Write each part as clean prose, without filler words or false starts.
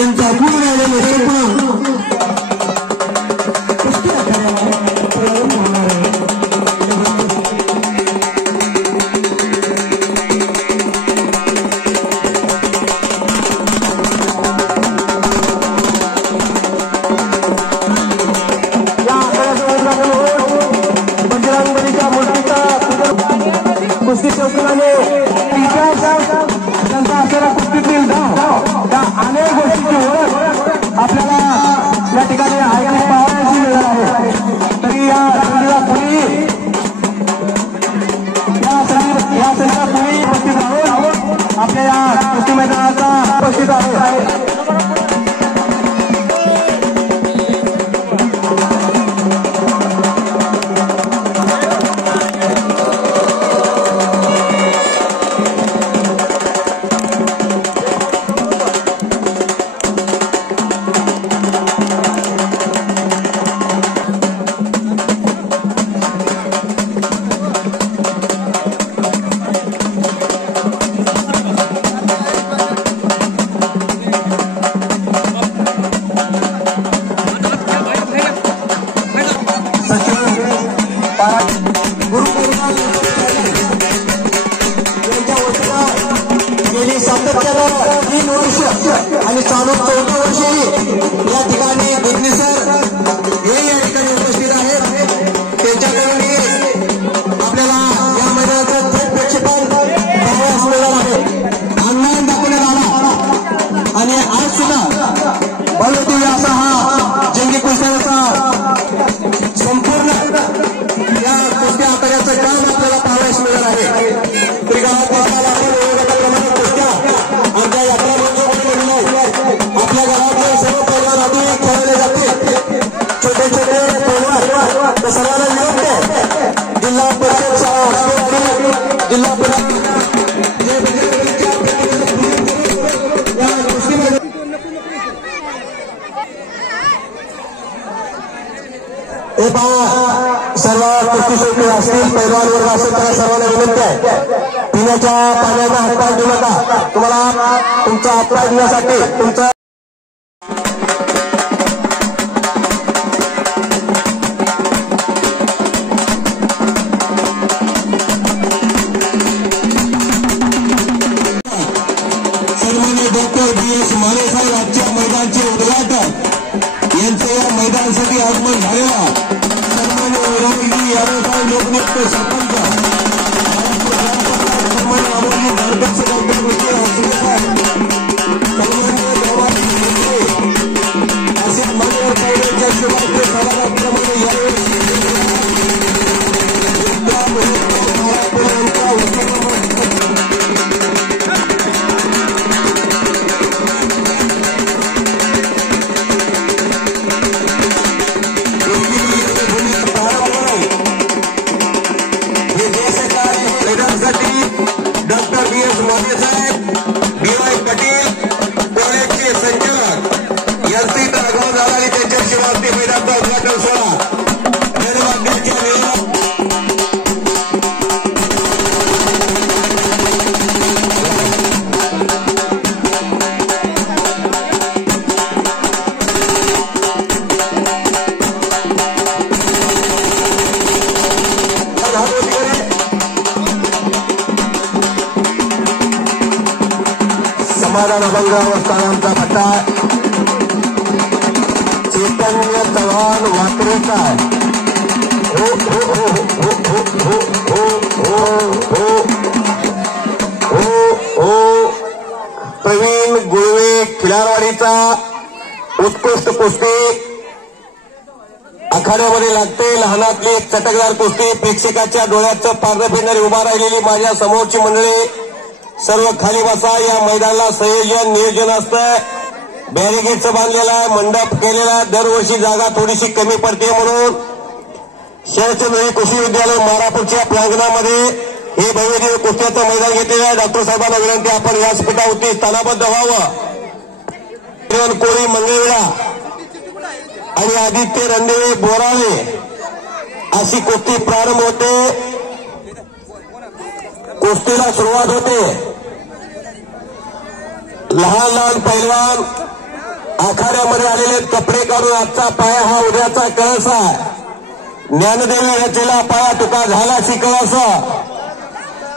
यांचा अपूर्ण राहिलेले स्वप्न कुस्ती शौकीनाने त्यांचा असलेला कुस्तीतील त्या अनेक गोष्टींची ओळख आपल्याला या ठिकाणी ऐकायला पाहायची मिळणार आहे. तरी या संधीला कुणी उपस्थित आहोत आपल्या या कुस्ती मैदानाचा उपस्थित आहे. गेली सातत्यानं 3 वर्ष आणि चालू 14 वर्षही या ठिकाणी बिजनेसर हे या ठिकाणी उपस्थित आहेत. त्यांच्याकडे आपल्याला या मैदानाचं थेट प्रक्षेपण पाहावयास मिळणार आहे. ऑनलाईन दाखवण्यात आला आणि आज सुद्धा भव्य असा हा जंगी कुस्त्यांचा संपूर्ण या कुस्त्या आखाड्याचं काम आपल्याला पाहावयास मिळणार आहे. आमच्या यात्रा आपल्या गावातले सर्व पैलवान आधी खेळवले जाते. छोटे छोटे पैलवान सर्वांना विनंती आहे. जिल्हा परिषद शाळा जिल्हा परिषद सर्व कुस्ती शौकीन असतील पैलवान वर्ग असेल त्याला सर्वांना विनंती आहे. पिण्याच्या पाण्याचा हातपाय देऊ नका. तुम्हाला तुमचा हातपाय देण्यासाठी तुमचा सन्माननीय डॉक्टर B.S. माने साहेब आजच्या मैदानाचे उद्घाटन यांचे या मैदानासाठी आगमन झालेला सन्माननीय विरोधी यादव लोकनियुक्त सरपंच डॉक्टर B.S. माने साहेब B.Y. पाटील कॉलेजचे संचालक यांचे इथं आगमन झालं आणि त्यांच्या शिवार्थी मैदानाचा उद्घाटन सोहळा निर्वाहकांच्या वेळेला समाधान अभंग अवस्थानांचा पट्टा चैतन्य चव्हाण वाकरेचा हो हो हो हो हो हो हो हो हो हो प्रवीण गुळवे खिलारवाडीचा उत्कृष्ट कुस्ती आखाड्यामध्ये लागते. लहानातली एक चटकदार कुस्ती प्रेक्षकाच्या डोळ्याचं पारदं फिरणारी उभा राहिलेली माझ्या समोरची मंडळी सर्व खाली बसा. या मैदानाला संयोजन नियोजन असतं. बॅरिगेडचं बांधलेला आहे, मंडप केलेला आहे. दरवर्षी जागा थोडीशी कमी पडते म्हणून शरदचंद्र कृषी विद्यालय मारापूरच्या प्रांगणामध्ये हे भव्य कुस्त्याचं मैदान घेतलेलं आहे. डॉक्टर साहेबांना विनंती आपण व्यासपीठावरती स्थानाबद्ध व्हावं. कोळी मंगळवेढा आणि आदित्य रंदेवे बोराळे अशी कुस्ती प्रारंभ होते. कुस्तीला सुरुवात होते. लहान लहान पैलवान आखाड्यामध्ये आलेले कपडे काढून आजचा पाया हा उद्याचा कळस आहे। ज्ञानदेवी रचेला पाया तुका झाला शिकळस।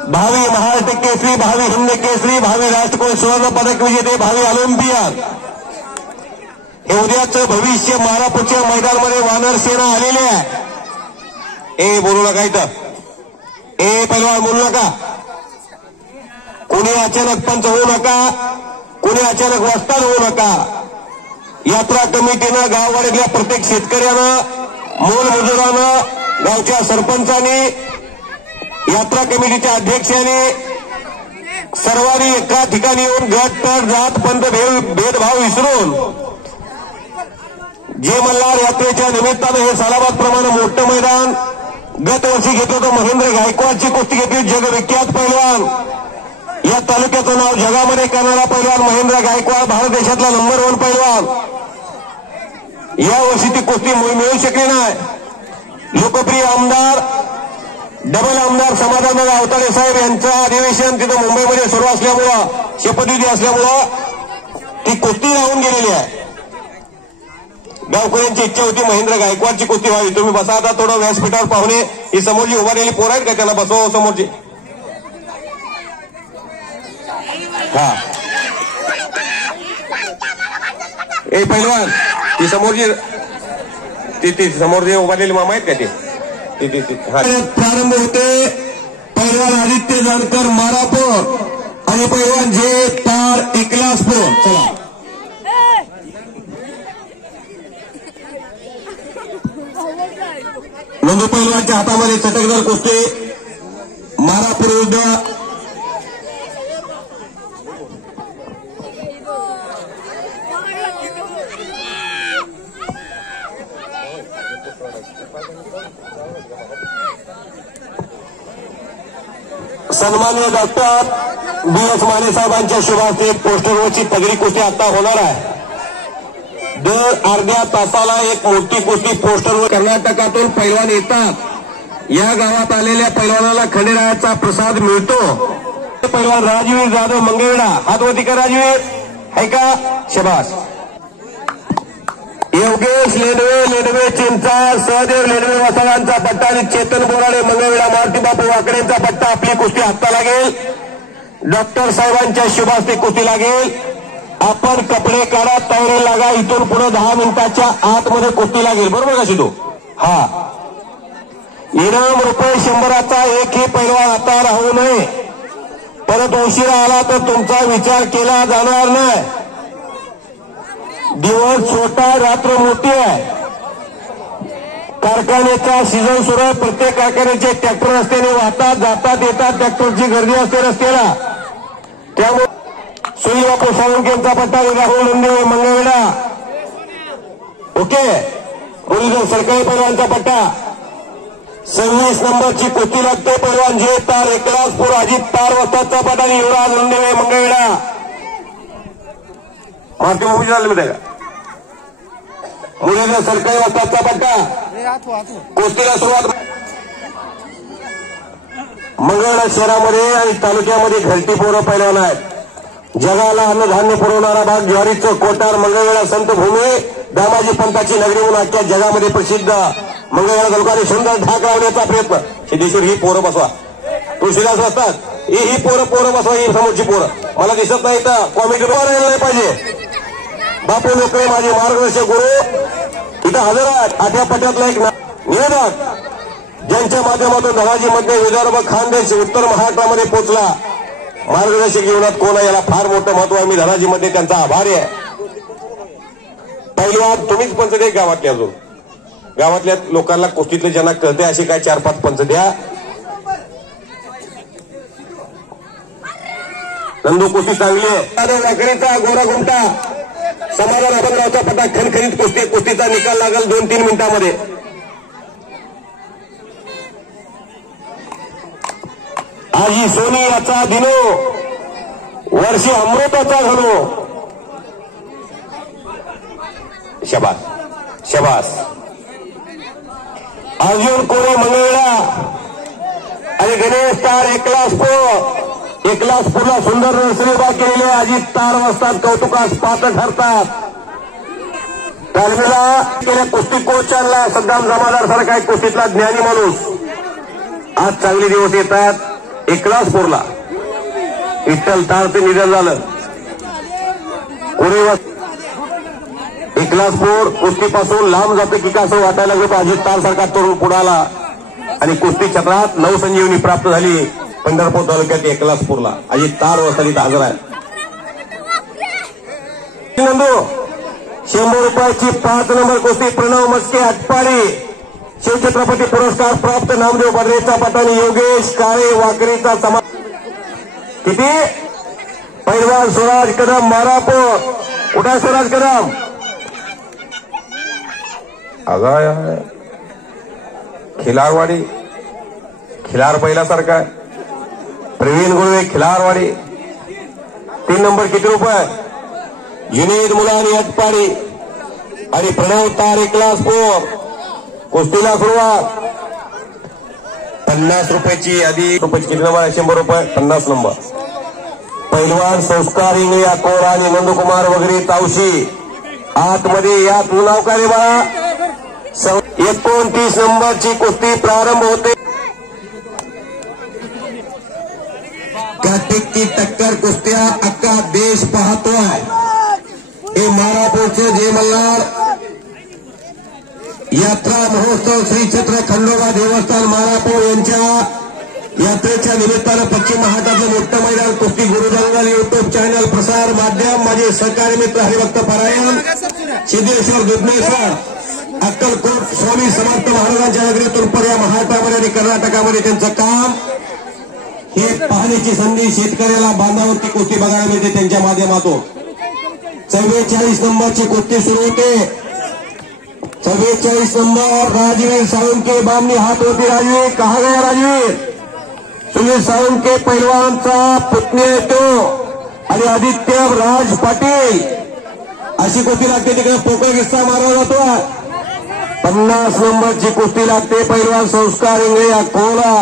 भावी महाराष्ट्र केसरी, भावी हिंद केसरी, भावी राष्ट्रकुल सुवर्ण पदक विजेते, भावी ऑलिम्पियन हे उद्याचं भविष्य मारापूरच्या मैदानामध्ये वानर सेना आलेली आहे। ए बोलू नका इथं, ए पहिलवान बोलू नका, कोणी अचानक पंच होऊ नका, कोणी अचानक वस्ताद होऊ नका। यात्रा कमिटीनं गाववाड्यातल्या प्रत्येक शेतकऱ्यानं, मोलमजुरानं, गावच्या सरपंचांनी, यात्रा कमिटीच्या अध्यक्षांनी सर्वांनी एका ठिकाणी येऊन गट तट जात पंत भेदभाव विसरून जे मल्हार यात्रेच्या निमित्तानं हे सालाबाद प्रमाणे मोठं मैदान गत वर्षी घेतलं होतं। महेंद्र गायकवाडची कुस्ती घेतली, जगविख्यात पैलवान, या तालुक्याचं नाव जगामध्ये करणारा पैलवान महेंद्र गायकवाड, भारत देशातला नंबर 1 पैलवान। या वर्षी ती कुस्ती मिळू शकली नाही। लोकप्रिय आमदार, डबल आमदार समाधानदादा आवताडे साहेब यांचं अधिवेशन तिथं मुंबईमध्ये सुरू असल्यामुळं, शपथविधी असल्यामुळं ती कुस्ती राहून गेलेली आहे। गावकऱ्यांची इच्छा होती महेंद्र गायकवाडची कुस्ती व्हावी। तुम्ही बसा आता थोडं व्यासपीठावर पाहुणे, ही समोरची उभारलेली पोरं आहेत का, त्याला बसवा समोरची। हा ए पहिलवान, ती समोरची ती समोरची उभारलेली मामा आहेत का ते प्रारंभ होते। पैलवान आदित्य जानकर मारापूर आणि पैलवान जे तार इकलासपूर। चला नंदू पैलवानच्या हातामध्ये चटकदार कुस्ती मारापूर विरुद्ध सन्माननीय डॉक्टर B.S. माने साहेबांच्या शुभास्ते पोस्टरवरची पगडी कुस्ती आता होणार आहे। दर अर्ध्या तासाला एक मोठी कुस्ती पोस्टरवर कर्नाटकातून पैलवान येतात। या गावात आलेल्या पैलवानाला खंडेरायाचा प्रसाद मिळतो। पैलवान राजवीर जाधव मंगळवेढा, हातवरती का राजवीर आहे का, शबास। योगेश लेंडवे चिंचाळ, सहदेव लेंडवे वसाळांचा पट्टा आणि चेतन बोराडे मंगळवेढा, मारुती बापू वाकडेंचा पट्टा। आपली कुस्ती आत्ता लागेल, डॉक्टर साहेबांच्या शुभास्ते कुस्ती लागेल। आपण कपडे काढा, तयारी लागा, इथून पुढे 10 मिनिटाच्या आतमध्ये कुस्ती लागेल, बरोबर का सिद्धू? हा, इनाम रुपये 100चा एकही पैलवान आता राहू नये। परत उशिरा आला तर तुमचा विचार केला जाणार नाही। दिवस छोटा, रात्र मोठी आहे। कारखान्याचा सीझन सुरू आहे, प्रत्येक कारखान्याचे ट्रॅक्टर रस्त्याने वाहतात, जातात येतात, ट्रॅक्टरची गर्दी असते रस्त्याला। त्यामुळे सुनील बापू साळुंखेंचा पट्टा, राहुल नंदेवे मंगळवेढा, ओके। मुरलीधर सरकारी पैलवानचा पट्टा, 26 नंबरची कुस्ती लागते। पैलवान जे तार एकलासपूर, अजित तार वस्तादचा पट्टा आणि युवराज नंदेवे मंगळवेढा। मारुती बापू झाले माहिती का, मुरलीधर सरकारी वस्तादचा पट्टा, कुस्तीला सुरुवात। मंगळवेढा शहरामध्ये आणि तालुक्यामध्ये घरटी पोरं पैलवान आहेत। जगाला अन्नधान्य पुरवणारा भाग, ज्वारीचं कोटार, मंगळवेढा संतभूमी, दामाजी पंताची नगरी म्हणून अख्ख्या जगामध्ये प्रसिद्ध मंगळवेढा तालुक्याने सुंदर ढाक लावण्याचा प्रयत्न। सिद्धेश्वर ही पोरं बसवा, तुळशीदास बसतात, ही पोरं बसवा, ही समोरची पोरं मला दिसत नाही तर कॉमेडी राहिलं नाही पाहिजे। बापू लोकरे माझे मार्गदर्शक गुरु इथं हजर आहेत। आठव्या पट्ट्यातला एक निवेदक, ज्यांच्या माध्यमातून धनाजी मध्ये विदर्भ, खानदेश, उत्तर महाराष्ट्रामध्ये पोहोचला। मार्गदर्शक जीवनात कोण आहे याला फार मोठं महत्व आहे। मी धनाजी मध्ये त्यांचा आभारी आहे। पैलवान तुम्हीच पंच द्या गावातल्या, अजून गावातल्या लोकांना कुस्तीतले ज्यांना कळते असे काय 4-5 पंच द्या। नंदू कुस्ती चांगली आहे। वाकरीचा गोरा घुमटा, समाधान अभंगरावचा पट्टा, खणखणीत कुस्ती, कुस्तीचा निकाल लागेल 2-3 मिनिटांमध्ये। आजी सोनी याचा दिनो, वर्षी अमृताचा घनो। शबास शबास। अर्जुन कोरे मंगळवेढा आणि गणेश तार एकलासपूरला सुंदर नर्सरी बाग केलेले अजित तार वस्ताद कौतुकास पात्र ठरतात। तालमीला केल्या कुस्ती कोचांना सद्दाम जमादार सारखा एक कुस्तीतला ज्ञानी माणूस आज चांगले दिवस येतात. एकलासपूरला विठ्ठल तारचे निधन झालं. एकलासपूर कुस्तीपासून लांब जाते की कसं वाटायला लागलं. अजित तार सारखा तरुण पुढाला आणि कुस्ती क्षेत्रात नवसंजीवनी प्राप्त झाली. पंढरपूर तालुक्यात एकलासपूरला अजित तार वसलीत हजर आहे. 100 रुपयाची 5 नंबर कुस्ती प्रणव मस्के आटपाडी शिवछत्रपती पुरस्कार प्राप्त नामदेव बद्रेचा पटाणी योगेश काळे वाकरीचा समा किती पैलवान स्वराज कदम मारापूर. कुठे स्वराज कदम अगाय खिलारवाडी खिलार पहिल्यासारखा आहे. प्रवीण गुळवे खिलारवाडी 3 नंबर किती रुपये. जुनेद मुलानी अटपाडी आणि प्रणव तार एकलासपूर. कुस्तीला सुरुवात 50 रुपयाची आधी रुपयाची किती नंबर 100 रुपये 50 नंबर. पैलवान संस्कार इंगळे अकोला आणि नंदकुमार वगैरे तावशी आतमध्ये या तुझं नाव काय रे बाळा. 29 नंबरची कुस्ती प्रारंभ होते. कार्तिक की टक्कर कुस्त्या अख्खा देश पाहतोय. हे मारापूरचं जय मल्हार यात्रा महोत्सव श्री क्षेत्र खंडोबा देवस्थान मारापूर यांच्या यात्रेच्या निमित्तानं पश्चिम महाराष्ट्रातलं मोठं मैदान कुस्ती गुरुदंगल युट्यूब चॅनल प्रसार माध्यम माझे सहकारी मित्र हरिभक्त परायण सिद्धेश्वर दुधनेश्वर अक्कलकोट स्वामी समर्थ महाराजांच्या नगरीतून पर्या महाराष्ट्रामध्ये आणि कर्नाटकामध्ये त्यांचं काम हे पाहण्याची संधी शेतकऱ्याला बांधावरती कुस्ती बघायला मिळते त्यांच्या माध्यमातून. 44 नंबरची कुस्ती सुरू होते. 44 नंबर राजवीर साळुंके बामणी हात होती. राजवीर कहा गया राजवीर. सुनील साळुंके पैलवानचा पुतण्या येतो आणि आदित्य राज पाटील अशी कुस्ती लागते. तिकडे पोकळ किस्सा मारला जातो. 50 नंबरची कुस्ती लागते. पैलवान संस्कार इंगळे अकोला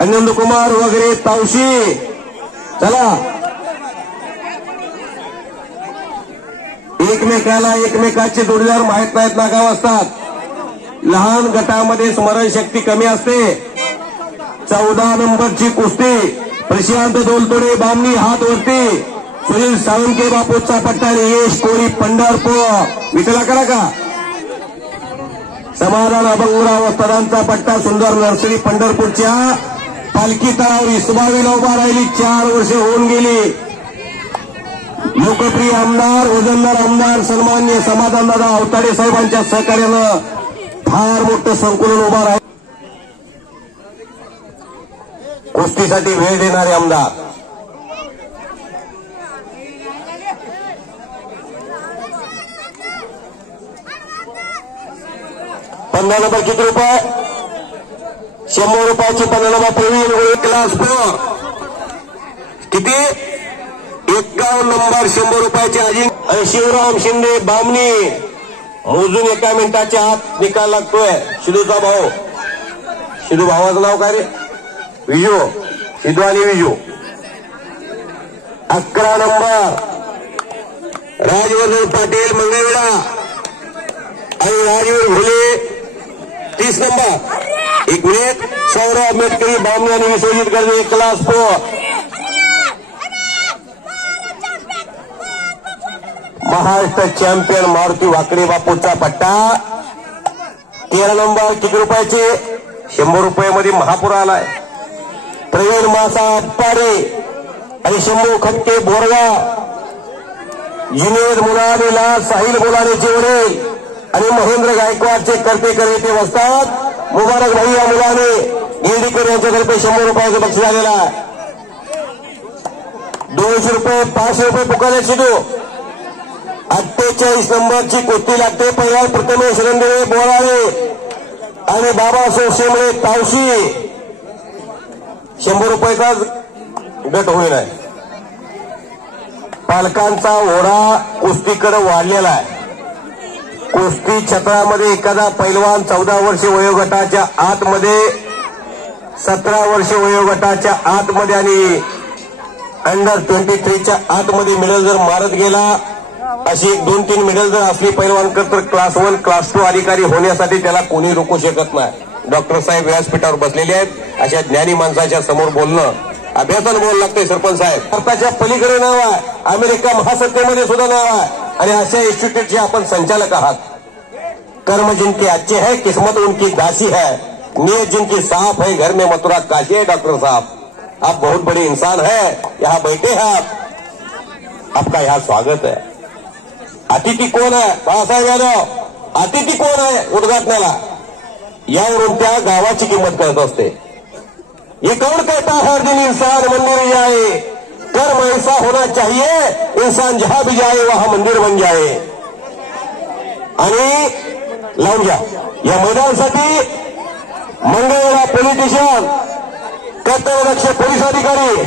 नंदकुमार वगैरे तावशी. चला एकमेकाचे जोडीदार माहीत नाहीत ना गाव असतात. लहान गटामध्ये स्मरणशक्ती कमी असते. 14 नंबरची कुस्ती प्रशांत दोलतोडे बामणी हात वरती. सुनील साळुंके बापूचा पट्टा यश कोळी पंढरपूर विठला करा का. समाधान अभंगराव वस्तादांचा पट्टा सुंदर नर्सरी पंढरपूरच्या पालखी तळावर इसबावीला उभा राहिली. 4 वर्षे होऊन गेली. लोकप्रिय आमदार वजनदार आमदार सन्माननीय समाधानदादा अवताडे साहेबांच्या सहकार्यानं फार मोठं संकुलन उभा राहील. कुस्तीसाठी वेळ देणारे आमदार. पंधरा नंबर किती रुपये 100 रुपयाची 15 नंबर प्रवीण एकलासपूर किती 51 नंबर 100 रुपयाचे अजिंक्य शिवराम शिंदे बामणी. मोजून 1 मिनिटाच्या आत निकाल लागतोय. शिदूचा भाऊ शिदू भावाचं नाव काय रे विजू. सिद्धू आणि विजू. 11 नंबर राजवर्धन पाटील मंगळवेढा आणि राजवीर घुले 30 नंबर. 1 मिनिट सौरभ मेटकरी बामणी आणि विश्वजित गर्जे एकलासपूर. महाराष्ट्र चॅम्पियन मारुती वाकडे बापूचा पट्टा 13 नंबर किती रुपयाचे 100 रुपयामध्ये महापूर आलाय. प्रवीण मासा अप्पाडे आणि शंभू खटके बोरगा. जुनेद मुलानीला साहिल मुलानीचे वडील आणि महेंद्र गायकवाडचे करतेकर येथे वसतात. मुबारक भाई या मुलाने गिरडीकर यांच्यातर्फे 100 रुपयाचं बक्षीस आलेला आहे. 200 रुपये 500 रुपये पुकारले शिदू. 48 नंबरची कुस्ती लागते. पैलवान प्रथमेश रंधळे बोराळे आणि बाबासाहेब शेंबळे तावशी. 100 रुपयाचा गट होईल आहे. पालकांचा ओढा कुस्तीकडे वाढलेला आहे. कुस्ती क्षेत्रामध्ये एखादा पैलवान 14 वर्षे वयोगटाच्या आतमध्ये 17 वर्षे वयोगटाच्या आतमध्ये आणि अंडर 23च्या आतमध्ये मिळून जर मारत गेला अशी एक 2-3 मेडल जर असली पैलवानकर तर क्लास 1 क्लास 2 अधिकारी होण्यासाठी त्याला कोणी रोखू शकत नाही। डॉक्टर साहेब व्यासपीठावर बसलेले आहेत। अशा ज्ञानी माणसाच्या समोर बोलणं अभ्यासानं बोलावं लागतंय सरपंच साहेब। भारताच्या पलीकडे नाव आहे, अमेरिका महासत्तेमध्ये सुद्धा नाव आहे आणि अशा इन्स्टिट्यूटचे आपण संचालक आहात। कर्म जिनके अच्छे है, किस्मत उनकी दासी है, नीयत जिनकी साफ है, घर में मथुरा काशी है। डॉक्टर साहब, आप बहुत बड़े इंसान है, यहाँ बैठे हैं आप, आपका यहाँ स्वागत है। अतिथी कोण आहे? बाळासाहेब यादव अतिथी कोण आहे उद्घाटनाला? यावरून त्या गावाची किंमत कळत असते। ये कौन कहता हर दिन इंसान मंदिर जाए, कर्म ऐसा होना चाहिए इंसान जहां भी जाए वहां मंदिर बन जाए। आणि लावून घ्या या मैदानासाठी मंगळवेढा पोलीस स्टेशन कर्तव्यदक्ष पोलीस अधिकारी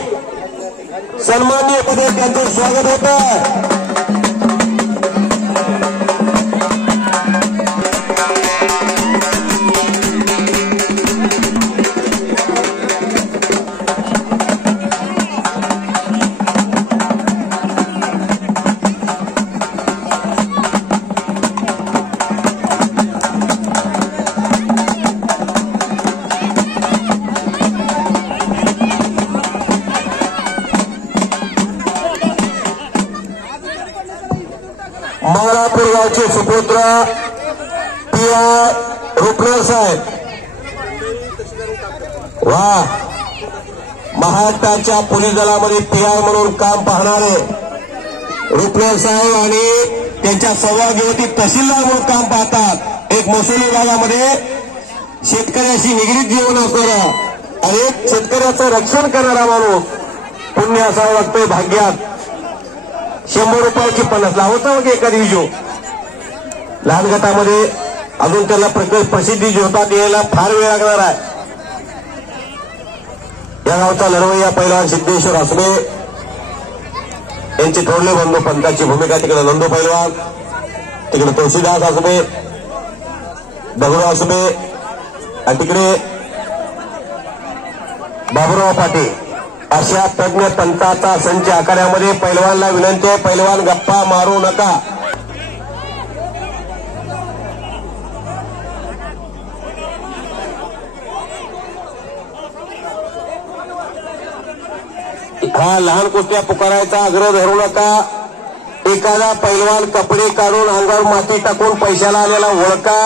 सन्माननीय पदे त्यांचं स्वागत होतं। मंगळापूर गावचे सुपुत्र पी.आर. रुपनर साहेब, वा महाराष्ट्राच्या पोलीस दलामध्ये पी.आय. म्हणून काम पाहणारे रुपनर साहेब आणि त्यांच्या सहयोगी तहसीलदार म्हणून काम पाहतात। एक महसूल विभागामध्ये शेतकऱ्याशी निगडीत जीवन असणारा आणि शेतकऱ्याचं रक्षण करणारा माणूस पुण्य असावं लागतंय भाग्यात। 100 रुपयाची 50 लावता की एका दिवशी लहान गटामध्ये अजून त्याला प्रसिद्धी जोतात यायला फार वेळ लागणार आहे। या गावचा लढवय्या पैलवान सिद्धेश्वर आसबे यांचे थोरले बंधू पंताची भूमिका, तिकडे नंदू पैलवान, तिकडे तुळशीदास आसबे, दगडू आसबे आणि तिकडे बाबुराव पाटील अशा तज्ञ पंताचा संच आखाड्यामध्ये। पैलवानला विनंती आहे, पैलवान गप्पा मारू नका। हा लहान कुस्त्या पुकारायचा आग्रह धरू नका। एखादा पैलवान कपडे काढून अंगावर माती टाकून पैशाला आलेला ओळखा।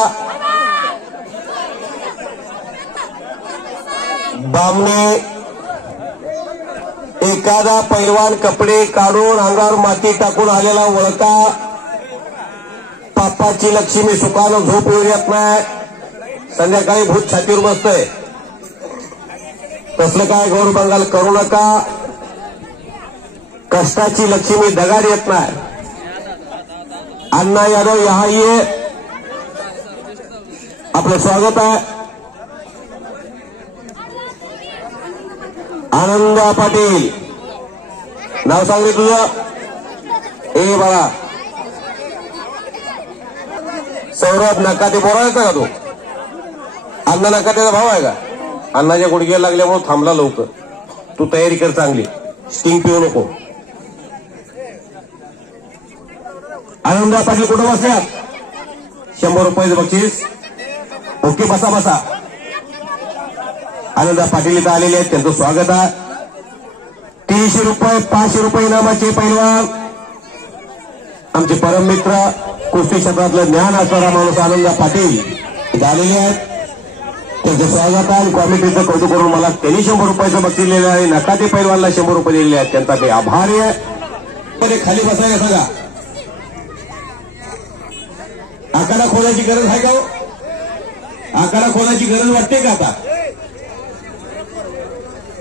बामणे एखादा पैलवान कपडे काढून अंगावर माती टाकून आलेला ओळखा। पापाची लक्ष्मी सुखानं झोप येत नाही, संध्याकाळी भूत छातीवर बसतंय, तसलं काय गौर बंगाल करू नका। कष्टाची लक्ष्मी दगाड येत नाही। अण्णा यादव यहाँ ये, आपलं स्वागत आहे। आनंद पाटील, नाव सांग रे तुझं? ए बाळा सौरभ नकाते बोलायचा का तू? अण्णा नकातेचा भाव आहे का? अण्णाच्या गुडघ्याला लागल्यामुळे थांबला लवकर। तू तयारी कर चांगली, स्टिंग पिऊ नको। आनंद पाटील कुठं बसल्यात? 100 रुपयाचं बक्षीस। ओके, बसा बसा। आनंद पाटील इथं आलेले आहेत, त्यांचं स्वागत आहे। 300 रुपये 500 रुपये इनामाचे पैलवान आमचे परम मित्र, कुस्ती क्षेत्रातलं ज्ञान असणारा माणूस आनंद पाटील झालेले आहेत, त्यांचं स्वागत आहे। कॉमिटीचं कौतुक करून मला त्यांनी 100 रुपयाचं बक्षीस दिलेलं आहे। नकाते पैलवानला 100 रुपये दिलेले आहेत, त्यांचा ते आभारी आहे। खाली बसायला सगळा आकडा खोलाची गरज आहे का हो? आकडा खोलाची गरज वाटते का आता?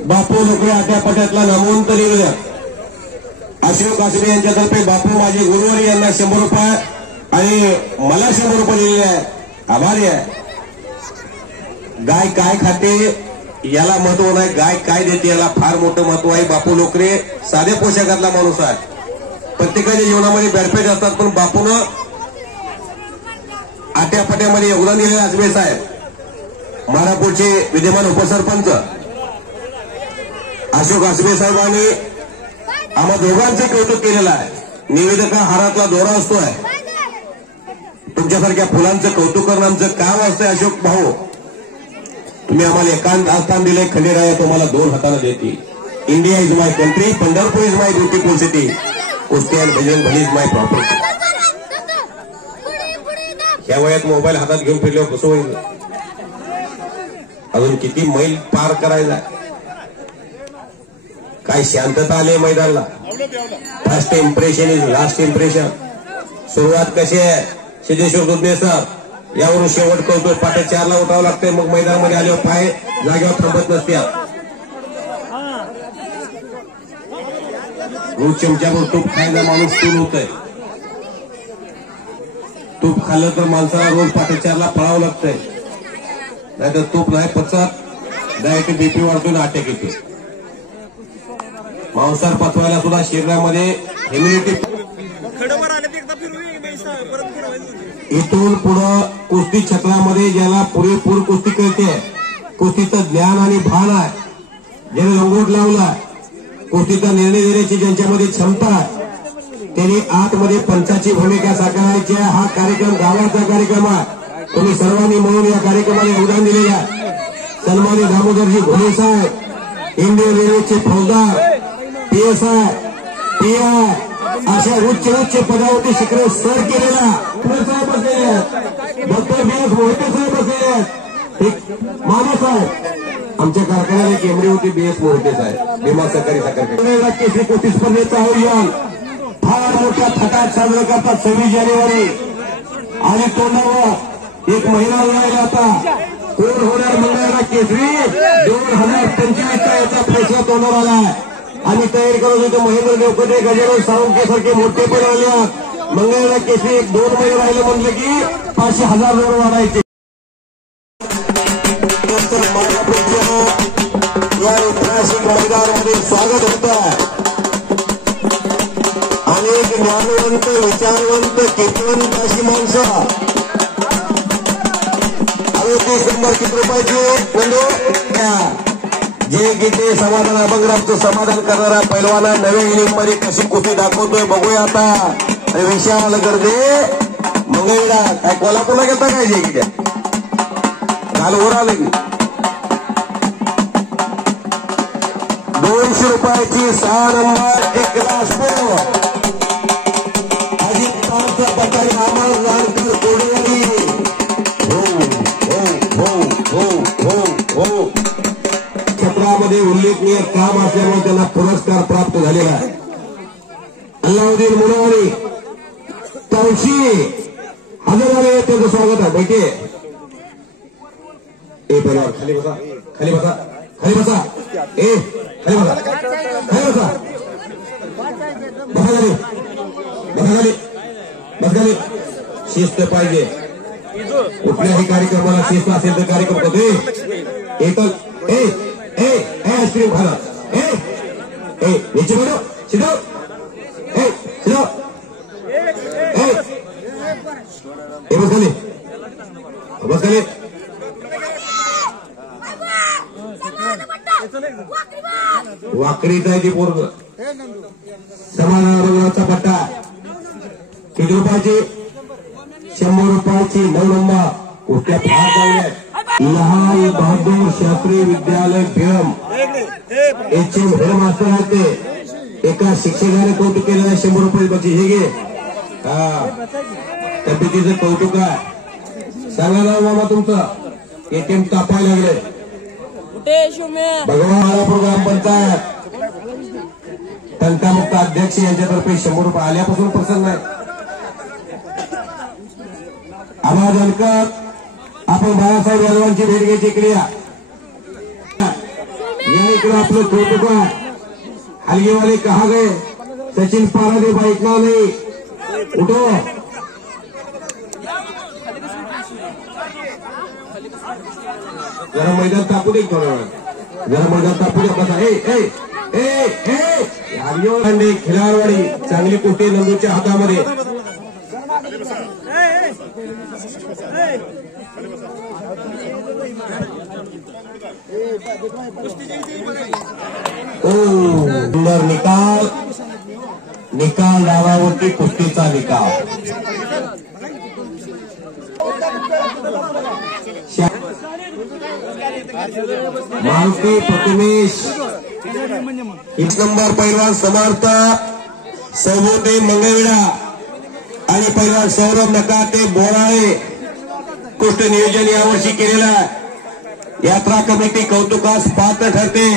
बापू लोकरे आट्यापाट्यातला नामवंत निवेदन अशोक आसबे यांच्यातर्फे बापू माझे गुरुवारी यांना 100 रुपये आणि मला 100 रुपये दिलेले आहे, आभारी आहे। गाय काय खाते याला महत्व नाही, गाय काय देते याला फार मोठं महत्व आहे। बापू लोकरे साध्या पोशाखातला माणूस आहे, प्रत्येकाच्या जीवनामध्ये बॅडफेट असतात, पण बापूनं आट्यापाट्यामध्ये योगदान दिलेले आसबे साहेब, मारापूरचे विद्यमान उपसरपंच अशोक आसबे साहेबांनी आम्हा दोघांचे कौतुक केलेलं आहे। निवेदका हारातला दोरा असतोय. तुमच्यासारख्या फुलांचं कौतुक करणं आमचं काम असतंय. अशोक भाऊ, तुम्ही आम्हाला एकांत आस्थान दिले. खंडेराया तुम्हाला 2 हाताने देते. India is my country, Pandharpur is my beautiful city, कुस्ती अँड भजन भली इज माय प्रॉपर्टी. ह्या वयात मोबाईल हातात घेऊन फिरल्यावर कसं होईल? अजून किती मैल पार करायचा? काय शांतता आली मैदानाला? First impression is last impression. सुरुवात कशी आहे सिद्धेश्वर दुधने सर? यावरून शेवट करतो. पाटे 4ला उठावं लागतंय. मग मैदानामध्ये आल्यावर पाय जागेवर थांबत नसत्या. रोज चमच्यावर तूप खायला माणूस तूल होतय. तूप खाल्लं तर माणसाला रोज पाटे 4ला पळावं लागतंय. नाहीतर तूप नाही पचत, डायरेक्ट बीपी वाढतो, अटॅक येतो. मांसाहार पचवायला सुद्धा शरीरामध्ये इम्युनिटी. इथून पुढं कुस्ती क्षेत्रामध्ये ज्याला पुरेपूर कुस्ती कळते, कुस्तीचं ज्ञान आणि भान आहे, ज्याने रंगोट लावला, कुस्तीचा निर्णय देण्याची ज्यांच्यामध्ये क्षमता आहे, त्यांनी आतमध्ये पंचाची भूमिका साकारायची आहे. हा कार्यक्रम गावाचा कार्यक्रम आहे. तुम्ही सर्वांनी म्हणून या कार्यक्रमाला योगदान दिलेलं आहे. सन्मानी दामोदरजी घोळे साहेब, इंडियन रेल्वेचे फौजदार, PSI, PI अशा उच्च पदावरती शिखर सर केलेला साहेब बसलेले आहेत. डॉक्टर BS मोहिते साहेब बसलेले आहेत. मामा साहेब आमच्या कारखान्याला केंद्रीय होती. BS मोहिते साहेब, भीमा सहकारी साखर केसरी कुस्ती स्पर्धेचं आयोजन फार मोठ्या थाटात साजरं करतात 26 जानेवारी. आणि तोंडावर एक महिना राहिला. आता कोण होणार मंगळवार केसरी 2025चा याचा फैसला तोंडावर आलाय. आम्ही तयारी करत होतो. महेंद्र देवकोटे, गजानन साळुंके सारखे मोठे पण आले. मंगळवार केसरी 1-2 महिने राहिलं म्हटलं की 500,000 रुपये वाढायचे. या ऐतिहासिक मैदानामध्ये स्वागत होत आहे. अनेक ज्ञानवंत, विचारवंत, कीर्तवंत अशी माणसं. 30 किती रुपयाची नंदू जे गीते समाधान अभंगरामचं समाधान करणारा पैलवाना नव्या इनिंगमध्ये कशी कुस्ती दाखवतोय बघूया आता. आणि विशाल गर्दे मंगळवेढा काय कोल्हापूरला गेलता काय जे गीत्या काल वर आले की 200 रुपयाची 6 नंबर 1 ग्लास अजित पवारचा पटारी आम्हाला जानकर कोडेवाडी. क्षेत्रामध्ये उल्लेखनीय काम असल्यामुळे त्यांना पुरस्कार प्राप्त झालेला आहे. अल्लाउद्दीन मुनवरी तवशी हजर झाले. त्याचं स्वागत आहे. बैठे ए पहिला खाली बसा, खाली बसा, खाली बसा. ए खाली बसा, खाली बसा. बसा खाली, बसा खाली, बस खाली. शिस्त पाहिजे. कुठल्याही कार्यक्रमाला शिस्त असेल तर कार्यक्रम करते. एकल ए ए ए आईस्क्रीम खाना. ए ए नीचे बैठो, सीधो. ए सीधो. ए बस खाली, बस खाली. वाकरीचा आहे ती पोरग. समाधानाचा पट्टा किती रुपयाची? 100 रुपयाची 9 नंबर. कुठल्या फार चांगल्या लहान बहादूर शास्त्री विद्यालय भेम HM हेडमास्टर आहेत ते. एका शिक्षकाने कौतुक केलेलं आहे. 100 रुपये बची. हे घे. हा तब्येतीचं कौतुक आहे. सांगा ना मामा तुमचं ATM तापायला लागले. भगवान आलापूर ग्रामपंचायत टंकामुक्त अध्यक्ष यांच्यातर्फे 100 रुपये आल्यापासून प्रसन्न आहे. आवाज जानकर आपण बाळासाहेब यादवांची भेट घ्यायची क्रिया या इकडे आपलं कौतुक आहे. हलगेवाले कहा गए सचिन पारादे बैठना नहीं. उठो. जरा मैदान तापू दे. जरा मैदान तापू दे. बसा. हलगेवाले खिलारवाडी चांगली कुस्ती नंदूच्या हातामध्ये. सुंदर निकाल. निकाल डावावरती कुस्तीचा निकाल. मारुती प्रथमेश 1 नंबर पैलवान समर्थ सौभोटे मंगळवेढा आणि पैलवान सौरभ नकाते बोराळे कुस्ती नियोजन यावर्षी केलेलं आहे. यात्रा कमिटी कौतुकास पात्र ठरते.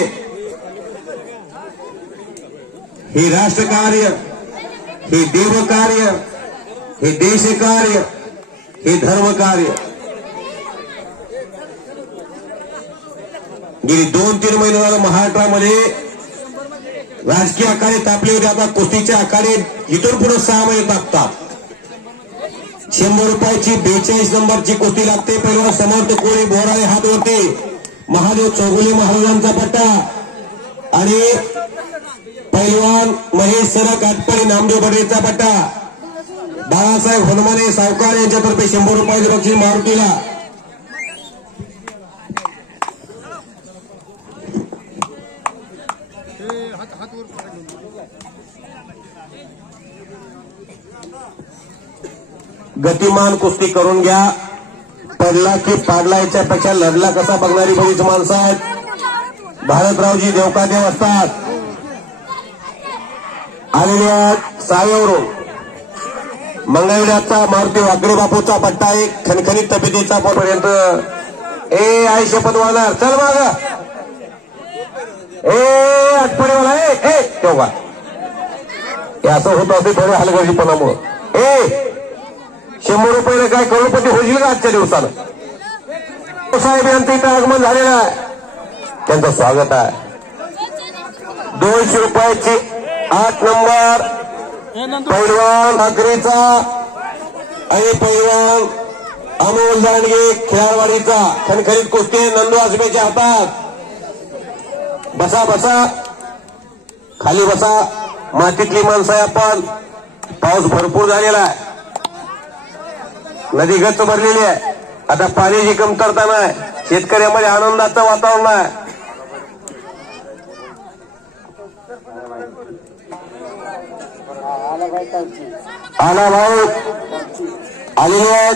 हे राष्ट्रकार्य, हे देवकार्य, हे देशकार्य, हे धर्मकार्य गेली 2-3 महिने झालं महाराष्ट्रामध्ये राजकीय आखाडे तापले होते. आता कुस्तीचे आखाडे इथून पुढे 6 महिने तापतात. 100 रुपयाची 42 नंबरची कुस्ती लागते. पहिलवान समर्थ कोळी बोराळे हातवरती, महादेव चौगुले महाराजांचा पट्टा आणि पैलवान महेश सरक आटपळी नामदेव बडेचा पट्टा. बाळासाहेब हनुमाने सावकार यांच्यातर्फे 100 रुपयाचे बक्षीस मारुतीला. गतिमान कुस्ती करून घ्या. पडला की पाडला याच्यापेक्षा लढला कसा बघणारी बरीच माणसं आहेत. भारतरावजी देवकादेव असतात आलेल्या सायवरून. मंगळवेढ्याचा मारुती वाकडे बापूचा पट्टा एक खणखणीत तब्येतीचा पर्यंत. ए आई शपथ वाहणार चल माग. ए आठपडेवाला ए तेव्हा हे असं होत असे थोडे हलगर्जीपणामुळे. 100 रुपयाने काय करोडपती होईल का आजच्या दिवसाला. साहेब यांचं इथं आगमन झालेलं आहे. त्यांचं स्वागत आहे. 200 रुपयाची 8 नंबर पैलवान ठाकरेचा आणि पैलवान अमोल दांडगे खेळाडवाडीचा खणखणीत कुस्ती नंदू आजमेच्या हातात. बसा बसा खाली बसा. मातीतली माणसं आहे आपण. पाऊस भरपूर झालेला आहे. नदी गच्च भरलेली आहे. आता पाण्याची कमतरता नाही. शेतकऱ्यामध्ये आनंदाचं वातावरण आहे. आला भाऊ आलेले आहेत.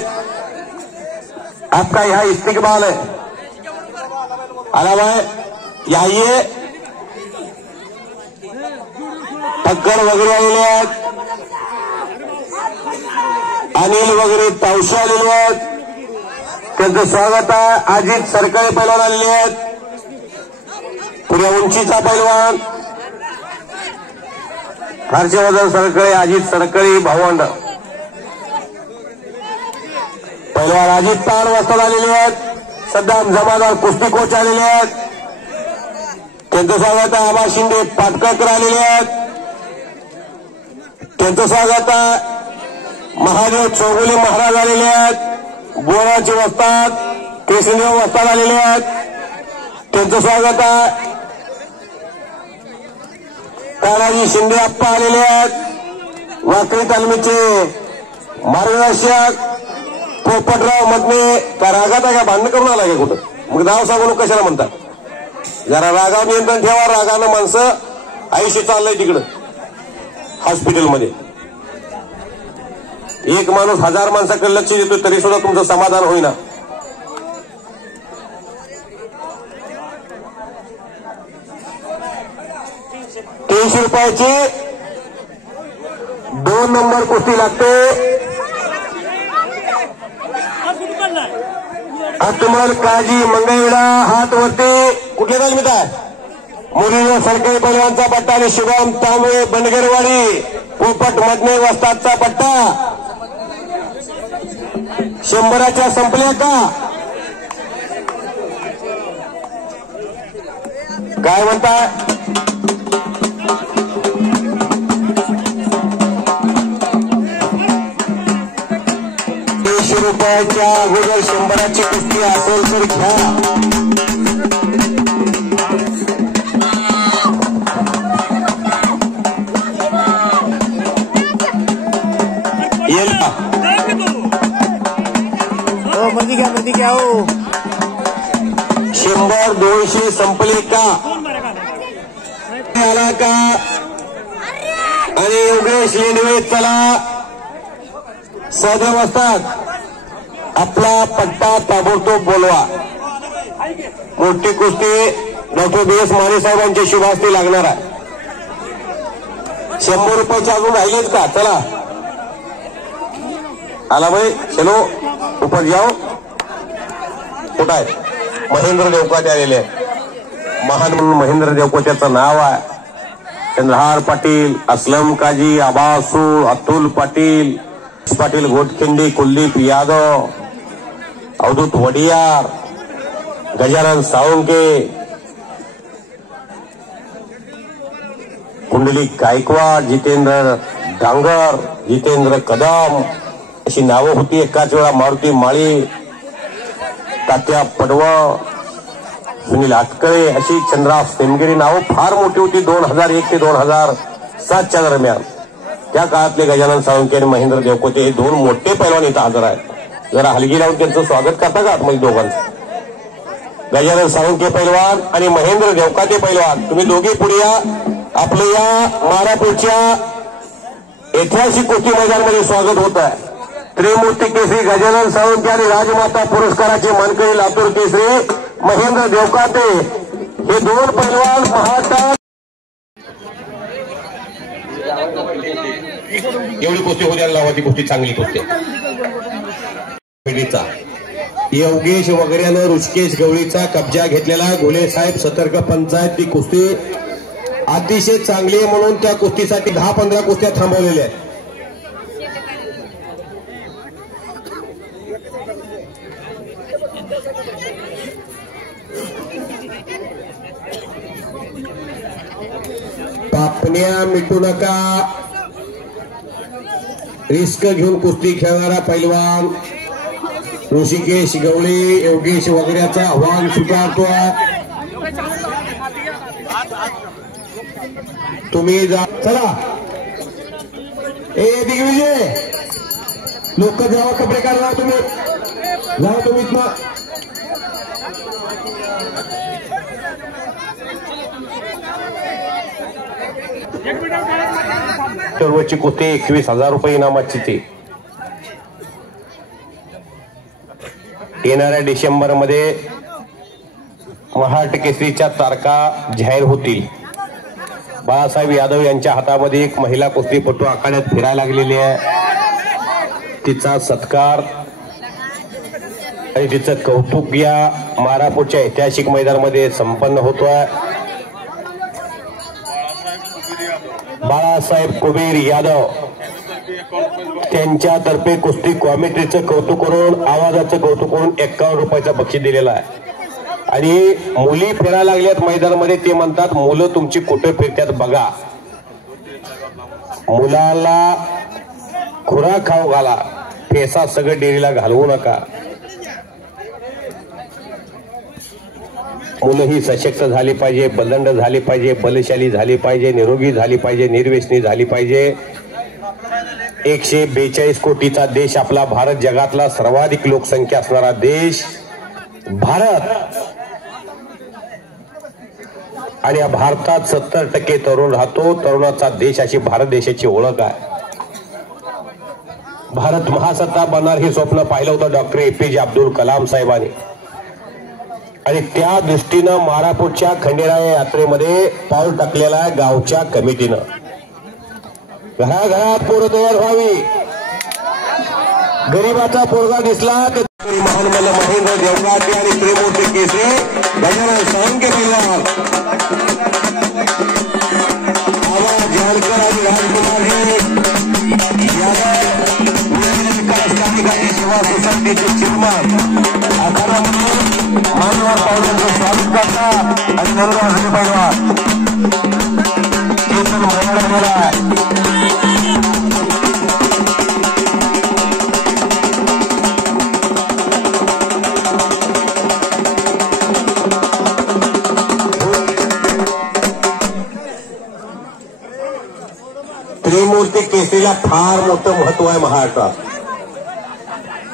आपका यहाँ इस्तिकबाल है. आला भाई याइए. ठक्कर वगैरे आलेले आहेत. अनिल वगैरे तावशे आलेले आहेत. त्यांचं स्वागत आहे. अजित सरकडे पैलवान आलेले आहेत. पुढे उंचीचा पैलवान हर्षवर्धन सरकळे, अजित सरकळे भावंड. पैलवान अजित तार वाजता आलेले आहेत. सद्दाम जमादार कुस्ती कोच आलेले आहेत. त्यांचं स्वागत आहे. आबा शिंदे पाटकळकर आलेले आहेत. त्यांचं स्वागत आहे. महादेव चौगुले महाराज आलेले आहेत. बोराचे वस्ताद केशवदेव वस्ताद आलेले आहेत. त्यांचं स्वागत आहे. तानाजी शिंदे आप्पा आलेले आहेत. वाकडी तालमीचे मार्गदर्शक पोपटराव मधने. का रागात आहे का भांडण करून आला का कुठं. मग नाव सांगून कशाला म्हणतात. जरा रागावर नियंत्रण ठेवा. रागानं माणसं आयुष्य चाललंय तिकडं हॉस्पिटलमध्ये. एक माणूस 1000 माणसाकडे लक्ष देतो तरी सुद्धा तुमचं समाधान होईना. ₹300 2 नंबर कुस्ती लागते. अकमल काजी मंगळवेढा हातवरती. कुठले तालमीत आहे. मुलीला सरकारी पैलवानचा पट्टा आणि शुभम तांबे बंडगरवाडी पोपट मधने वस्तादचा पट्टा. 100च्या संपल्या का काय म्हणताय. ₹100 अगोदर 100ची कुस्ती असेल तर घ्या. मध्ये घ्या हो. 100 200 संपले का आला का आणि योगेश लेंडवे चला सदैव असतात. आपला पट्टा ताबडतोब बोलवा. मोठी कुस्ती डॉक्टर बी.एस. माने साहेबांच्या शुभ हस्ते लागणार आहे. 100 रुपयाचे अजून राहिलेच का? चला आला भाई, चलो ऊपर जाओ. कुठं आहे? महेंद्र देवकाते आलेले आहेत. महान म्हणून महेंद्र देवकात्याचं नाव आहे. चंद्रहार पाटील, असलम काजी, आबासू, अतुल पाटील, पाटील गोटखिंडी, कुलदीप यादव, अवधूत वडियार, गजानन साळुंके, कुंडलिक गायकवाड, जितेंद्र डांगर, जितेंद्र कदम अशी नावं होती एकाच वेळा. मारुती माळी, तात्या पडवळ, सुनील आटकळे अशी चंद्रास नेमगिरी नावं फार मोठी होती 2001 ते 2007च्या दरम्यान. त्या काळातले गजानन साळुंके आणि महेंद्र देवकोते हे दोन मोठे पैलवान इथं हजर आहेत. जरा हलगी लावून त्यांचं स्वागत करता का आतमध्ये दोघांचं? गजानन साळुंके पैलवान आणि महेंद्र देवकाते पैलवान, तुम्ही दोघे पुढे या. आपलं या मारापूरच्या ऐतिहासिक कुस्ती मैदानामध्ये स्वागत होत आहे. त्रिमूर्ती केसरी गजानन साळुंके आणि राजमाता पुरस्काराचे मानकरी लातूर केसरी महेंद्र देवकाते हे दोन पैलवान महाराष्ट्रात. एवढी कुस्ती होऊ द्यायला लावा. ती कुस्ती चांगली कुस्ती. योगेश वगैरेनं ऋषिकेश गवळीचा कब्जा घेतलेला. घोले साहेब सतर्क पंचायत. ती कुस्ती अतिशय चांगली आहे म्हणून त्या कुस्तीसाठी 10-15 कुस्त्या थांबवलेल्या आहेत. पापण्या मिटू नका. रिस्क घेऊन कुस्ती खेळणारा पैलवान ऋषिकेश गवळे योगेश वगैरेचं आव्हान स्वीकारतोय. तुम्ही जा. चला ए दिग्विजय, लोक जावा, कपडे काढला. तुम्ही जावा. तुम्ही सर्वची कुस्ती 21,000 रुपये इनामाची. ती येणाऱ्या डिसेंबरमध्ये महाराष्ट्र केसरीच्या तारखा जाहीर होतील. बाळासाहेब यादव यांच्या हातामध्ये एक महिला कुस्तीपटू आखाड्यात फिरायला लागलेली आहे. तिचा सत्कार आणि तिचं कौतुक या मारापूरच्या ऐतिहासिक मैदानामध्ये संपन्न होतोय. बाळासाहेब कुबेर यादव त्यांच्यातर्फे कुस्ती कॉमेंट्रीचं कौतुक करून, आवाजाचं कौतुक करून 51 रुपयाचं बक्षीस दिलेलं आहे. आणि मुली फिरायला लागल्यात मैदानामध्ये. ते म्हणतात मुलं तुमची कुठे फिरतात बघा. मुलाला खुराक खाऊ घाला, पैसा सगळं डेअरीला घालवू नका. मुलं ही सशक्त झाली पाहिजे, बलंड झाली पाहिजे, बलशाली झाली पाहिजे, निरोगी झाली पाहिजे, निर्व्यसनी झाली पाहिजे. 142 कोटीचा देश आपला भारत, जगातला सर्वाधिक लोकसंख्या असणारा देश भारत. आणि या भारतात 70% तरुण राहतो. तरुणाचा देश अशी भारत देशाची ओळख आहे. भारत महासत्ता बनणार हे स्वप्न पाहिलं होतं डॉक्टर APJ अब्दुल कलाम साहेबांनी. आणि त्या दृष्टीनं मारापूरच्या खंडेराय यात्रेमध्ये पाऊल टाकलेला आहे गावच्या कमिटीनं. घराघरात पोरं तयार व्हावी. गरीबाचा पोरगा दिसला तर महान मला महेंद्र देवकाते आणि त्रिमूर्ती केसरी गजानन साळुंके पैलवान, आवाज जानकर आणि राजकुमार हे सेवा सोसायटीचे चेअरमन आखाडा म्हणून मान्यवर पावलांचं स्वागत करतात. आणि नंदराज पैलवान केसर महिला गेला आहे. त्रिमूर्ती केसरीला फार मोठं महत्व आहे महाराष्ट्रात.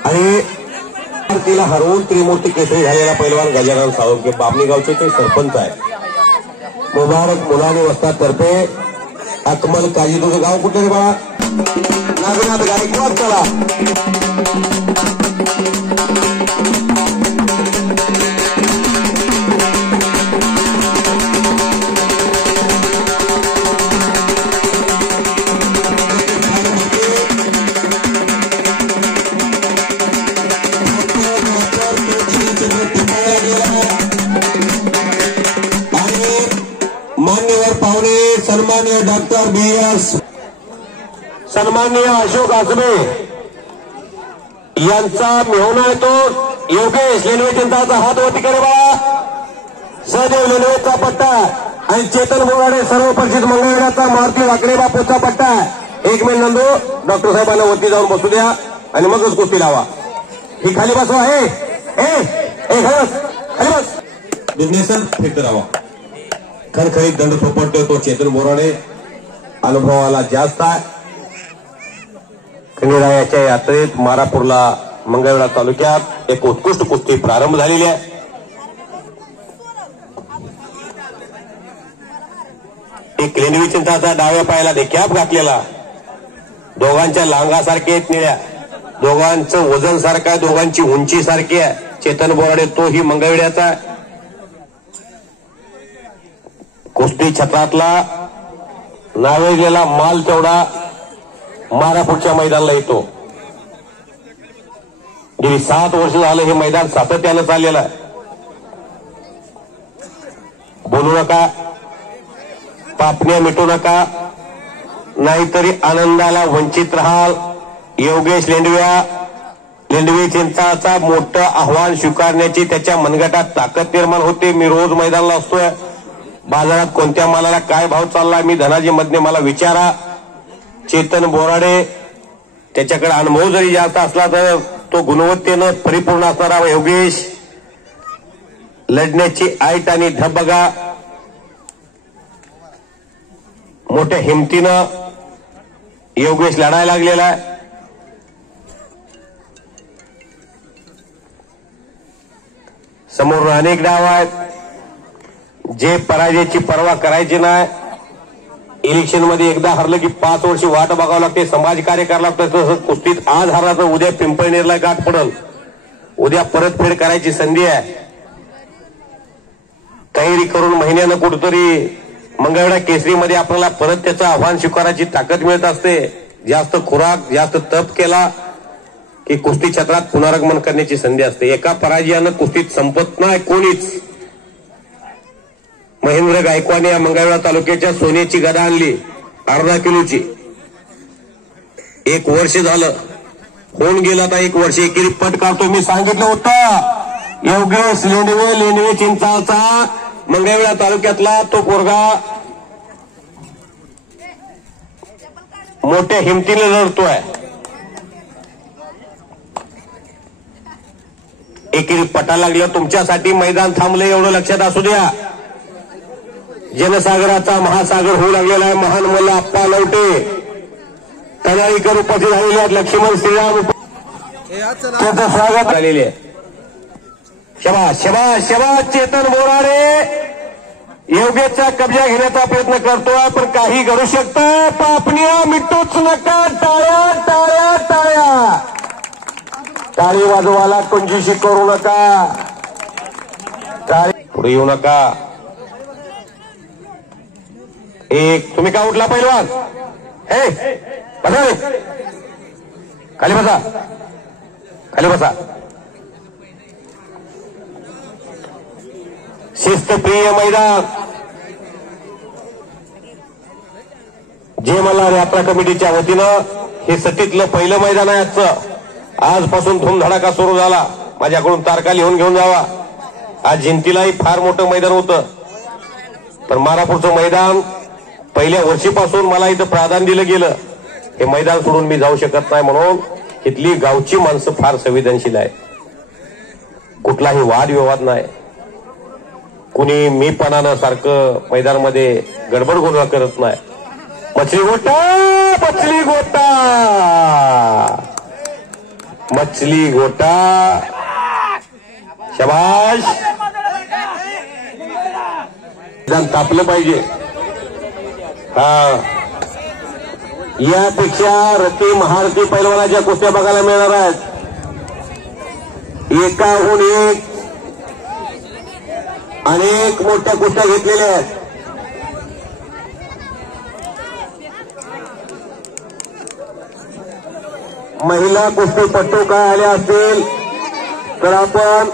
आणि तिला हरवून त्रिमूर्ती केसरी झालेला पैलवान गजानन साळुंके बामणी गावचे ते सरपंच आहे. मुबारक मुलानी वस्तादतर्फे अकमल काजी, तुझं गाव कुठे रे बाळा? नागनाथ गायकवाड. चला मान्यवर पाहुणे, सन्मान्य डॉक्टर BS, सन्मान्य अशोक आसबे यांचा मेहुणा आहे तो योगेश लेनवे जनताचा हात वरती करे बा. सहदेव लेनवेचा पट्टा आणि चेतन बोराडे सर्व परिचित मंगळवेढ्याचा मारुती वाकडे बापूचा पट्टा. एक मिनिट नंदू, डॉक्टर साहेबांना वरती जाऊन बसू द्या आणि मगच कुस्ती लावा. ही खाली बसवा. खाली बस. बिझनेसर फिट राहावा. खरखरीत दंड थोपटतोय तो चेतन बोराडे. अनुभवाला जास्त आहे. खंडेरायाच्या यात्रेत मारापूरला मंगळवेढा तालुक्यात एक उत्कृष्ट कुस्ती प्रारंभ झालेली आहे. एक लेंडवी चिंताचा डाव्या पायाला देखील घातलेला. दोघांच्या लांगासारखे निळ्या, दोघांचं वजन सारखं आहे, दोघांची उंची सारखी आहे. चेतन बोराडे तोही मंगळवेढ्याचा. कुस्ती क्षेत्रातला नावेजलेला माल तेवढा मारापूरच्या मैदानाला येतो. गेली 7 वर्ष झालं हे मैदान सातत्यानं चाललेलं आहे. बोलू नका, पापण्या मिटू नका, नाहीतरी आनंदाला वंचित राहाल. योगेश लेंडवे चिंचाचा मोठं आव्हान स्वीकारण्याची त्याच्या मनगटात ताकद निर्माण होते. मी रोज मैदानाला असतोय. बाजारात कोणत्या मालाला काय भाव चालला, मी धनाजी मधने मला विचारा. चेतन बोराडे त्याच्याकडे अनुभव जरी जास्त असला तर तो गुणवत्तेनं परिपूर्ण असणारा योगेश. लढण्याची ऐट आणि ढब बघा. मोठ्या हिमतीनं योगेश लढायला लागलेला आहे. समोर अनेक डाव आहेत. जे पराजयाची पर्वा करायची नाही. इलेक्शन मध्ये एकदा हरलं की 5 वर्ष वाट बघावं लागते. समाजकार्य करावं लागतं. तसं कुस्तीत आज हरला तर उद्या पिंपळनेरला गाठ पडल. उद्या परतफेड करायची संधी आहे. तयारी करून महिन्यानं कुठतरी मंगळवेढा केसरीमध्ये आपल्याला परत त्याचं आव्हान स्वीकारायची ताकद मिळत असते. जास्त खुराक, जास्त तप केला की कुस्ती क्षेत्रात पुनरागमन करण्याची संधी असते. एका पराजयानं कुस्तीत संपत नाही कोणीच. महेंद्र गायकवाडने या मंगळवेढा तालुक्याच्या सोन्याची गदा आणली अर्धा किलोची. 1 वर्ष झालं होऊन गेलं. आता 1 वर्ष एकेरी पट काढतो. मी सांगितलं होतं योगेश लेंडवे चिंचाचा मंगळवेढा तालुक्यातला तो पोरगा मोठ्या हिमतीने लढतोय. एकेरी पटा लागलं. तुमच्यासाठी मैदान थांबलं एवढं लक्षात असू द्या. जनसागराचा महासागर होऊ लागलेला आहे. महान मल्ल आप्पा लवटे तनाळीकर उपस्थित झालेले आहेत. लक्ष्मण श्रीराम त्याचं स्वागत झालेले आहे. शबाश शबाश शबाश. चेतन बोराडे योगेशचा कब्जा घेण्याचा प्रयत्न करतोय पण काही घडू शकतं. पापण्या मिटूच नका. टाळ्या टाळ्या टाळ्या. टाळी वाजवायला कंजूशी करू नका. टाळी पुढे येऊ नका. एक तुम्ही का उठला पहिलवान? बसा रे. खाली बसा. खाली बसा. शिस्तप्रिय मैदान. जय मल्हार यात्रा कमिटीच्या वतीनं हे सटीतलं पहिलं मैदान आहे आजचं. आजपासून धूमधडाका सुरू झाला. माझ्याकडून तारखा लिहून घेऊन जावा. आज जिंतीलाही फार मोठं मैदान होतं पण मारापूरचं मैदान पहिल्या वर्षीपासून मला इथं प्राधान्य दिलं गेलं. हे मैदान सोडून मी जाऊ शकत नाही म्हणून इथली गावची माणसं फार संवेदनशील आहे. कुठलाही वादविवाद नाही. कुणी मीपणानं सारखं मैदानामध्ये गडबड गोंधळ करत नाही. मछली गोटा मछली गोटा मछली गोटा. शबाश. मैदान तापलं पाहिजे. हा यापेक्षा रती महारथी पैलवानाच्या कुस्त्या बघायला मिळणार आहेत. एकाहून एक अनेक मोठ्या कुस्त्या घेतलेल्या आहेत. महिला कुस्तीपट्टू काय आल्या असतील तर आपण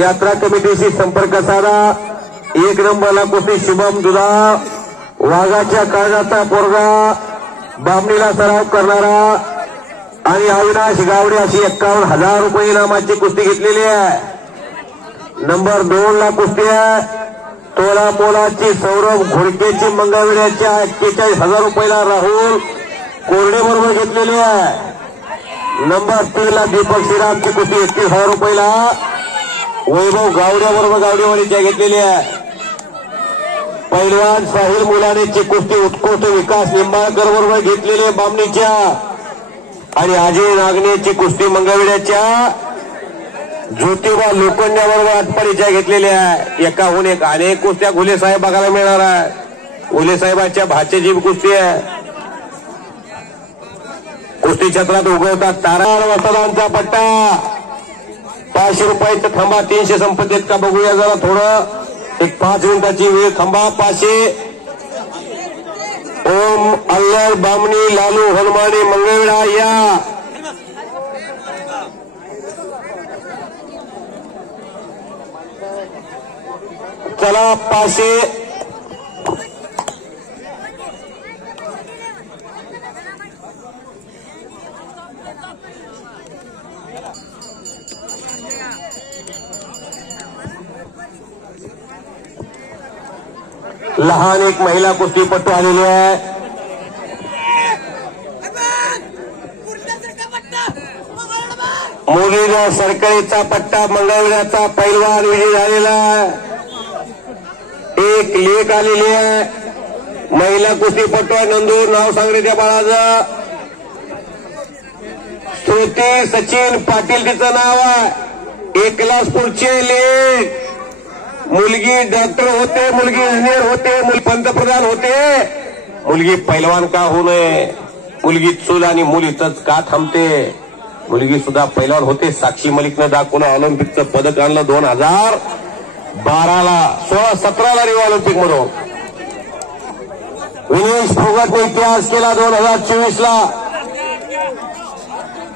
यात्रा कमिटीशी संपर्क साधा. 1 नंबरला कुस्ती शुभम दुधा, वाघाच्या काळजाचा पोरगा, बामणीला सराव करणारा आणि अविनाश गावडे अशी 51,000 रुपये इनामाची कुस्ती घेतलेली आहे. नंबर 2 ला कुस्ती आहे तोला मोलाची सौरभ घोडकेची मंगळवेड्याच्या 41,000 रुपयाला राहुल कोरडे बरोबर घेतलेली आहे. नंबर 3 ला दीपक श्रीरामची कुस्ती 31,000 रुपयाला वैभव गावड्याबरोबर गावडेवाडीच्या घेतलेली आहे. पैलवान साहिल मुलानेची कुस्ती उत्कृष्ट विकास निंबाळकर बरोबर घेतलेली आहे बामणीच्या आणि अजय नागनेची कुस्ती मंगळवेड्याच्या ज्योतिबा लोखंड्याबरोबर आटपाडीच्या घेतलेल्या आहे. एकाहून एक अनेक कुस्त्या घुले साहेब बघायला मिळणार आहे. घुले साहेबांच्या भाच्याची कुस्ती आहे. कुस्ती क्षेत्रात उगवतात तारा. वसदांचा पट्टा 500 रुपयाचा थांबा. 300 संपत्तीत का बघूया जरा थोडं. एक 5 मिनिटाची वेळ थांबा. 500 ओम अल्लर बामणी लालू हनुमानी मंगळवेढा या चला. 500 लहान एक महिला कुस्तीपट्टू आलेली आहे. मुलीला सरकारीचा पट्टा मंगळवेढ्याचा पैलवान विजय झालेला आहे. एक लेख आलेली आहे. महिला कुस्तीपट्टू आहे नंदूर. नाव सांग रे त्या बाळाचं. श्रुती सचिन पाटील तिचं नाव आहे. एकलासपूरचे लेख. मुलगी डॉक्टर होते, मुलगी इंजिनियर होते, पंतप्रधान होते. मुलगी पैलवान का होऊ नये. मुलगी चूल आणि मुलीतच का थांबते. मुलगी सुद्धा पैलवान होते. साक्षी मलिकनं दाखवून ऑलिम्पिकचं पदक आणलं 2012ला 16-17ला रिओ ऑलिम्पिक मधून. विनेश फोगटने इतिहास केला 2024ला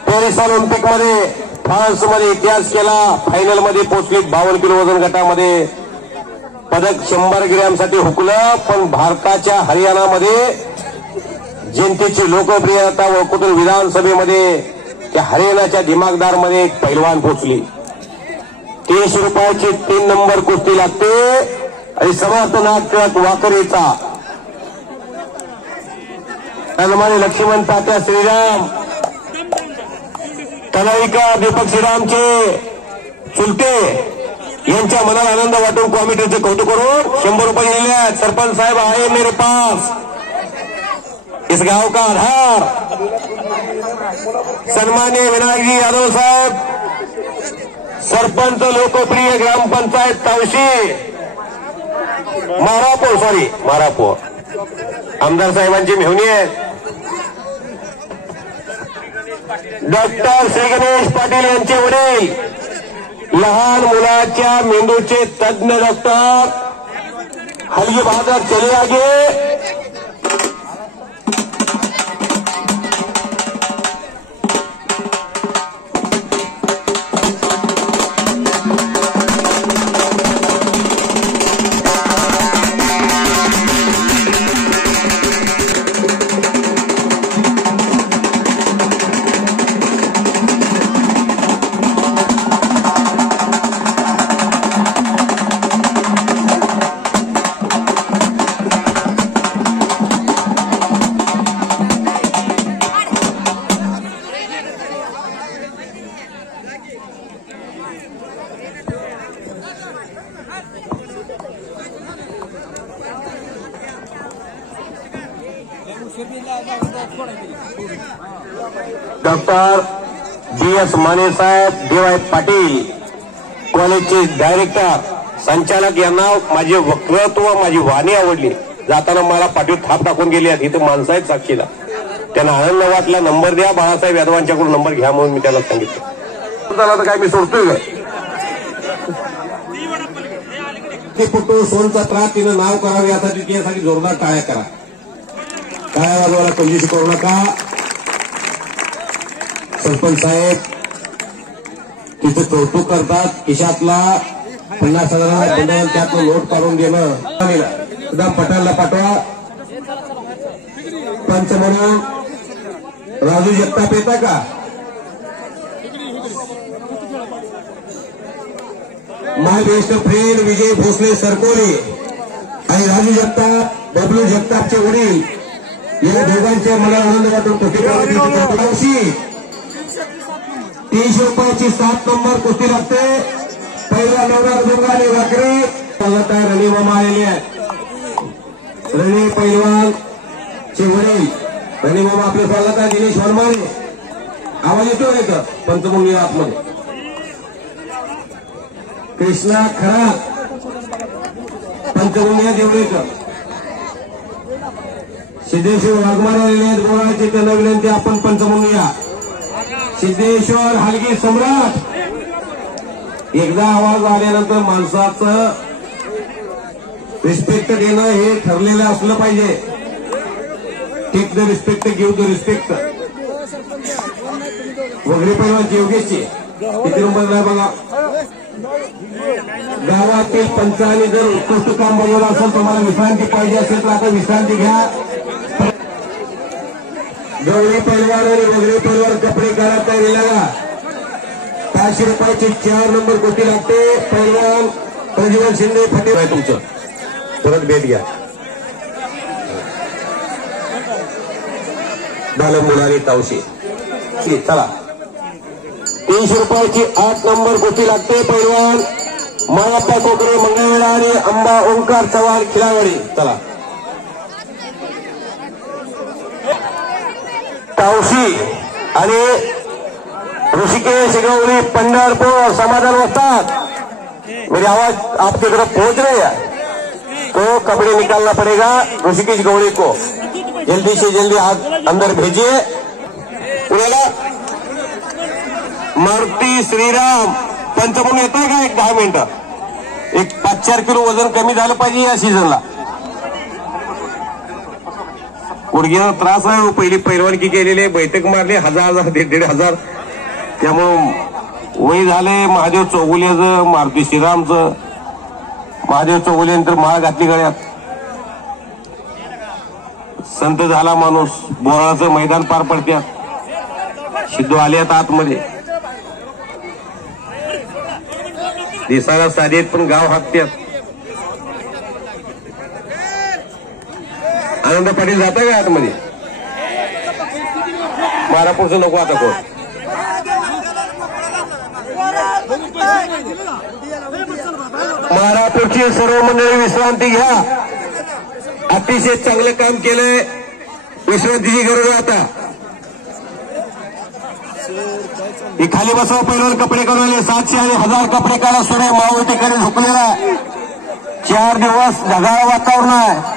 पॅरिस ऑलिम्पिक मध्ये फ्रान्समध्ये इतिहास केला. फायनल मध्ये पोहोचली 52 किलो वजन गटामध्ये. पदक 100 ग्रॅमसाठी हुकलं पण भारताच्या हरियाणामध्ये जनतेची लोकप्रियता ओळखून विधानसभेमध्ये त्या हरियाणाच्या दिमागदारमध्ये एक पैलवान पोहोचली. 300 रुपयाची 3 नंबर कुस्ती लागते आणि समर्थनात वाकरेचा हनुमानी लक्ष्मण तात्या श्रीराम तलाविका दीपक श्रीरामचे चुलते यांच्या मनाला आनंद वाटून कॉमिटीचे कौतुक करून 100 रुपये दिलेले आहेत. सरपंच साहेब आहे मेरे पास इस गांव का आधार. सन्माननीय विनायकजी यादव साहेब सरपंच लोकप्रिय ग्रामपंचायत तावशी मारापूर आमदार साहेबांची मेहुणी आहेत. डॉक्टर श्री गणेश पाटील यांचे वडील लहान मुलाच्या मेंदूचे तज्ञ डॉक्टर हलगी बहादुर चले आगे. डॉक्टर BS माने साहेब DY पाटील कॉलेजचे डायरेक्टर संचालक यांना माझे वक्तृत्व माझी वाणी आवडली. जाताना मला पाठीवर थाप टाकून गेली आहेत. इथं माणसं आहेत साक्षीला. त्यांना आनंद वाटला. नंबर द्या बाळासाहेब यादवांच्याकडून नंबर घ्या म्हणून मी त्याला सांगितलं. झाला तर काय मी सोडतोय ते पुटो सोनचा त्रास तिनं नाव करावे यासाठी त्यासाठी जोरदार टाळ्या करा. टाळ्या वाजवायला कंजूसी करू नका. सरपंच साहेब तिथं कौतुक करतात. खिशातला 50,000 बंडल त्यातलं नोट काढून देणं. सुद्धा पठाणला पाठवा. पंच म्हणून राजू जगताप येता का? माय बेस्ट फ्रेंड विजय भोसले सरकोली आणि राजू जगताप बबलू जगतापचे वडील या दोघांच्या मला आनंद वाटून कुस्ती 300 रुपयाची 7 नंबर कुस्ती लागते. पहिला नवरा दोघांनी वाकरे रणी मामा आलेले आहेत. रणी पैलवान चे वडील रणी मामा आपले स्वागत आहे. दिनेश वनमाने आवाज येतो येतं पंचमुंगी आतमध्ये. कृष्णा खरा पंचमुंगी देवळेकर. सिद्धेश्वर वाघमारे आलेले आहेत. गोळाचे त्यांना विनंती आपण पंचमुंगिया. सिद्धेश्वर हलगी सम्राट. एकदा आवाज आल्यानंतर माणसाचं रिस्पेक्ट देणं हे ठरलेलं असलं पाहिजे. Take the respect give the respect. वगैरे पैलवानची योगेशची किती नंबर आहे बघा. गावातील पंचांनी जर उत्कृष्ट काम बघवलं असेल तुम्हाला विश्रांती पाहिजे असेल तर आता विश्रांती घ्या. गवळी पैलवान आणि वगैरे पैलवान कपडे काढा तयारी लागा. 500 रुपयाची 4 नंबर कुस्ती लागते. पैलवान प्रज्वल शिंदे फटे आहे तुमचं. परत भेट घ्या. बालम मुलानी तावशी चला. 300 रुपयाची 8 नंबर कुस्ती लागते. पैलवान मायाप्पा कोकरे मंगळवेढा आणि अंबा ओंकार चव्हाण खिलावाडी. चला तावशी आणि ऋषिकेश गौरी पंढरपूर समाधान वस्ताद. मेरी आवाज आपकी तरफ पहुंच रही है तो कपड़े निकालना पड़ेगा. ऋषिकेश गौरी को जल्दी से जल्दी हाथ अंदर भेजिए. पुण्याला मारुती श्रीराम पंचमुंगी येत आहे का? एक 10 मिनिटं. एक 5-4 किलो वजन कमी झालं पाहिजे या सीझनला. गुडघ्याला त्रास आहे. पहिली पैलवानकी केलेली बैठक मारली 1000 1,500. त्यामुळं वय झालंय. महादेव चौगुल्याचं मारुती श्रीरामचं. महादेव चौगुल्यानंतर माळ घातली गळ्यात. संत झाला माणूस. बोराचं मैदान पार पडत्यात. सिद्धू आल्यात आतमध्ये. दिसायला साधेत पण गाव हाकत्यात. आनंद पाटील जाता का आतमध्ये? मारापूरचं नको आता कोण. मारापूरची सर्व मंडळी विश्रांती घ्या. अतिशय चांगलं काम केलंय. विश्रांतीची गरज आहे आता. ही खाली बसवा पैलवान कपडे करून आले. 700 आणि 1000 कपडे काढा. सूर्य मावळतीकडे झोपलेला आहे. 4 दिवस ढगाळ वातावरण आहे.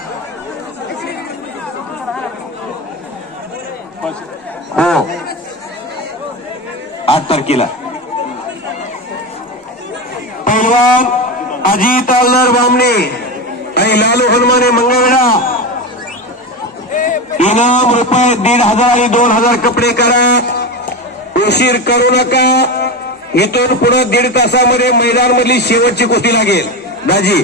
हो 8 तारखेला पैलवान अजित आलर बामणे आणि लालू हनुमाने मंगळवेढा. इनाम रुपये 1,500 आणि 2,000 कपडे करा. उशीर करू नका. इथून पुढे 1.5 तासामध्ये मैदान मधली शेवटची कुस्ती लागेल. दाजी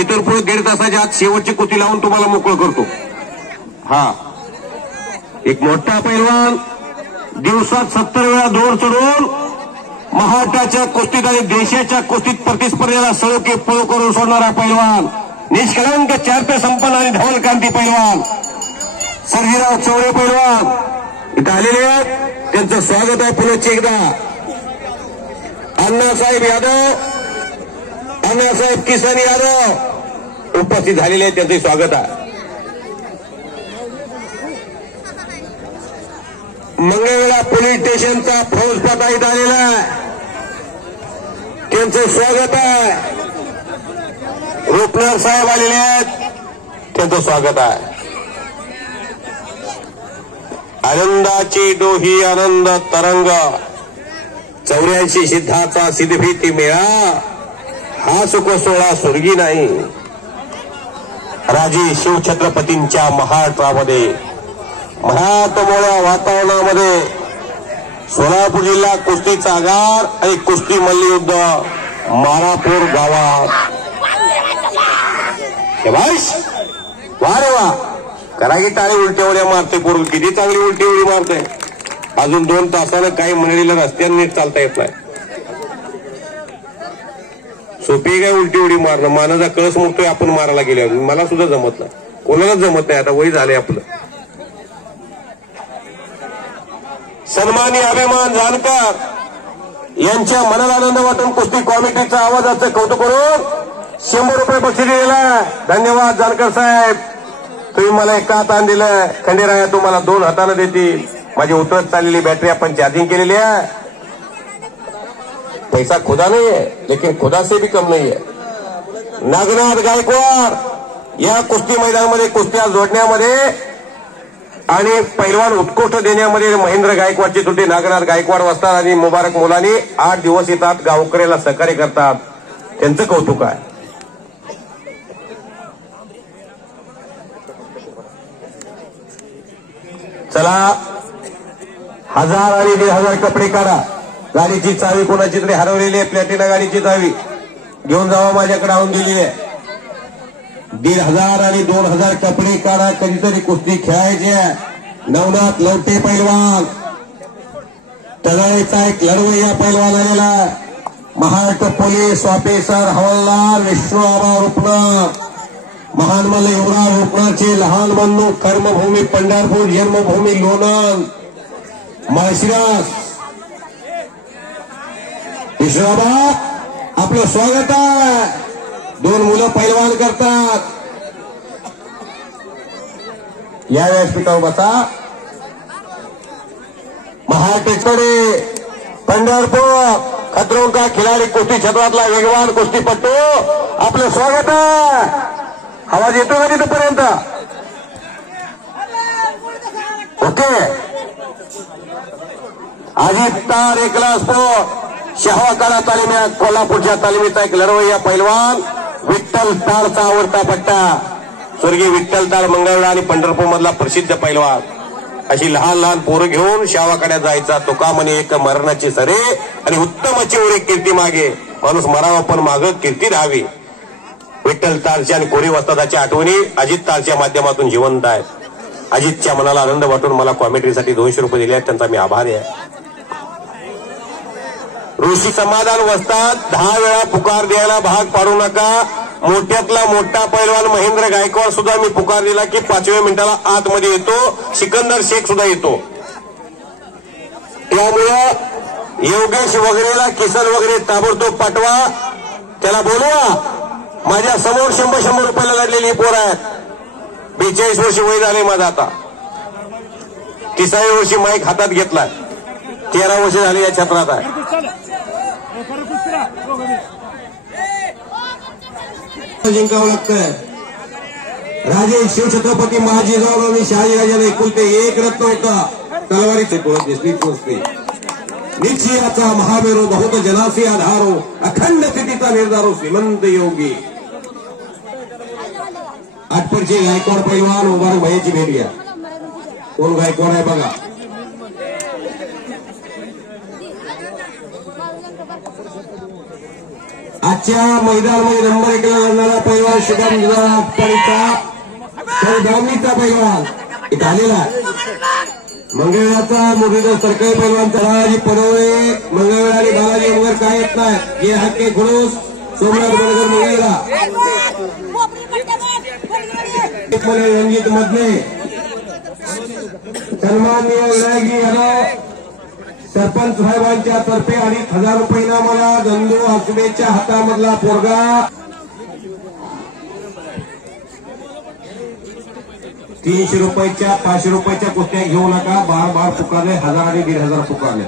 इथून पुढे 1.5 तासाच्या आत शेवटची कुस्ती लावून तुम्हाला मोकळं करतो. हा एक मोठा पैलवान दिवसात 70 वेळा दोर चढून महाराष्ट्राच्या कुस्तीत आणि देशाच्या कुस्तीत प्रतिस्पर्धेला सळोके पळो करून सोडणारा पैलवान. निष्कलंक 4 पे संपन्न आणि धवलकांती पैलवान सर्जीराव चौरे पैलवान इथं आलेले आहेत. त्यांचं स्वागत आहे पुनश्च एकदा. अण्णासाहेब यादव अण्णासाहेब किसन यादव उपस्थित झालेले आहेत. त्यांचे स्वागत आहे. मंगळवेढा पोलीस स्टेशनचा फौजफाटा इथं आलेला आहे. त्यांचं स्वागत आहे. रुपनर साहेब आलेले आहेत. त्यांचं स्वागत आहे. आनंदाची डोही आनंद तरंग 84 सिद्धाचा सिद्धभीती मेळा हा सुख सोहळा स्वर्गी नाही. राजे शिवछत्रपतींच्या महाराष्ट्रामध्ये महातमोळ्या वातावरणामध्ये सोलापूर जिल्हा कुस्तीचा आगार आणि कुस्ती मल्लयुद्ध मारापूर गावात. वा रे वा, करा की टाळी. उलट्या उड्या मारते पोरग, किती चांगली उलटी उडी मारते. अजून 2 तासानं काही मंडळीला रस्त्याने नीट चालता येत नाही. सोपी काय उलटी उडी मारणं. मानाचा कळस मोडतोय आपण मारायला गेल्यावर. मला सुद्धा जमत नाही, कोणालाच जमत नाही. आता वय झालंय आपलं. सन्मानी अभिमान जानकर यांच्या मनाला आनंद वाटून कुस्ती कॉमिटीच्या आवाजाचं कौतुक करून 100 रुपये बक्षीस दिलेला. धन्यवाद जानकर साहेब. तुम्ही मला एका हाताने दिलं. खंडेराया तुम्हाला 2 हाताने देतील. माझी उतरत चाललेली बॅटरी आपण चार्जिंग केलेली आहे. पैसा खुदा नहीं है, लेकिन खुदा से भी कम नहीं है. नागनाथ गायकवाड या कुस्ती मैदानामध्ये कुस्त्या जोडण्यामध्ये आणि पैलवान उत्कृष्ट देण्यामध्ये महेंद्र गायकवाडची तुटे नागनाथ गायकवाड असतात आणि मुबारक मुलांनी 8 दिवस येतात, गावकऱ्याला सहकार्य करतात. त्यांचं कौतुक आहे. चला 1000 आणि 1500 कपडे काढा. गाडीची चावी कोणाची तरी हरवलेली आहे. प्लॅटिना गाडीची चावी घेऊन जावा, माझ्याकडे आणून दिलेली आहे. 1500 आणि 2000 कपडे काढा. कधीतरी कुस्ती खेळायची आहे. नवनाथ लवटे पैलवान, तळाईचा एक लढवय्या पैलवान आलेला. महाराष्ट्र पोलीस ऑफिसर हवालदार विष्णू आबा रुपनर, महान मल्ल युवराज रुपनरचे लहान बंधू, कर्मभूमी पंढरपूर, जन्मभूमी लोणंद, माळशिरस. विष्णू आबा आपलं स्वागत आहे. 2 मुलं पैलवान करतात. या व्यासपीठावर बसा. महाराष्ट्राकडे पंढरपूर खतरों का खिलाडी कुस्ती क्षेत्रातला वेगवान कुस्तीपट्टू आपलं स्वागत आहे. आवाज येतो का तिथपर्यंत? ओके. अजित तार एकला स्पोर्ट शहावाकाला तालिम्या कोल्हापूरच्या तालिमीचा एक लढवय्या पैलवान विठ्ठल तारचा आवडता पट्टा. स्वर्गीय विठ्ठल तार मंगळवेढा आणि पंढरपूर मधला प्रसिद्ध पैलवान. अशी लहान लहान पोरं घेऊन शावाकड्यात जायचा. तुका म्हणे एक मरणाची सरे आणि उत्तमाची ओळी कीर्ती मागे. माणूस मरावा पण माग कीर्ती राहावी. विठ्ठल तारच्या आणि कोरी वस्तादाच्या आठवणी अजित तारच्या माध्यमातून जिवंत आहेत. अजितच्या मनाला आनंद वाटून मला कॉमेंट्रीसाठी 200 रुपये दिले आहेत, त्यांचा मी आभारी आहे. ऋषी समाधान वस्तात 10 वेळा पुकार द्यायला भाग पाडू नका. मोठ्यातला मोठा पैलवान महेंद्र गायकवाड सुद्धा मी पुकार दिला की 5व्या मिनिटाला आतमध्ये येतो. सिकंदर शेख सुद्धा येतो. त्यामुळे योगेश वगैरेला किसन वगैरे ताबडतोब पाठवा. त्याला बोलवा. माझ्या समोर 100 रुपयाला लढलेली पोर आहेत. 42 वर्ष वय झाले माझं. आता 30व्या वर्षी माईक हातात घेतलाय. 13 वर्ष झाली या क्षेत्रात आहे. जिंकावं लागतं. राजे शिवछत्रपती महाजीराव आणि शहाजीराजाला एकुलते एक रत्न होता. तलवारीचे दिसली पोचते. निश्चयाचा महामेरू बहुत जनासी आधारो, अखंड स्थितीचा निर्धारो श्रीमंत योगी. आठपडचे गायकवाड पैलवान मुबारक भाईची भेट घ्या. कोण गायकवाड आहे बघा. आजच्या मैदानामध्ये नंबर 1 ला लढणारा पैलवान शुभम दामणीचा पैलवान इथं आलेला. मंगळवेढाचा मुरलीधर सरकारी पैलवान तळाजी पडवळे मंगळवेढा आणि बालाजी वगैरे काय येत नाही. हे हक्के खुडूस सोमनाथ बडगर मंगळवेढा रंजित मधले सन्माननीय विनायकजी यादव सरपंच साहेबांच्या तर्फे 2,500 रुपये इनामाला धंदू हसबेच्या हातामधला पोरगा. 300 रुपयाच्या 500 रुपयाच्या कुस्त्या घेऊ नका. बार पुकारले. 1000 आणि 1500 पुकारले.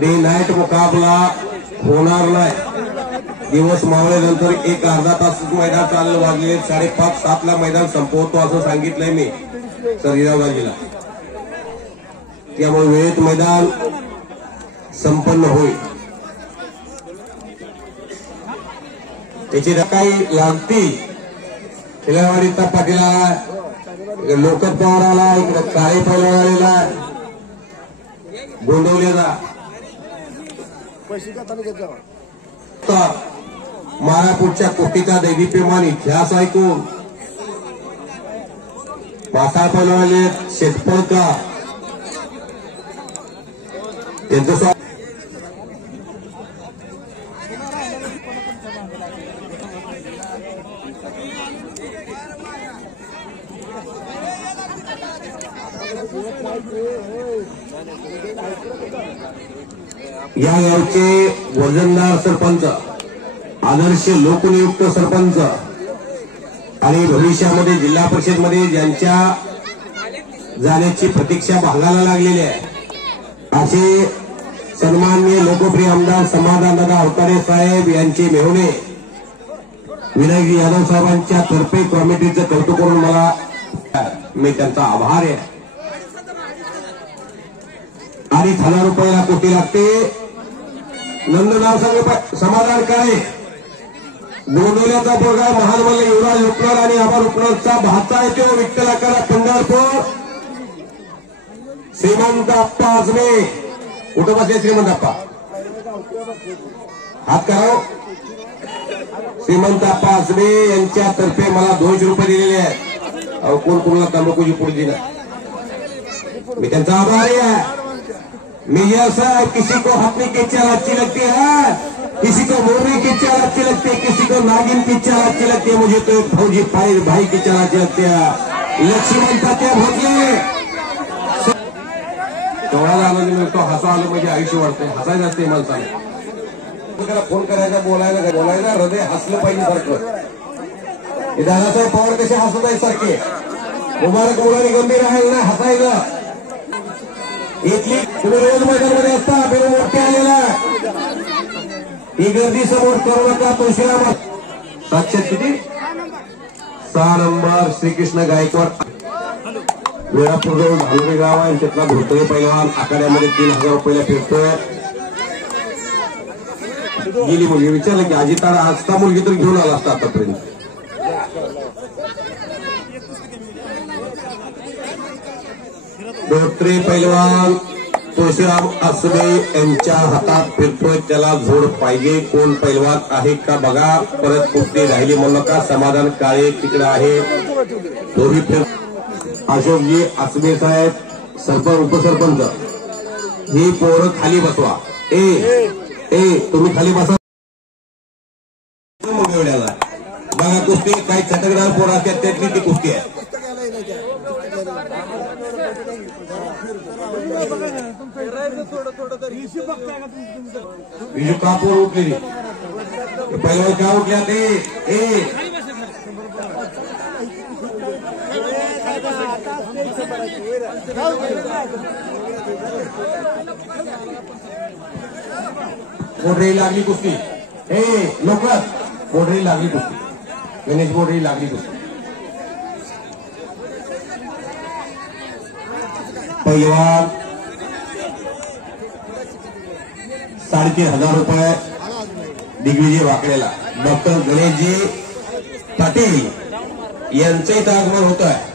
डे नाईट मुकाबला होणार नाही. दिवस मावळल्यानंतर एक अर्धा तास मैदान चाललं, वाजले 5:30-7 ला मैदान संपवतो असं सांगितलंय मी सर्जेरावजीला. त्यामुळे वेळेत मैदान संपन्न होईल. त्याची काही लागतील. खिलावाडीचा पाटीला लोकत पवार आला, इकडे काळे पैलवान आलेला, गोंदवलेला माळापूरच्या कोटीचा दैदिप्यमान इतिहास ऐकून मासाळ पैलवान शेतपळका त्यांचं या गावचे वजनदार सरपंच, आदर्श लोकनियुक्त सरपंच आणि भविष्यामध्ये जिल्हा परिषदमध्ये ज्यांच्या जाण्याची प्रतीक्षा भागायला लागलेली आहे असे सन्माननीय लोकप्रिय आमदार समाधानदादा अवताडे साहेब यांचे मेहुणे विनायक यादव साहेबांच्या तर्फे कमिटीचं कौतुक करून मला मी त्यांचा आभार आहे. 2,500 रुपयाला कोटी लागते. नंदनाव संघ समाधान काळे गोंदवल्याचा पोरगा महानमल्ल युवराज रुपनर आणि आबा रुपनरचा भाचा आहे तो विठ्ठलाकडा पंढरपूर श्रीमंत आप्पा आजमे. कुठं बसले श्रीमंत आप्पा? हात कराव. श्रीमंत आप्पा आजमे यांच्यातर्फे मला 200 रुपये दिलेले आहेत. अहो कोण कोणाला तंबाखूची पुडी दिला मी त्यांचा आभारी आहे. मैं ऐसा किसी को हथनी की चाल अच्छी लगती है, किसी को मोरनी की चाल अच्छी लगती है, किसी को नागिन की चाल अच्छी लगती है, मुझे तो फौजी भाई की चाल अच्छी लगती है. लक्ष्मण तात्या भोसले तेवढा आनंद मिळतो. हसा आलं म्हणजे आयुष्य वाढतंय. हसायचं असते माणसाने. फोन करायचा, बोलायला हृदय हसलं पाहिजे सारखं. हे दादासाहेब पवार कसे हसत आहेत सारखे. मुबारक मुलांनी गंभीर आहे ना हसायचं. इथली तुम्ही रोज मैदानामध्ये असता बिरो मोठे आलेला ही गर्दी समोर करू नका. तुळशीराम 700 किती 6 नंबर श्रीकृष्ण गायकवाड वेळापूर जवळ धालोरे गाव आहे. त्यातला घोटळे पैलवान आखाड्यामध्ये 3,000 रुपयाला फिरतोय. गेली मुलगी विचारलं की आजी तारा आजचा मुलगी तर घेऊन आला असता आतापर्यंत. धोत्रे पैलवान तुळशीराम आसबे यांच्या हातात फिरतोय. त्याला जोड पाहिजे. कोण पैलवान आहे का बघा. परत कुठली राहिली म्हणू नका. समाधान काळे तिकडे आहे. दोन्ही फिर अशोकजी आसबे साहेब सरपंच उपसरपंच ही पोरं खाली बसवा. ए तुम्ही खाली बसा. बघा कुस्ती काही चटकदार पोरं असतात त्यातली ती कुस्ती आहे. बिजू कापूर उठलेली पहिला का उठल्या ते बोडरी लागली कुस्ती. लोक बोडरी लागली कुस्ती. गणेश बोडरी लागली कुस्ती. पैलवान 3,500 रुपये दिग्विजय वाकडेला. डॉक्टर गणेशजी पाटील यांचंही आगमन होत आहे.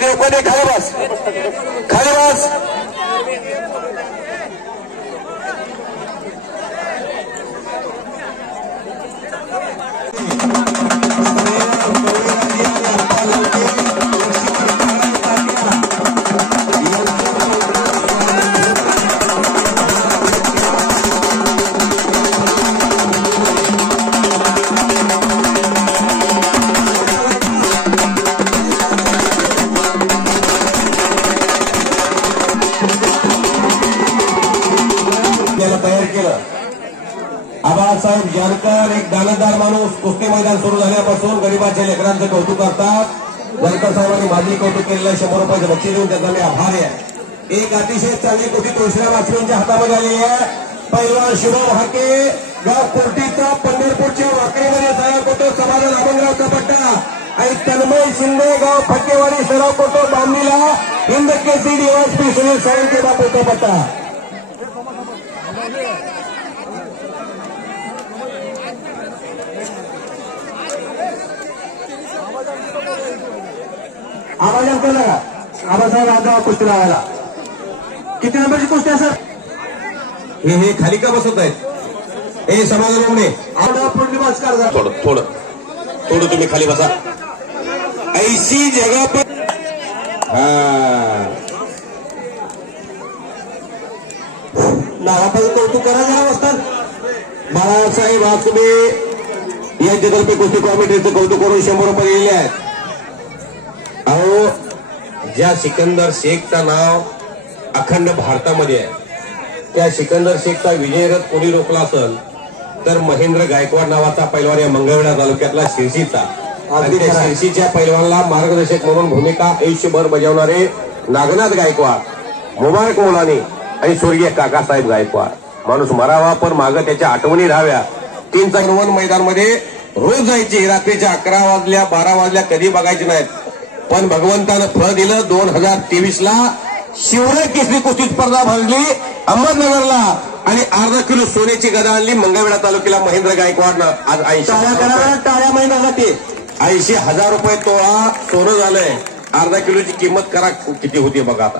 मध्ये खाली बस, खाली बस. तयार केलं. आबासाहेब जानकर एक दानदार माणूस. कुस्ती मैदान सुरू झाल्यापासून गरिबाच्या लेकरांचं कौतुक करतात. जानकर साहेबांनी माझी कौतुक केलेलं 100 रुपयाचं बक्षीस देऊन त्यांचा मी आभारी आहे. एक अतिशय चांगली कुस्ती तुळशीराम आचरेंच्या हातामध्ये आलेली आहे. पैलवान शिवराम हाके गाव कोर्टीचा पंढरपूरच्या वाकरीमध्ये तयार होतो. समाधान अमंगरावचा पट्टा आणि तन्मय शिंदे गाव फटकेवाडी सराव करतो. बामणीला हिंद केसरी डीवायएसपी सुनील साळुंके बापूचा पट्टा. आवाज ऐकतो ना आबासाहेब आता कुस्ती लावायला. किती नंबरची कुस्ती आहे सर? हे खाली का बसत आहेत? हे समाधान पूर्णिमाच करा. थोडं थोडं थोडं तुम्ही खाली बसा. ऐशी जगह पर नावाचं कौतुक करा जरा वाजतात. बाळासाहेब आचुबे यांच्यातर्फे कुस्ती कॉमिटीचं कौतुक करून 100 रुपये दिलेले आहेत. अहो, ज्या सिकंदर शेखचं नाव अखंड भारतामध्ये आहे, त्या सिकंदर शेखचा विजयरथ कोणी रोखला असेल तर महेंद्र गायकवाड नावाचा पैलवान या मंगळवेढा तालुक्यातला शिरशीचा. आणि त्या शिरशीच्या पैलवानला मार्गदर्शक म्हणून भूमिका आयुष्यभर बजावणारे नागनाथ गायकवाड, मुबारक मुलानी आणि स्वर्गीय काकासाहेब गायकवाड. माणूस मरावा पण मागं त्याच्या आठवणी राहाव्या. 3 चांगवन मैदानमध्ये रोज जायची. रात्रीच्या 11 वाजल्या 12 वाजल्या कधी बघायची नाहीत. पण भगवंतानं फळ दिलं. 2023ला शिवराय केसरी कुस्ती स्पर्धा भरली अहमदनगरला आणि अर्धा किलो सोन्याची गदा आणली मंगळवेढा तालुक्याला महेंद्र गायकवाडनं. आज 80 टाळ्या महिन्यासाठी 80,000 रुपये तोळा सोनं झालंय. अर्धा किलोची किंमत करा किती होती बघा आता.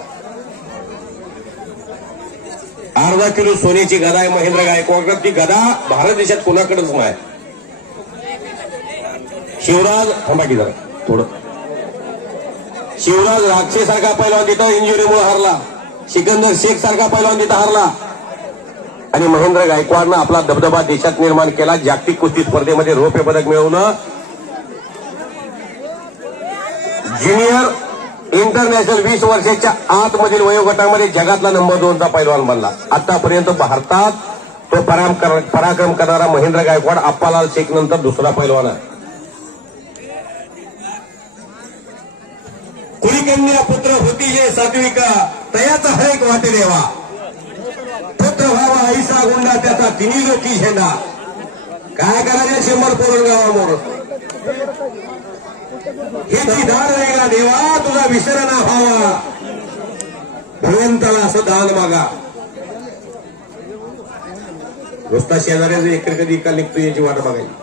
अर्धा किलो सोन्याची गदा आहे महेंद्र गायकवाड. ती गदा भारत देशात कोणाकडेच नाही. शिवराज थांबा की जरा थोडं. शिवराज राक्षे सारखा पैलवान तिथं इंजुरीमुळे हरला. सिकंदर शेख सारखा पैलवान तिथं हरला. आणि महेंद्र गायकवाडनं आपला दबदबा देशात निर्माण केला. जागतिक कुस्ती स्पर्धेमध्ये रौप्य पदक मिळवणं. ज्युनियर इंटरनॅशनल 20 वर्षाच्या आतमधील वयोगटामध्ये जगातला नंबर 2चा पैलवान बनला. आतापर्यंत भारतात तो पराक्रम करणारा महेंद्र गायकवाड अप्पालाल शेख नंतर दुसरा पैलवान आहे. कुळीकन्या पुत्र होती हे सात्विका तयाचा हरेक वाटे देवा. पुत्र व्हावा आईसा गुंडा त्याचा तिन्ही लोकी झेंडा. काय करायचे 100 पोरण गावामोर हेची दान वेगळा देवा तुझा विसरणा व्हावा. भगवंताला असं दान मागा. रस्ता शेजाऱ्याचं एकर कधी का निघतो याची वाट बघायची.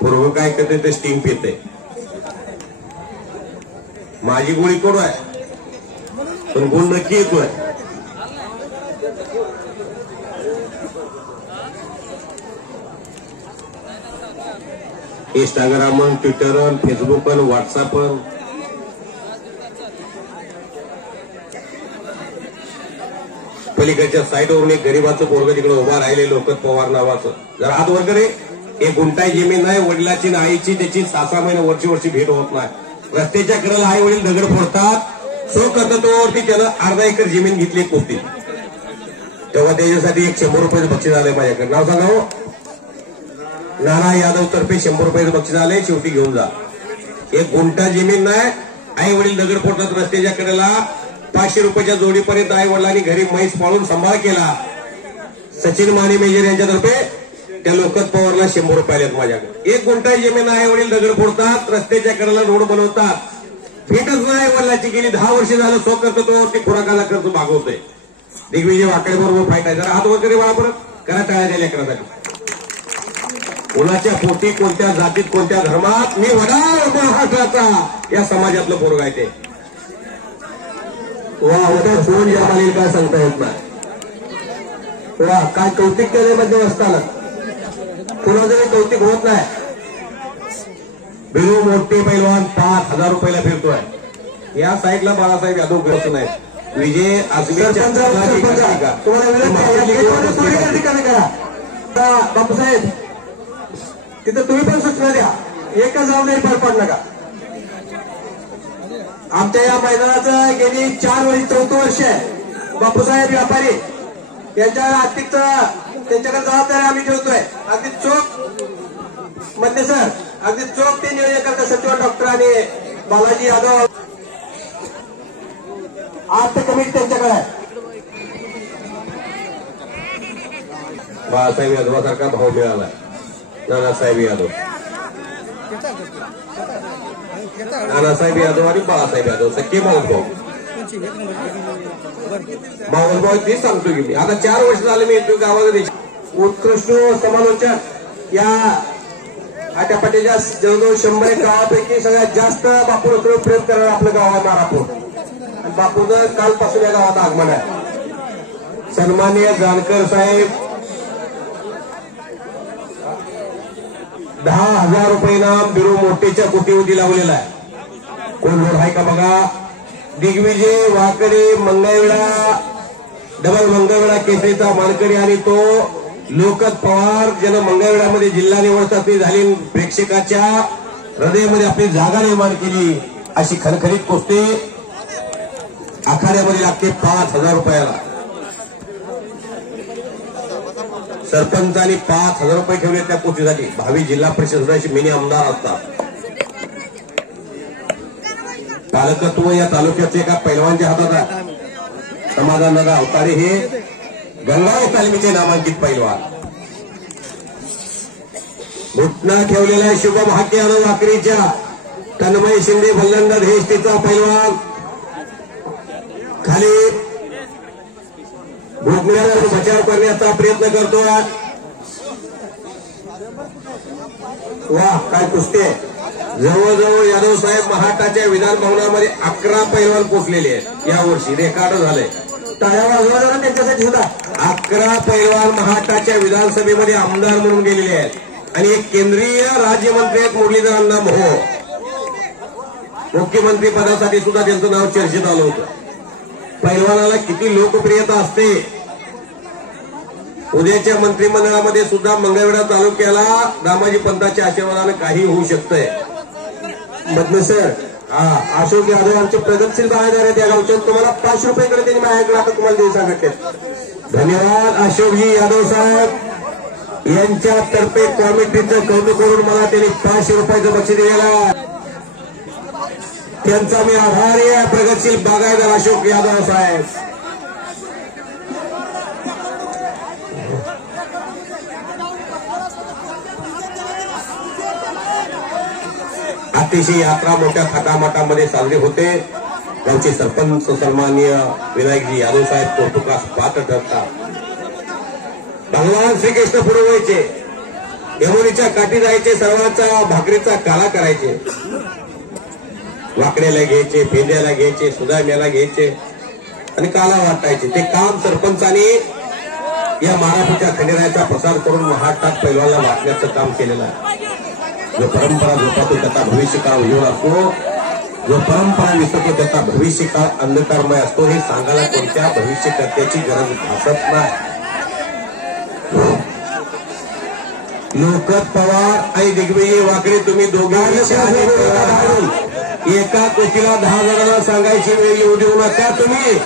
पूर्व काय करते ते स्टिंग पिते. माझी गोळी कोण आहे पण गुण नक्की येतोय. इंस्टाग्राम, ट्विटर, फेसबुक, व्हॉट्सअप पलीकडच्या साईटवरून एक गरीबाचं पोरग तिकडे उभा राहिले लोकत पवार नावाचं. जरा हात वर करे. एक गुंठाई जमीन नाही. वडिलाची ना आईची त्याची 6-6 महिने वर्षी भेट होत नाही. रस्त्याच्या कडेला आई वडील दगड फोडतात. सो कर्तृत्वावरती त्यानं अर्धा एकर जमीन घेतली कुस्ती. तेव्हा त्याच्यासाठी एक 100 रुपयाचं बक्षीस आलंय माझ्याकडे. नाव सांगा हो. नाना यादव तर्फे 100 रुपयाचं बक्षीस आलंय. शेवटी घेऊन जा. एक गुंठा जमीन नाही. आई वडील दगड फोडतात रस्त्याच्या कडेला. 500 रुपयाच्या जोडीपर्यंत आई वडिलांनी घरी म्हैस पाळून सांभाळ केला. सचिन माने मेजर यांच्यातर्फे त्या लोकत पवारला 100 रुपये आलेत माझ्याकडे. एक गुंठा जमीन आई वडील दगड फोडतात. रस्त्याच्या कडेला रोड बनवतात. भेटच नाही वडिलाची. गेली 10 वर्ष झालं सो कर्तृत्वावरती खुराकाला खर्च भागवतोय. दिग्विजय वाकडे बरोबर फाईट आहे. जरा हात वगैरे बाळा परत करा टाळ्या द्या लेकरासाठी. कोणाच्या पोटी कोणत्या जातीत कोणत्या धर्मात मी वडार महाराष्ट्राचा या समाजातलं पोरग आहे ते वा उद्या कोण जन्माला काय सांगता येत नाही वा काय कौतिक केले मध्ये असताना कोणाचंही कौतिक होत नाही बिरू मोठे पैलवान 5,000 रुपयाला फिरतोय या साईडला बाळासाहेब यादव करत नाही विजय आजमीच्या बापूसाहेब तिथं तुम्ही पण सूचना द्या एकच जबाबदारी पार पाड नका आमच्या या मैदानाचं गेली 4 वर्ष 4थं वर्ष आहे बापूसाहेब व्यापारी यांच्या आर्थिकचा त्यांच्याकडे जबाबदारी आम्ही ठेवतोय अगदी चोख मध्ये सर अगदी चोख ते नियोजन करतात सचिव डॉक्टर आणि बालाजी यादव आर्थ कमिटी त्यांच्याकडे आहे बाळासाहेब यादवासारखा भाऊ मिळाला नानासाहेब यादव नानासाहेब यादव आणि बाळासाहेब यादव सख्खे माऊलभाऊ माऊलभाऊ ते सांगतो की मी आता 4 वर्ष झाले मी येतो गावामध्ये उत्कृष्ट समालोचक या आट्यापाट्याच्या जवळजवळ 100 गावापैकी सगळ्यात जास्त बापूकडे प्रेम करणारं आपलं गाव आहे मारापूर आणि बापूचं कालपासून या गावात आगमन आहे सन्माननीय जानकर साहेब 10,000 रुपये नाम बिरू मोठेच्या कोटीवधी लावलेला आहे कोण लोड आहे का बघा दिग्विजय वाकडे मंगळवेढा डबल मंगळवेढा केसरीचा मानकरी आणि तो लोकत पवार ज्यानं मंगळवेढ्यामध्ये जिल्हा निवड चाचणी झाली प्रेक्षकाच्या हृदयामध्ये आपली जागा निर्माण केली अशी खणखणीत कुस्ती आखाड्यामध्ये लागते 5,000 रुपयाला सरपंचांनी 5,000 रुपये ठेवले त्या कुस्तीसाठी भावी जिल्हा परिषद सदस्य मिनी आमदार असतात पालकत्व या तालुक्याचे एका पैलवानच्या हातात आहे समाधान दादा अवतारे हे गंगाव तालमीचे नामांकित पैलवान घुटना ठेवलेला आहे शुभम हाके आणि वाकरीच्या तन्मय शिंदे भल्लंदर हे तिचा पैलवान खाली घुटण्यावर बचाव करण्याचा प्रयत्न करतो वा काय कुस्ती आहे जवळजवळ यादव साहेब महाराष्ट्राच्या विधान भवनामध्ये 11 पैलवान पोचलेले आहेत यावर्षी रेकॉर्ड झालंय टाळ्या वाजवा त्यांच्यासाठी सुद्धा 11 पैलवान महाराष्ट्राच्या विधानसभेमध्ये आमदार म्हणून गेलेले आहेत आणि एक केंद्रीय राज्यमंत्री आहेत मुरलीधर अण्णा मोहो मुख्यमंत्री पदासाठी सुद्धा त्यांचं नाव चर्चेत आलं होतं पैलवानाला किती लोकप्रियता असते उद्याच्या मंत्रिमंडळामध्ये सुद्धा मंगळवेढा तालुक्याला दामाजी पंतांच्या आशीर्वादानं काही होऊ शकतंय मधने सर अशोक यादव आमचे प्रगतशील बाहेर आहेत या गावचे तुम्हाला 500 रुपयाकडे त्यांनी माझ्याकडे आता तुम्हाला देऊ सांगते धन्यवाद अशोकजी यादव साहेब यांच्यातर्फे कॉमिटीचं कौतुक करून मला त्यांनी 500 रुपयाचं बक्षीस दिलेलं त्यांचा मी आभारी आहे प्रगतशील बागायतदार अशोक यादव साहेब अतिशय यात्रा मोठ्या थाटामाटामध्ये साजरी होते गावचे सरपंच सन्माननीय विनायकजी यादव साहेब कौतुकास पात्र ठरतात भगवान श्रीकृष्ण पुढे व्हायचे यमुनेच्या काठी जायचे सर्वांचा भाकरीचा काळा करायचे वाकड्याला घ्यायचे फेंद्याला घ्यायचे सुदाम्याला घ्यायचे आणि काला वाटायचे ते काम सरपंचांनी या महाराष्ट्राच्या खंडेरायाचा प्रसार करून महाराष्ट्रात पैलवानला वाटण्याचं काम केलेलं आहे जो परंपरा जोपातो त्याचा भविष्यकाळ उज्ज्वल असतो जो परंपरा विसरतो त्याचा भविष्यकाळ अंधकारमय असतो हे सांगायला कोणत्या भविष्यकर्त्याची गरज भासत नाही लोकत पवार आणि दिग्विजय वाकडे तुम्ही दोघांनी एका कोटीला 10,000 सांगायची वेळ येऊ देऊ नका तुम्ही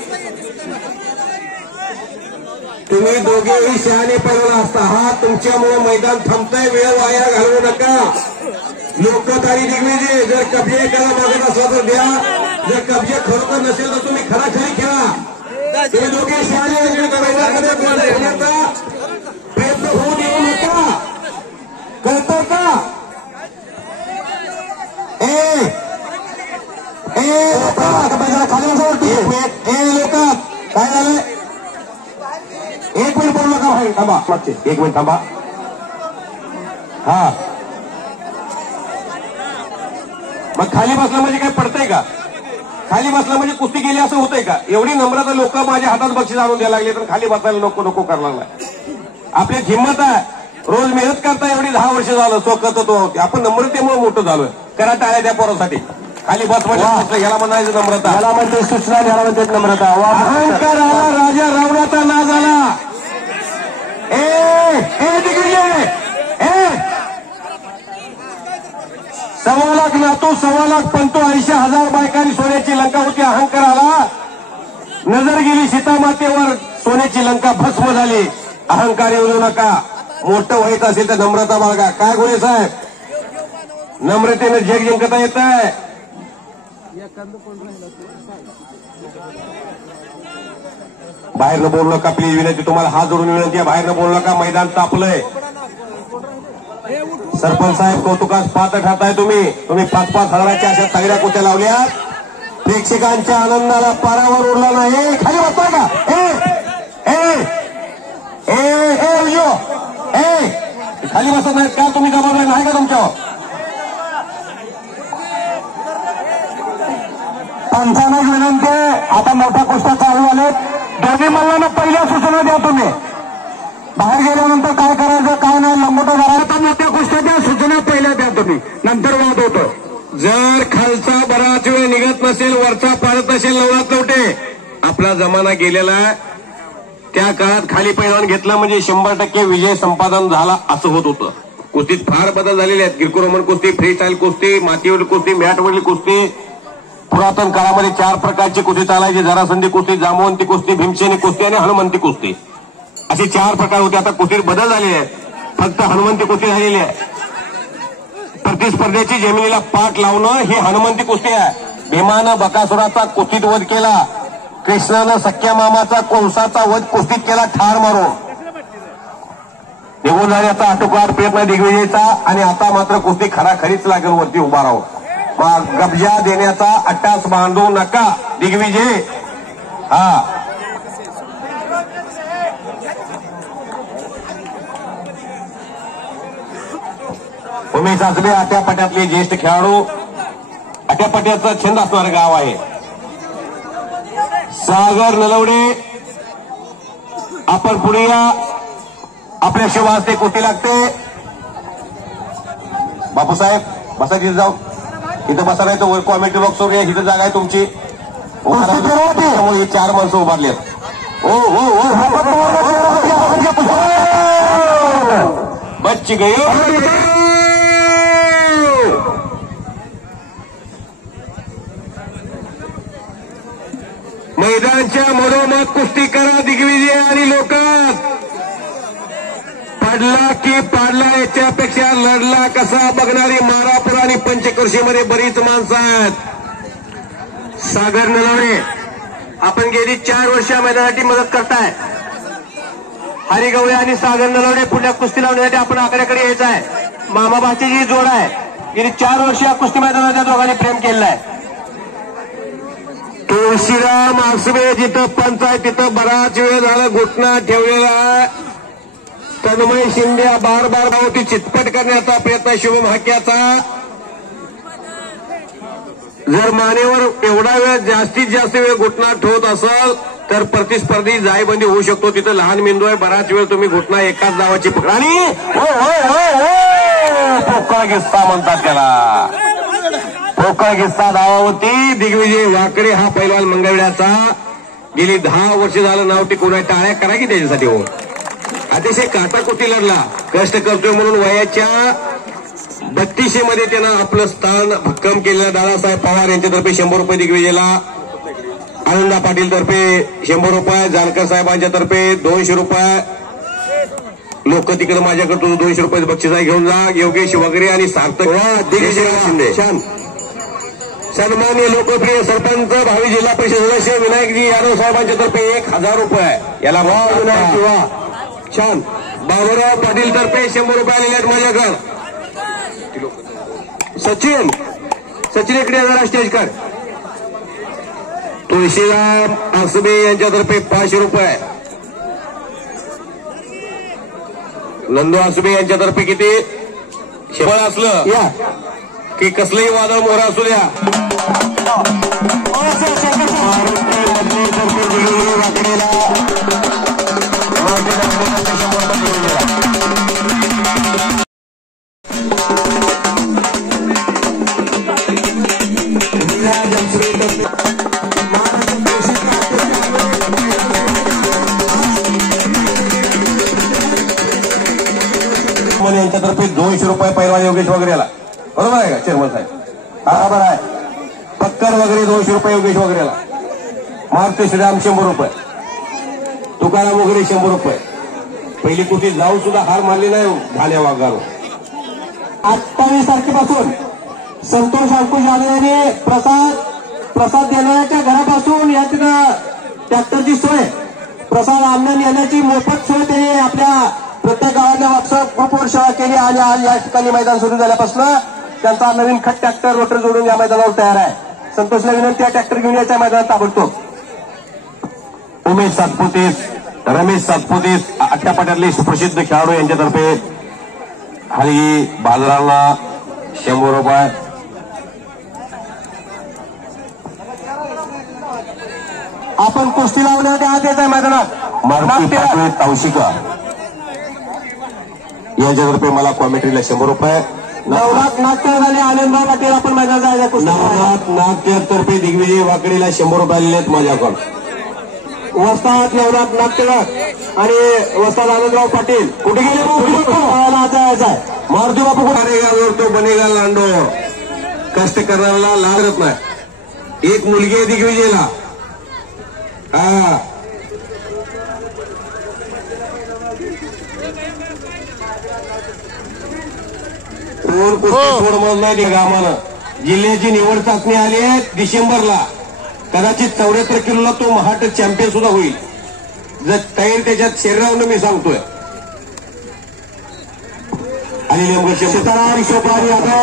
दोघेही शहाणे पैलवान असता हा तुमच्यामुळे मैदान थांबतंय वेळ वाया घालवू नका लोकत आणि दिग्विजय जर कब्जे करायला मागत असला तर द्या जर कब्जे खरोखर नसेल तर तुम्ही खराखरी खेळा तुम्ही दोघे शहाणे प्रयत्न होऊ देऊ नका कळतं का लोकात काय झालं 1 मिनिट बोलू नका थांबा 1 मिनिट थांबा हा मग खाली बसलं म्हणजे काय पडतंय का? खाली बसलं म्हणजे कुस्ती केली असं होतंय का? एवढी नम्रता लोक माझ्या हातात बक्षीस आणून द्यायला लागले तर खाली बसायला नको नको करायला लागलाय. आपली हिंमत आहे, रोज मेहनत करता एवढी 10 वर्ष झालं स्वतः तो आपण नम्रतेमुळे मोठं झालोय. करा टाळ्या त्या पोरासाठी. खाली बस म्हणजे ह्याला म्हणायचं नम्रता, ह्याला म्हणते सूचना, ह्याला म्हणते नम्रता. अहंकार आला, राजा रावणाचा नाद आला. सव्वा लाख नातू, 1.25 लाख पंतो, 80,000 बायकांनी सोन्याची लंका होती. अहंकार आला, नजर गेली सीतामातेवर, सोन्याची लंका भस्म झाली. अहंकार येऊ नका. मोठं व्हायचं असेल तर नम्रता बाळगा. काय गोळे साहेब, नम्रतेनं जग जिंकता येत आहे. बाहेरनं बोलू नका प्लीज, विनंती तुम्हाला हात जोडून विनंती आहे. बाहेरनं बोलू नका, मैदान तापलंय. सरपंच साहेब कौतुकास पात्र ठरताय तुम्ही 5-5 हजाराच्या अशा तगड्या कुठ्या लावल्यात. प्रेक्षकांच्या आनंदाला पारावर उरला नाही. खाली बसता का? खाली बसत नाहीत का तुम्ही? जबाबदारी नाही का तुमच्यावर? पंचांना विनंती, आता मोठ्या कुस्त्या चालू आलेत. दोन्ही मल्लांना पहिल्या सूचना द्या तुम्ही. बाहेर गेल्यानंतर काय करायचं काय नाही लंगोटा करायचं. मोठ्या कुस्त्याच्या सूचना पहिल्या द्या तुम्ही, नंतर वाद होतो. जर खालचा बराच वेळ निघत नसेल, वरचा पाडत नसेल, लवळात लवटे. आपला जमाना गेलेला, त्या काळात खाली पैलवान घेतला म्हणजे 100% विजय संपादन झाला असं होत होतं. कुस्तीत फार बदल झालेले आहेत. गिरको रोमन कुस्ती, फ्री स्टाईल कुस्ती, मातीवरील कुस्ती, मॅटवरील कुस्ती. पुरातन काळामध्ये 4 प्रकारची कुस्ती चालायची. जरासंधी कुस्ती, जांबवंती कुस्ती, भीमसेनी कुस्ती आणि हनुमंती कुस्ती, असे 4 प्रकार होते. आता कुस्तीत बदल झालेले आहेत. फक्त हनुमंती कुस्ती झालेली आहे. प्रतिस्पर्ध्याची जमिनीला पाठ लावणं ही हनुमंती कुस्ती आहे. भीमानं बकासुराचा कुस्तीत वध केला. कृष्णानं सख्या मामाचा कंसाचा वध कुस्तीत केला ठार मारून. निघून जाण्याचा आटोकाट प्रयत्न दिग्विजयचा. आणि आता मात्र कुस्ती खराखरीच लागेल वरती उभा राहून. मग गबजा देण्याचा अट्टास बांधू नका दिग्विजय. हा उमेश आसबे आट्यापाट्यातले ज्येष्ठ खेळाडू. आट्यापाट्याचा छंद असणारं गाव आहे. सागर नलवडे आपण पुढे या. आपल्या शुभ हस्ते कुस्ती लागते. बापूसाहेब बसा तिथे जाऊ. इथं बसा नाही तर कॉमेंट्री बॉक्स वगैरे इथं जागा आहे तुमची. त्यामुळे 4 माणसं उभारली आहेत. बच्ची गयो. मैदानच्या मधोमध कुस्ती करा दिग्विजय आणि लोकात. पडला की पाडला याच्यापेक्षा लढला कसा बघणारी मारापूर आणि पंचकृषीमध्ये बरीच माणसं आहेत. सागर नलवडे आपण गेली 4 वर्ष मैदानासाठी मदत करताय. हरिगवळे आणि सागर नलवडे पुढल्या कुस्ती लावण्यासाठी आपण आकड्याकडे यायचं आहे. मामा भाचीची जोड आहे. गेली 4 वर्ष या कुस्ती मैदानाच्या दोघांनी प्रेम केलेलं आहे. तुळशीराम आसबे जिथं पंच आहे तिथं बराच वेळ झाला घुटना ठेवलेला. तन्मय शिंदे बार होती चितपट करण्याचा प्रयत्न शुभम हाक्याचा. जर मानेवर एवढा वेळ जास्तीत जास्त वेळ घुटना ठेवत असाल तर प्रतिस्पर्धी जायबंदी होऊ शकतो. तिथं लहान मेंदू आहे. बराच वेळ तुम्ही घुटना एकाच दावाची पकड. आणि पोकळ किस्सा म्हणतात त्याला. पोकळ किस्सा धावावरती दिग्विजय वाकडे हा पैलवान मंगळवेढ्याचा. गेली 10 वर्ष झालं नाव टिकून आहे. टाळ्या करा की त्याच्यासाठी. हो अतिशय काटाकुटी लढला. कष्ट करतोय म्हणून वयाच्या 32 मध्ये त्यानं आपलं स्थान भक्कम केलेलं. दादासाहेब पवार यांच्यातर्फे 100 रुपये दिग्विजयला. आनंदा पाटील तर्फे 100 रुपये. जानकर साहेबांच्या तर्फे 200 रुपये. लोक तिकडे माझ्याकडे 200 रुपये बक्षीस घेऊन जा. योगेश वगैरे आणि सार्थक दिग्विजय शिंदे. छान. सन्मान्य लोकप्रिय सरपंच भावी जिल्हा परिषद सदस्य विनायकजी यादव साहेबांच्या तर्फे 1000 रुपये. याला भाव विनायक किंवा छान. बाबूराव पाटील तर्फे 100 रुपये आलेले आहेत माझ्याकडे. सचिन इकडे जरा स्टेज कर. तुळशीराम आसबे यांच्यातर्फे 500 रुपये. नंदू आसबे यांच्यातर्फे किती? शेवळ असलं या की कसलंही वादळ मोहरा असू द्या यांच्यातर्फे 200 रुपये पैलवान योगेश वगैरे याला बरोबर आहे का चेअरमन साहेब? हा बरोबर आहे. पक्कर वगैरे 200 रुपये योगेश वगैरे याला. मारुती श्रीराम 100 रुपये. तुकाराम वगैरे 100 रुपये. पहिली कुठे जाऊन सुद्धा हार मानली नाही झाल्या वाघारो. 28 तारखेपासून संतोष अंकुश यादव यांनी प्रसाद देणाऱ्याच्या घरापासून या तिथं ट्रॅक्टरची सोय, प्रसाद आणून येण्याची मोफत सोय त्यांनी आपल्या प्रत्येक गावातल्या व्हॉट्सअप ग्रुपवर सेवा केली आणि आज या ठिकाणी मैदान सुरू झाल्यापासून त्यांचा नवीन खट ट्रॅक्टर रोटर जोडून या मैदानावर तयार आहे. संतोषला विनंती आहे ट्रॅक्टर घेऊन याच्या मैदानात ताबडतोब. उमेश सातपुते, रमेश सातपुते आट्यापाट्यातले सुप्रसिद्ध खेळाडू यांच्यातर्फे हलगी बाजाराला 100 रुपये. आपण कुस्ती लावण्यासाठी आत येत आहे मैदानात. मारुती पाटोळे तावशिका यांच्यातर्फे मला कॉमेंट्रीला 100 रुपये. नवनाथ नाट्य झाले आनंदराव पाटील आपण मैदानात जायचं कुस्ती. नवनाथ नाट्यतर्फे दिग्विजय वाकडीला 100 रुपये आलेले आहेत माझ्याकडून. वस्ताद नवनाथ नाट्यगार आणि वस्ताद आनंदराव पाटील कुठे गेले? जायचं आहे. मारुती बापू बनेगा तो बनेगा लांडो. कष्ट करणाऱ्याला लागत नाही. एक मुलगी आहे दिग्विजयला. हा कोण कुस्ती सोड म्हणत नाही गावानं. जिल्ह्याची निवड चाचणी आली आहे डिसेंबरला. कदाचित 74 किलोला तो महाराष्ट्र चॅम्पियन सुद्धा होईल जर तयारी त्याच्यात शरीरावरून मी सांगतोय. आणि सीताराम सोपारी यादव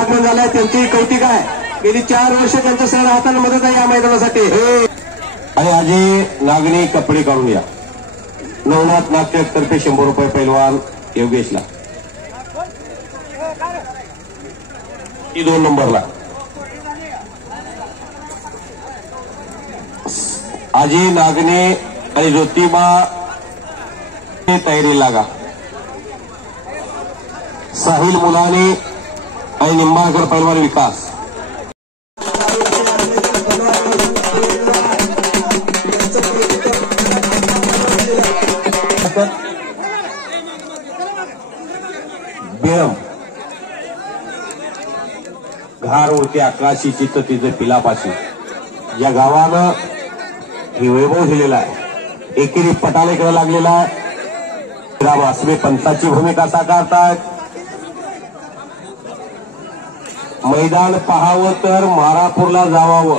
आगमन झालंय. त्यांची कौतिक आहे. गेली 4 वर्ष त्यांच्या सर हाताला मदत आहे या मैदानासाठी. आणि आजी नागणी कपडे काढून या. नवनाथ नाट्यतर्फे 100 रुपये पैलवान योगेशला. ती 2 नंबरला आजी नागणे आणि ज्योतिबा तयारी लागा. साहिल मुलानी आणि निंबाळकर पैलवान विकास. बेरम घार होते आकाशी चित्त तिचं पिलापाशी. या गावानं ही वैभव दिलेला आहे. एकेरी पटालेकडे लागलेला आहे. राम आसमे पंचाची भूमिका साकारतायत. मैदान पाहावं तर मारापूरला जावावं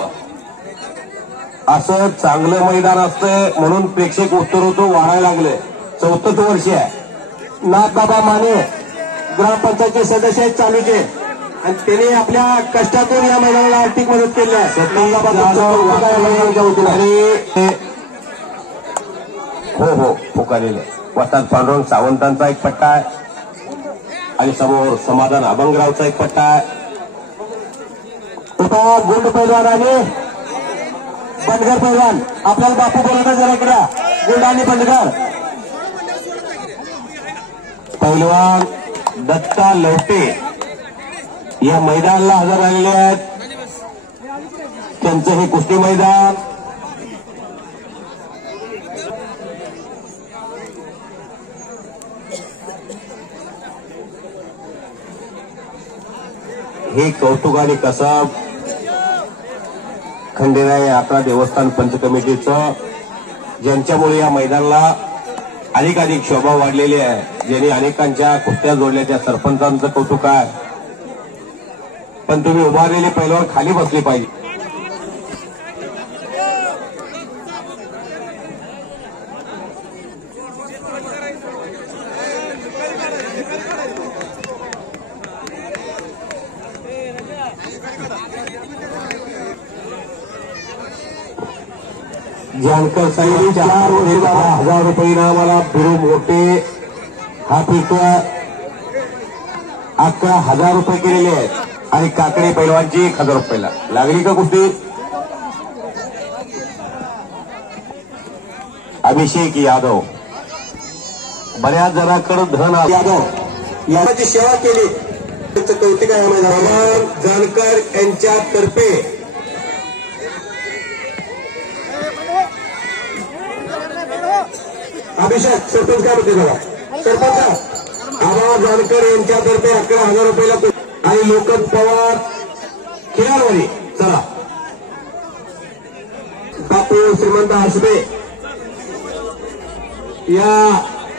असं चांगलं मैदान असतंय म्हणून प्रेक्षक उत्तरोत्तर वाढायला लागले. 34 वर्ष आहे. नाथबाबा माने ग्रामपंचायतचे सदस्य आहेत चालूचे आणि त्यांनी आपल्या कष्टातून या मैदानाला आर्थिक मदत केली आहे. हो पुकारलेले वस्ताद पांडुरंग सावंतांचा एक पट्टा आहे आणि समोर समाधान अभंगरावचा एक पट्टा आहे. गुंड पैलवान आणि बंडगर पैलवान आपल्याला बापू बोलवता जरा इकडे. गुंड आणि बंडगर पैलवान दत्ता लवटे या मैदानाला हजर राहिलेले आहेत. त्यांचं हे कुस्ती मैदान हे कौतुक आणि कसब खंडेराय यात्रा देवस्थान पंच कमिटीचं ज्यांच्यामुळे या मैदानाला अधिकाधिक शोभा वाढलेली आहे. ज्यांनी अनेकांच्या कुस्त्या जोडल्या त्या सरपंचांचं कौतुक आहे. पण तुम्ही उभारलेले पैलवान खाली बसले पाहिजे. जानकर साहेब 4,10,000 रुपये आम्हाला बिरू मोठे हा पिकवा 11,000 रुपये केलेले आहेत आणि काकडे पैलवानची 1,000 रुपयाला. लागली का कुस्ती? अभिषेक यादव, बऱ्याच जणांकडे धन यादव याची सेवा केली, त्यांचं कौतिक आहे. प्रमोद जानकर यांच्यातर्फे अभिषेक सरपंच काय म्हणते बघा. सरपंच आबा जानकर यांच्यातर्फे 11,000 रुपयाला आणि लोकन पवार खेळाडू. चला बापू श्रीमंत आसबे या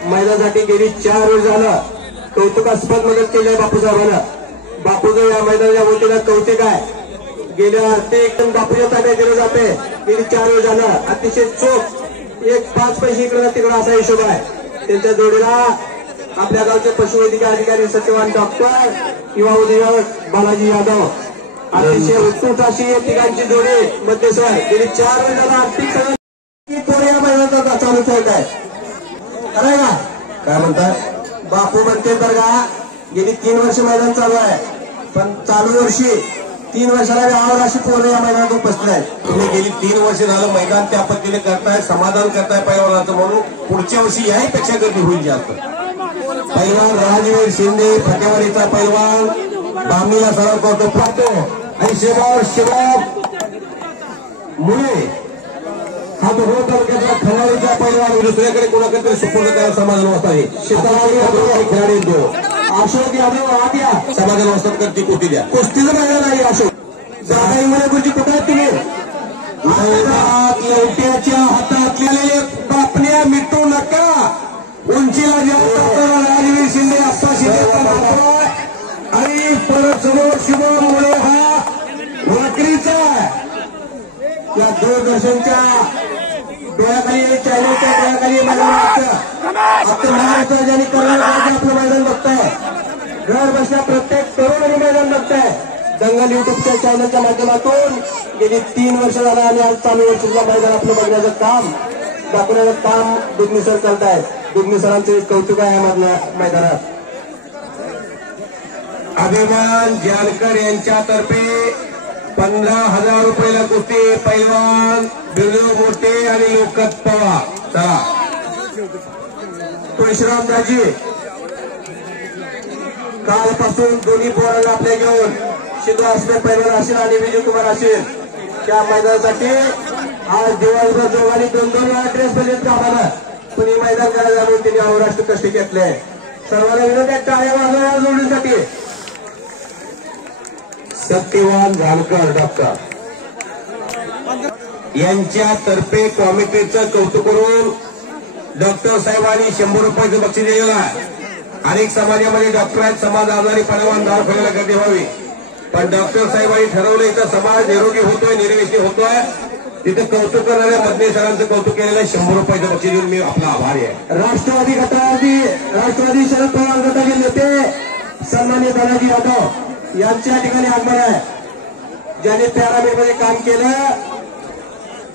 मैदानासाठी गेली 4 वेळ झालं कौतुकास्पद मदत केली आहे बापू साहेबांना. बापूचं या मैदानाच्या वतीनं कौतिक आहे. गेल्या ते एकदम बापूच्या ताब्यात दिलं जाते. गेली 4 वेळ झालं अतिशय चोख, एक 5 पैसे इकडे तिकडे असा हिशोब आहे. त्यांच्या जोडीला आपल्या गावचे पशुवैद्यकीय अधिकारी सत्यवान डॉक्टर किंवा उदयक बालाजी यादव, अतिशय उत्कृष्ट अशी या तिघांची जोडी मध्यस्वर गेली 4 वेळ झाला. आर्थिक सगळं या मैदानाचा चालूच आहे. खरंय का? काय म्हणतात? बापू म्हणते तर का गेली 3 वर्ष मैदान चालू आहे, पण चालू वर्षी 3 वर्षाला आवर अशी पोरं या मैदानात उपस्थित आहेत. तुम्ही गेली 3 वर्ष झालं मैदान त्या पद्धतीने करताय, समाधान करताय पैलवानाचं, म्हणून पुढच्या वर्षी याही पेक्षा गर्दी होईल जास्त. पैलवान राजवीर शिंदे फटेवाडीचा पैलवान बामणीला सराव करतो पाहतो आणि शिवाब मुळे हा तो तालुक्यातला खराडीचा पैलवान दुसऱ्याकडे कोणाकडे सुपूर्द करायला समाधान वाजताय. शेतकरी खेळाडू तो अशोक यादव आत या. समाधान वाजतात करती कुस्ती द्या. कुस्तीचं मैदान आहे अशोक. जागाई मुळे गुरुजी कुठे आहेत तुम्ही? लवट्याच्या हातातले बापण्या मिटू नका. उंचीला जेवता राजवीर शिंदे आप्पा शिंदेचा नातू आणि परत समोर शुभम मुळे हा वाकरीचा या दूरदर्शनच्या डोळ्याखाली चॅनलच्या डोळ्याखाली मैदान असतं. आता महाराष्ट्र ज्यांनी कर्नाटकाचं आपलं मैदान बघताय, घर बसल्या प्रत्येक तरुणांनी मैदान बघताय. दंगल युट्यूबच्या चॅनलच्या माध्यमातून गेली 3 वर्ष झालं आणि आज चालू वर्षीचं मैदान आपलं बघण्याचं काम दाखवण्याचं काम दुग्नी सर करतायत. दुग्नी सरांचं एक कौतुक आहे मधल्या मैदानात. अभिमान जानकर यांच्यातर्फे 15,000 रुपयाला कुस्ती पैलवान बिरदेव मोठे आणि लोकत पवार. चला तुळशीराम दाजी कालपासून दोन्ही पोरांना आपल्या घेऊन सिद्धू आसबे पैलवान असेल आणि विजय कुमार असेल त्या मैदानासाठी आज दिवसभर दोघांनी 2-2 वेळा ड्रेस बदलत आम्हाला, पण हे मैदान करायला म्हणून त्यांनी अहोराष्ट्र कष्ट घेतले. सर्वांना विनंती आहे टाळ्या वाजवा जोडणीसाठी. सत्यवान जानकर डॉक्टर यांच्यातर्फे कॉमिटीचं कौतुक करून डॉक्टर साहेबांनी 100 रुपयाचं बक्षीस दिलेलं आहे. अनेक समाजामध्ये डॉक्टर आहेत, समाज आजारी पैलवान दवाखान्याला गर्दी व्हावी, पण डॉक्टर साहेबांनी ठरवलं इथं समाज निरोगी होतोय, निर्विषय होतोय, तिथे कौतुक करणाऱ्या मदने सरांचं कौतुक केलेलं आहे. 100 रुपयाचं बक्षीस देऊन मी आपला आभारी आहे. राष्ट्रवादी गटाची राष्ट्रवादी शरद पवार गटाचे नेते सन्माननीय बालाजी यादव यांच्या ठिकाणी आगमन आहे. ज्यांनी पॅरामिडमध्ये काम केलं,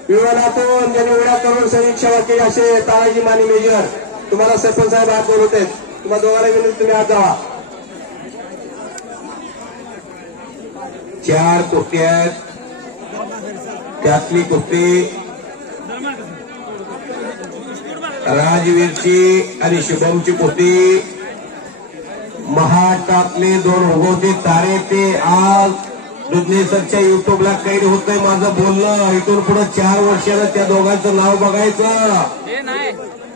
विमानातून ज्यांनी उड्या करून सैनिक सेवा केली असे तानाजी माने मेजर. तुम्हाला सरपंच साहेब हात बोलवते, तुम्हाला दोघांना विनंती तुम्ही आज जावा. 4 कुस्ती आहेत, त्यातली कुस्ती राजवीरची आणि शुभमची कुस्ती. महाटातले 2 उगवते तारे ते आज दुधने सरच्या युट्यूबला कैद होतंय माझं बोलणं. इथून पुढे 4 वर्षानं त्या दोघांचं नाव बघायचं.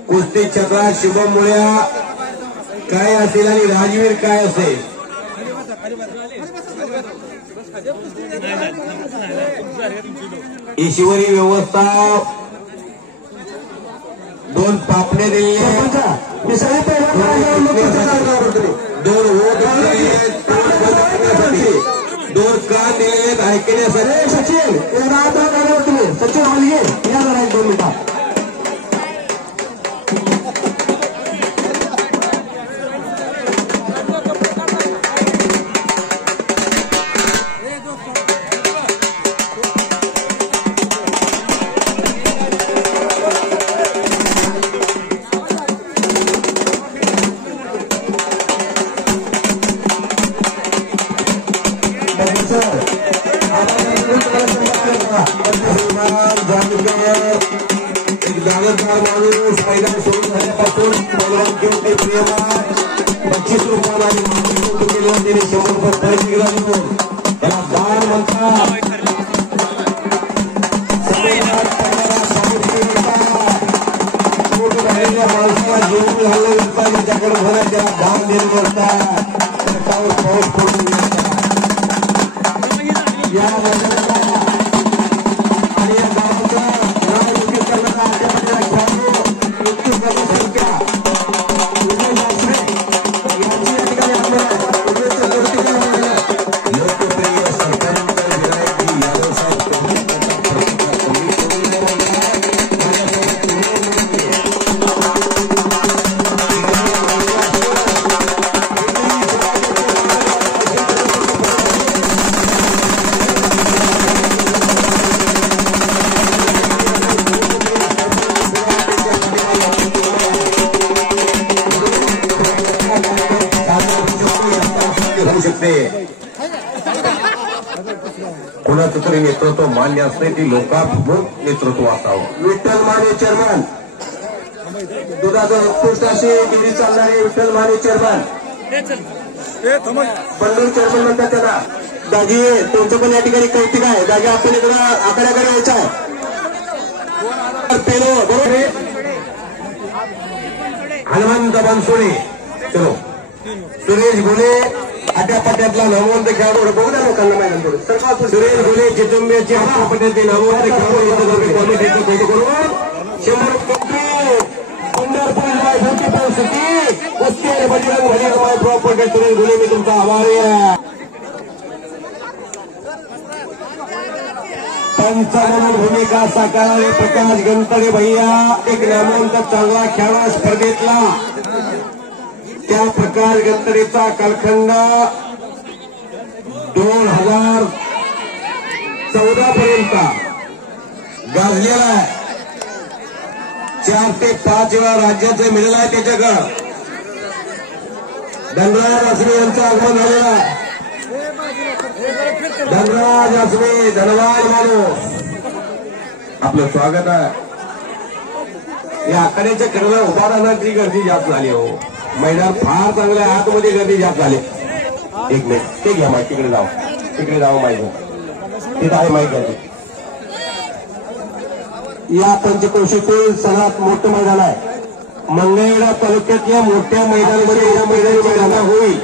कुस्ती चक्रात शुभम मुळ्या काय असेल आणि राजवीर काय असेल. ईश्वरी व्यवस्था 2 पापणे दिले, 2 कान दिले ऐकण्यासाठी. सचिन तुम्ही सचिन हॉलगे या जरा 1-2 मिनिटात. माणूस मैदान सोडून झाल्यापासून प्रेमात 25 रुपयाला केलं त्याने 100 रुपये पैसे घेऊन त्याला दान म्हणतात. माणसाला जेवून घालणं नसतात त्याच्याकडे भरा त्याला दान देणं नसतात. त्याच्यावर पाऊस पडून या मैदानाला आणि या गावाचा नियोजित करणारा आट्यापट्टीला खेळाडू नुकतीच संख्या विजय शास्त्री यांची या ठिकाणी लोकप्रिय सरपंच विनायकजी यादव साहेब कुणाचं तरी नेतृत्व मान्य असते ती लोकाभिमुख नेतृत्व असावं. विठ्ठल माने चेअरमन दुधाचं उत्कृष्ट अशी डेअरी चालणारे विठ्ठल माने चेअरमन पंढूर चेअरमन म्हणतात त्यांना. दाजी तुमचं पण या ठिकाणी कौतिक आहे. दाजी आपण इकडं आकड्याकडे यायचं आहे. पेलो बरोबर हनुमंत बनसोडे चलो सुरेश घोले आट्यापाट्यातला नामवंत खेळाडू बघू द्या लोकांना मैदान करून सुरेश घोले चितंब्याचे आट्यापाट्यातले नामवंत खेळाडू कमिटीचं भेट करून 100 कोटी पंढरपूर सिटी कुस्ती आणि बजरंग भजन प्रॉपर्टी सुरेश घोले मी तुमचा आभारी आहे. पंच म्हणून भूमिका साकारणारे प्रकाश गणतडे भैया एक नामवंत चांगला खेळाडू स्पर्धेतला त्या प्रकाश गणतडेचा कालखंड 2014 पर्यंत गाजलेला आहे. 4 ते 5 वेळा राज्याचं मिळालं आहे त्याच्याकडं. धनराज आसरे यांचं आगमन झालेलं आहे. धनराज आसरे धनवाद माणूस आपलं स्वागत आहे. या आखाड्याच्या खेळाला उभा राहण्याची गर्दी जास्त झाली हो. मैदान फार चांगलं आहे. आतमध्ये गर्दी जास्त झाली. एक मिनिट ते घ्या माहिती तिकडे जावं मैदान तिथं आहे माहिती गर्दी. या पंचक्रोशीतील सगळ्यात मोठं मैदान आहे. मंगळवेढा तालुक्यातल्या मोठ्या मैदानामध्ये या मैदान होईल.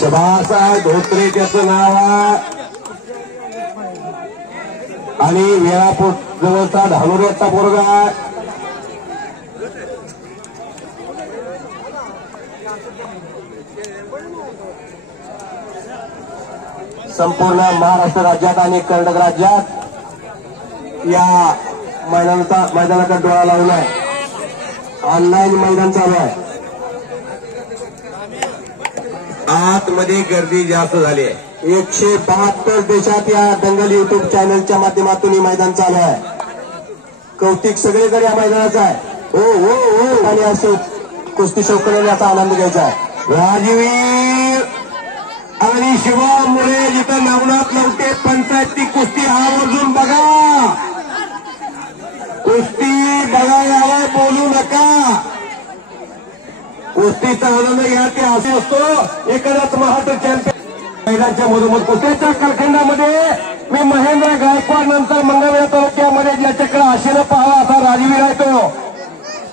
शबासाहेब धोत्रे त्याचं नाव आहे आणि वेळापूर जवळचा धानोऱ्याचा पोरगा आहे. संपूर्ण महाराष्ट्र राज्यात आणि कर्नाटक राज्यात या मैदानाचा डोळा लावला आहे. ऑनलाईन मैदान चालू आहे. आतमध्ये गर्दी जास्त झाली आहे. 172 देशात या दंगल युट्यूब चॅनलच्या माध्यमातून हे मैदान चालू आहे. कौतिक सगळीकडे या मैदानाचं आहे. हो हो हो आणि असं कुस्ती शौकऱ्याने याचा आनंद घ्यायचा आहे. राजवीर आणि शिवम मुळे जिथं नवनाथ लवटे पंचायती कुस्ती आवर्जून बघा. कुस्ती बघा यावं बोलू नका. कुस्तीचा आनंद घ्या ते असे असतो. एखादाच महाराष्ट्र चॅम्पियन मैदानाच्या मधोमध कुस्त्याच्या कालखंडामध्ये मी महेंद्र गायकवाड नंतर मंगळवेढा तालुक्यामध्ये ज्याच्याकडे आशेनं पाहावा असा राजवीर आहे तो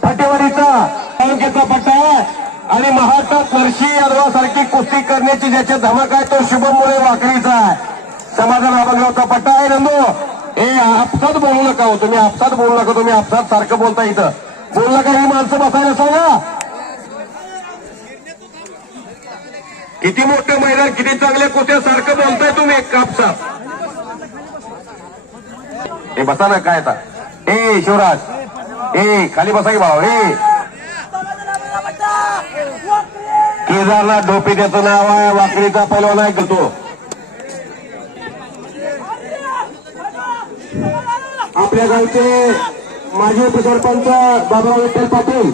फाटेवाडीचा तालुक्याचा पट्टा आहे आणि महाराष्ट्रात नरशी यादवा सारखी कुस्ती करण्याची ज्याच्या धमक आहे तो शुभम मुळे वाकरीचा आहे. समाधान आबगरावचा पट्टा आहे. नंदू हे आपसात बोलू नका हो. तुम्ही आपसात बोलू नका. तुम्ही आपसात सारखं बोलता. इथं बोलू नका. ही माणसं बसायला सांगा. किती मोठं मैदान किती चांगल्या कुस्त्या सारखं बोलताय तुम्ही एक कापसात. हे बसा ना काय आता. ए शिवराज ए खाली बसा की भाऊ. ए केदारनाथ ढोपे त्याचं नाव आहे. वाकरीचा पैलवान आहे करतो. आपल्या गावचे माजी उपसरपंच बाबुराव विठ्ठल पाटील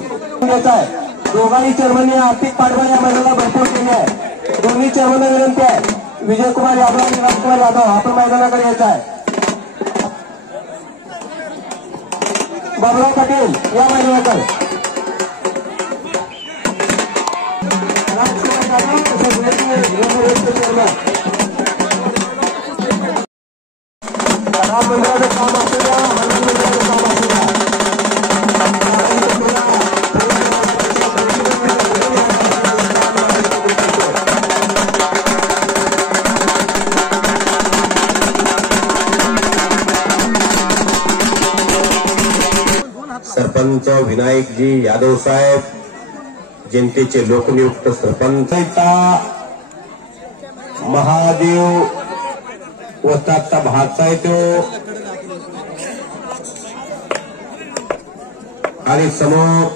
आहे. दोघांनी चेअरमनने आर्थिक पाठबळ या मैदानाला भरपूर केले आहे. दोन्ही चेअरमनला विनंती आहे, विजयकुमार यादव आणि राजकुमार यादव आपण मैदानाकडे यायचं आहे. बाबुराव पाटील या मैदानाकडे. मंडळाचं काम असू द्या, मंडळाचं काम असू द्या. सरपंच विनायकजी यादव साहेब, जनतेचे लोकनियुक्त सरपंच महादेव वस्तादचा भाचा आहे तो, आणि समोर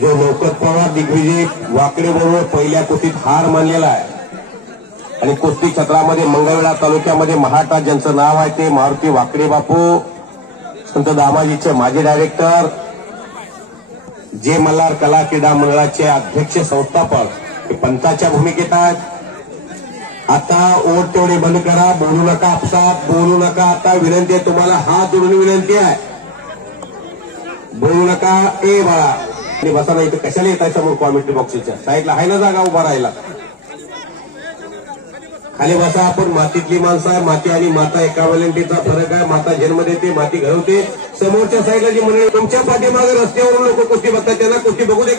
जो लोकत पवार दिग्विजय वाकडे बरोबर पहिल्या कुस्तीत हार मानलेला आहे. आणि कुस्ती क्षेत्रामध्ये मंगळवेढा तालुक्यामध्ये महाटा ज्यांचं नाव आहे ते मारुती वाकडे बापू, संत दामाजीचे माजी डायरेक्टर, जे मल्हार कला क्रीडा मंडळाचे अध्यक्ष संस्थापक हे पंचाच्या भूमिकेत आहेत. आता ओट तेवढे बंद करा, बोलू नका, आपसात बोलू नका. आता विनंती आहे तुम्हाला, हात जोडून विनंती आहे, बोलू नका. ए बाळा आणि बसा नाही तर कशाला येत आहे समोर कॉमेंट्री बॉक्सच्या साईडला आहे ना जागा उभा राहायला. खाली बसा. आपण मातीतली माणसं आहे. माती आणि माता एका वेलेंटीचा फरक आहे. माता जन्म देते, माती घडवते. समोरच्या साईडला जी मंडळी तुमच्या पाठीमागे रस्त्यावरून लोक कुस्ती बघतात त्यांना कुस्ती बघू दे.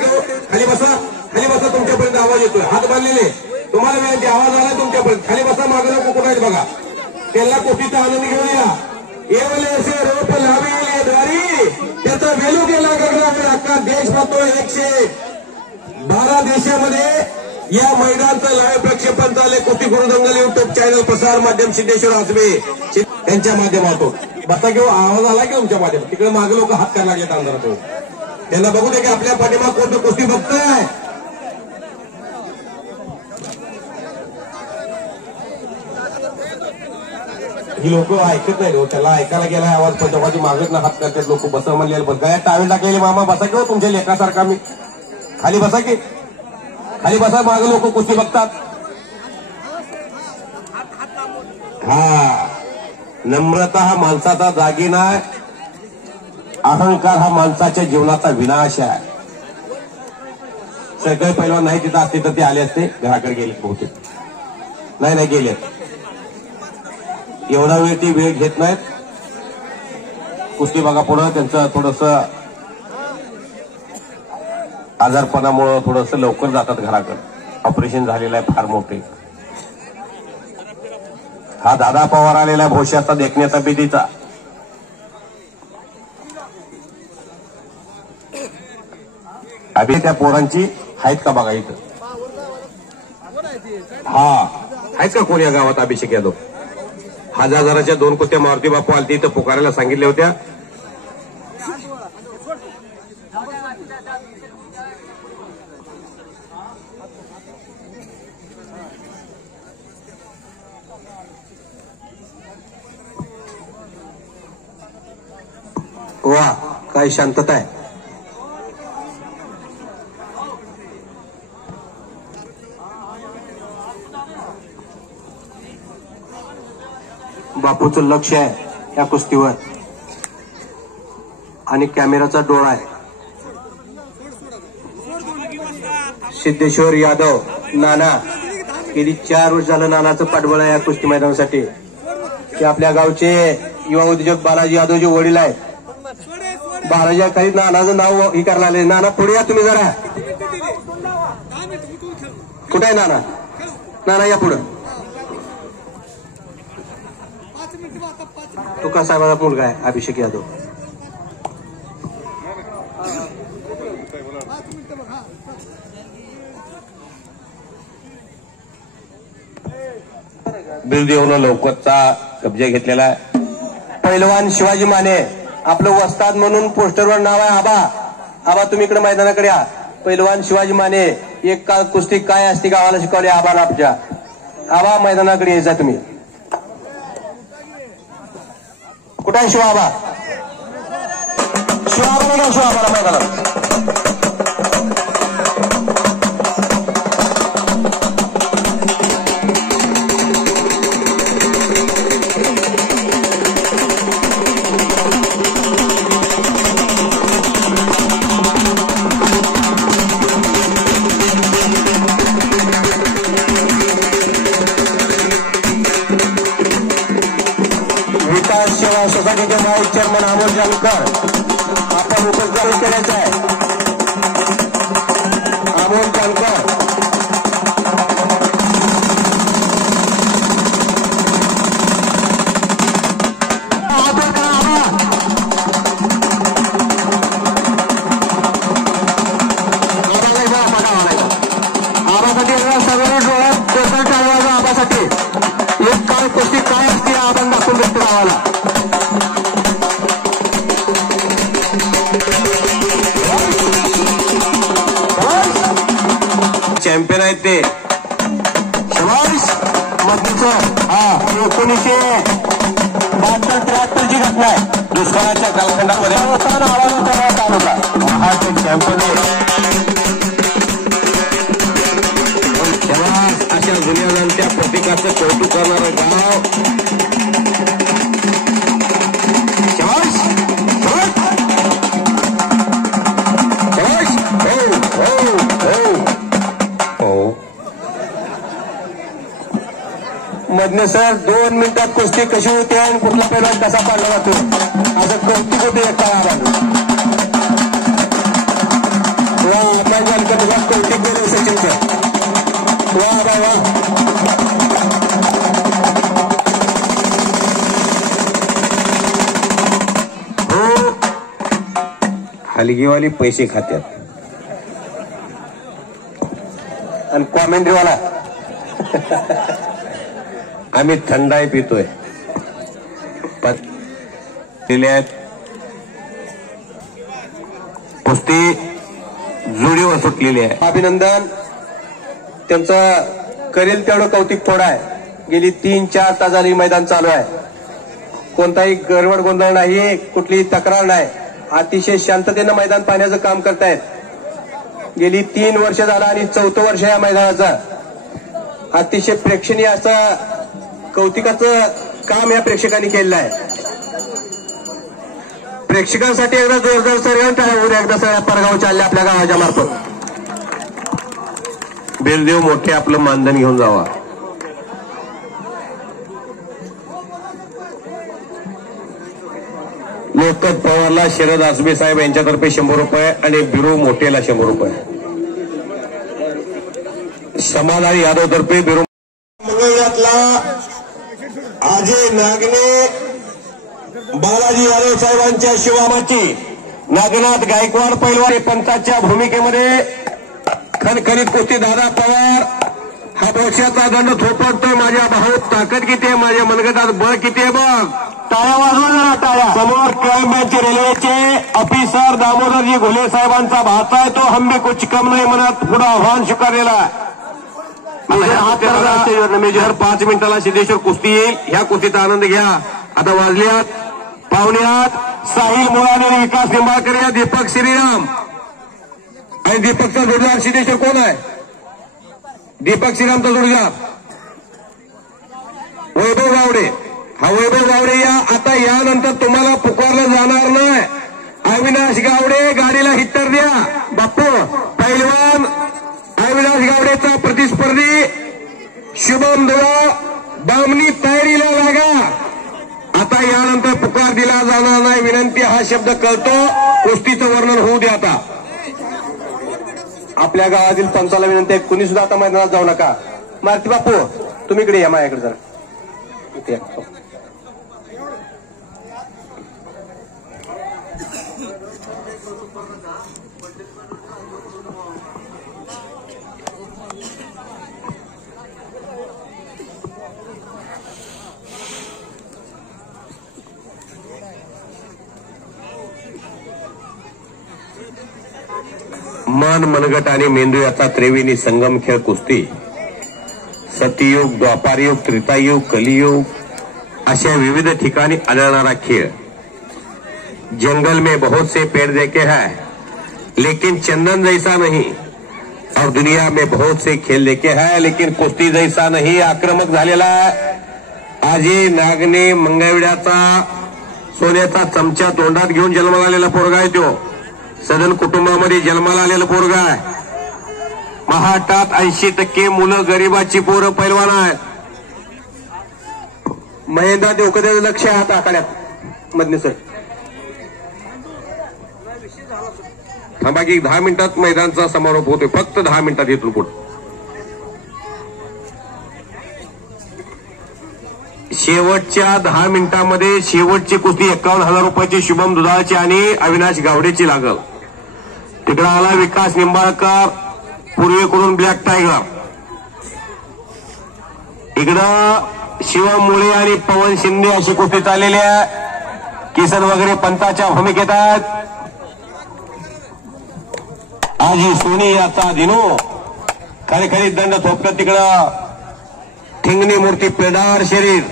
खाली बसा, खाली बसा. तुमच्यापर्यंत आवाज येतोय, हात बांधलेले. तुम्हाला विनंती, आवाज आला तुमच्यापर्यंत, खाली बसा. मागे लोक कुठे आहेत बघा, त्यांना कुस्तीचा आनंद घेऊन या. येवले असे रोप लावेले द्वारी, त्याचा वेलू गेला गगनावर. अख्खा देश पाहतोय. 112 देशामध्ये या मैदानाचं लाईव्ह प्रक्षेपण चालले. कुस्ती गुरु दंगल युट्यूब चॅनल, प्रसार माध्यम सिद्धेश्वर आजबे यांच्या माध्यमातून. बसा घेऊ, आवाज आला की तुमच्या माध्यमात. तिकडे मागे लोक हात करायला लागले अंधारातून. त्यांना बघू दे की आपल्या पाठीमाग कोणतं कुस्ती बघतोय. ही लोक ऐकत नाही हो, त्याला ऐकायला गेला आवाज पण तेव्हा मागत ना हात करतात लोक. बस म्हणलेलं बस काय टावेल टाकलेले मामा, बसा घेऊ तुमच्या लेखासारखा. मी खाली बसा की, खाली बसा. मागे लोक कुस्ती बघतात. हा, नम्रता हा माणसाचा दागिना आहे. अहंकार हा माणसाच्या जीवनाचा विनाश आहे. सगळे पैलवान नाही तिथं असते तर ते आले असते, घराकडे गेले बहुतेक. नाही गेले. एवढा वेळ ती वेळ घेत नाहीत. कुस्ती बघा पुढं त्यांचं थोडस आजारपणामुळं थोडस लवकर जातात घराकडे. ऑपरेशन झालेलं आहे फार मोठे. हा दादा पवार आलेला भोश्याचा देखण्याचा बिदीचा. अभि त्या पोरांची आहेत का बघा इथं. हा आहेत का कोण या गावात अभिषेक यादव. हजाराच्या 2 कुस्त्या मारुती बापू आलती इथं पुकारायला सांगितल्या होत्या. वा काय शांतता आहे. बापूचं लक्ष आहे या कुस्तीवर आणि कॅमेराचा डोळा आहे. सिद्धेश्वर यादव नाना, गेली 4 वर्ष झालं नानाचं पाठबळ आहे या कुस्ती मैदानासाठी. ते आपल्या गावचे युवा उद्योजक बालाजी यादवचे वडील आहेत. बालाजी काही नानाचं नाव हे करायला आले. नाना पुढे या तुम्ही जरा. कुठे आहे नाना. नाना या पुढं. तुका साहेबाचा मुलगा आहे अभिषेक यादव. बिरदेवनं लवकरचा कब्जा घेतलेला आहे. पैलवान शिवाजी माने आपलं वस्ताद म्हणून पोस्टरवर नाव आहे. आबा तुम्ही इकडे मैदानाकडे या. पैलवान शिवाजी माने एक काळ कुस्ती काय असते गावाला शिकवली आबा आपच्या. आबा मैदानाकडे यायचा तुम्ही. कुठे आहे शिवाबा. शिवाबाला मैदानात. माननीय व्हाईस चेअरमन अमोल जानकर आपण उपस्थित केल्याचं आहे. अमोल जानकर चॅम्पियन आहेत ते. 1972-73 ची घटना आहे. दुष्काळाच्या कालखंडामध्ये महाराष्ट्र चॅम्पियन अशा जुन्या जाणत्या प्रतीकाचं कौतुक करणारं गाव. मधने सर 2 मिनिटात कुस्ती कशी होते आणि कुठला पैलवान कसा पाडला जातो असं कौतुक होते एका कौतिक केलं सचिनचं. वा वा वा. हो हलगीवाली पैसे खात्यात आणि कॉमेंट्रीवाला आम्ही थंडाई पितोय. कुस्ती जोडीवर सुटलेली आहे. अभिनंदन. त्यांचं करेल तेवढं कौतिक थोडं आहे. गेली 3-4 तास झाली मैदान चालू आहे. कोणताही गडबड गोंधळ नाही, कुठलीही तक्रार नाही. अतिशय शांततेनं मैदान पाहण्याचं काम करतायत. गेली 3 वर्ष झालं आणि 4थं वर्ष या मैदानाचं. अतिशय प्रेक्षणीय असं कौतिकाचं काम या प्रेक्षकांनी केलेलं आहे. प्रेक्षकांसाठी एकदा जोरदार सर्वांना टाळ्या एकदा सगळ्या परगाव चालले आपल्या गावाच्या मार्फत. बेलदेव मोठे आपलं मानधन घेऊन जावा. लोकत पवारला शरद आसबे साहेब यांच्यातर्फे 100 रुपये आणि बिरू मोठेला 100 रुपये. समाधान यादव तर्फे बिरू. मंगळवेढ्यातला अजय नागने बालाजी यादव साहेबांच्या शिवामाची नागनाथ गायकवाड पैलवान पंचाच्या भूमिकेमध्ये खणखणीत कुस्ती. दादा पवार हा बोक्साचा दंड थोपटतोय. माझ्या भाऊ ताकद किती आहे, माझ्या मनगटात बळ किती आहे बघ. टाळ्या वाजवा ना टाळ्या. समोर कळंब्याचे रेल्वेचे ऑफिसर दामोदरजी घोले साहेबांचा भाचा आहे. तो हंबे कुछ कम नाही म्हणत पुढे आव्हान स्वीकारलेला आहे. 5 मिनिटाला सिद्धेश्वर कुस्ती येईल. ह्या कुस्तीचा आनंद घ्या. आता वाजल्यात पावण्यात. साहिल मुळाने विकास निंबाळकर या दीपक श्रीराम आणि दीपकचा जोडीदार सिद्धेश्वर कोण आहे? दीपक श्रीरामचा जोडीदार वैभव गावडे. हा वैभव गावडे या. आता यानंतर तुम्हाला पुकारलं जाणार नाही. अविनाश गावडे गाडीला हिट्टर द्या. बाप्पू पैलवान अविनाश गावडेचा प्रतिस्पर्धी शुभम दुरा बामणी तयारीला लागा. आता यानंतर पुकार दिला जाणार नाही. विनंती हा शब्द कळतो. कुस्तीचं वर्णन होऊ द्या. आता आपल्या गावातील पंचाला विनंती आहे, कुणी सुद्धा आता मैदानात जाऊ नका. मारुती बापू तुम्ही इकडे या, माझ्याकडे जरा इथे या. मन, मनगट आणि मेंदू याचा त्रिवेणी संगम खेळ कुस्ती. सतयुग, द्वापारयुग, त्रेतायुग, कलियुग अशा विविध ठिकाणी आढळणारा खेळ. जंगल में बहुत से पेड़ देखे हैं लेकिन चंदन जैसा नहीं, और दुनिया में बहुत से खेल देखे हैं लेकिन कुस्ती जैसा नहीं. आक्रमक झालेला अजय नागने मंगळवेढ्याचा सोन्याचा चमचा तोंडात घेऊन जन्माला आलेला पोरगा आहे. तो सदन कुटुंबामध्ये जन्माला आलेलं पोरगा आहे. महाराष्ट्रात 80% मुलं गरिबाची पोरं पैलवान आहेत. महेंद्र देवकदेचं लक्ष आहे आता आखाड्यात. मधने सर थांबा की 10 मिनिटात मैदानचा समारोप होतोय. फक्त 10 मिनिटात इथून पुढे. शेवटच्या 10 मिनिटांमध्ये शेवटची कुस्ती 51,000 रुपयाची शुभम दुधाळची आणि अविनाश गावडेची लागल. तिकडे आला विकास निंबाळकर पूर्वेकडून ब्लॅक टायगर. इकडं शिवम मुळे आणि पवन शिंदे अशी कुस्ती चाललेली आहे. किसन वगैरे पंताच्या भूमिकेत आहेत. आजी सोनी याचा दिनू खरी खरी दंड थोपकत तिकडं ठिंगणी मूर्ती पेडार शरीर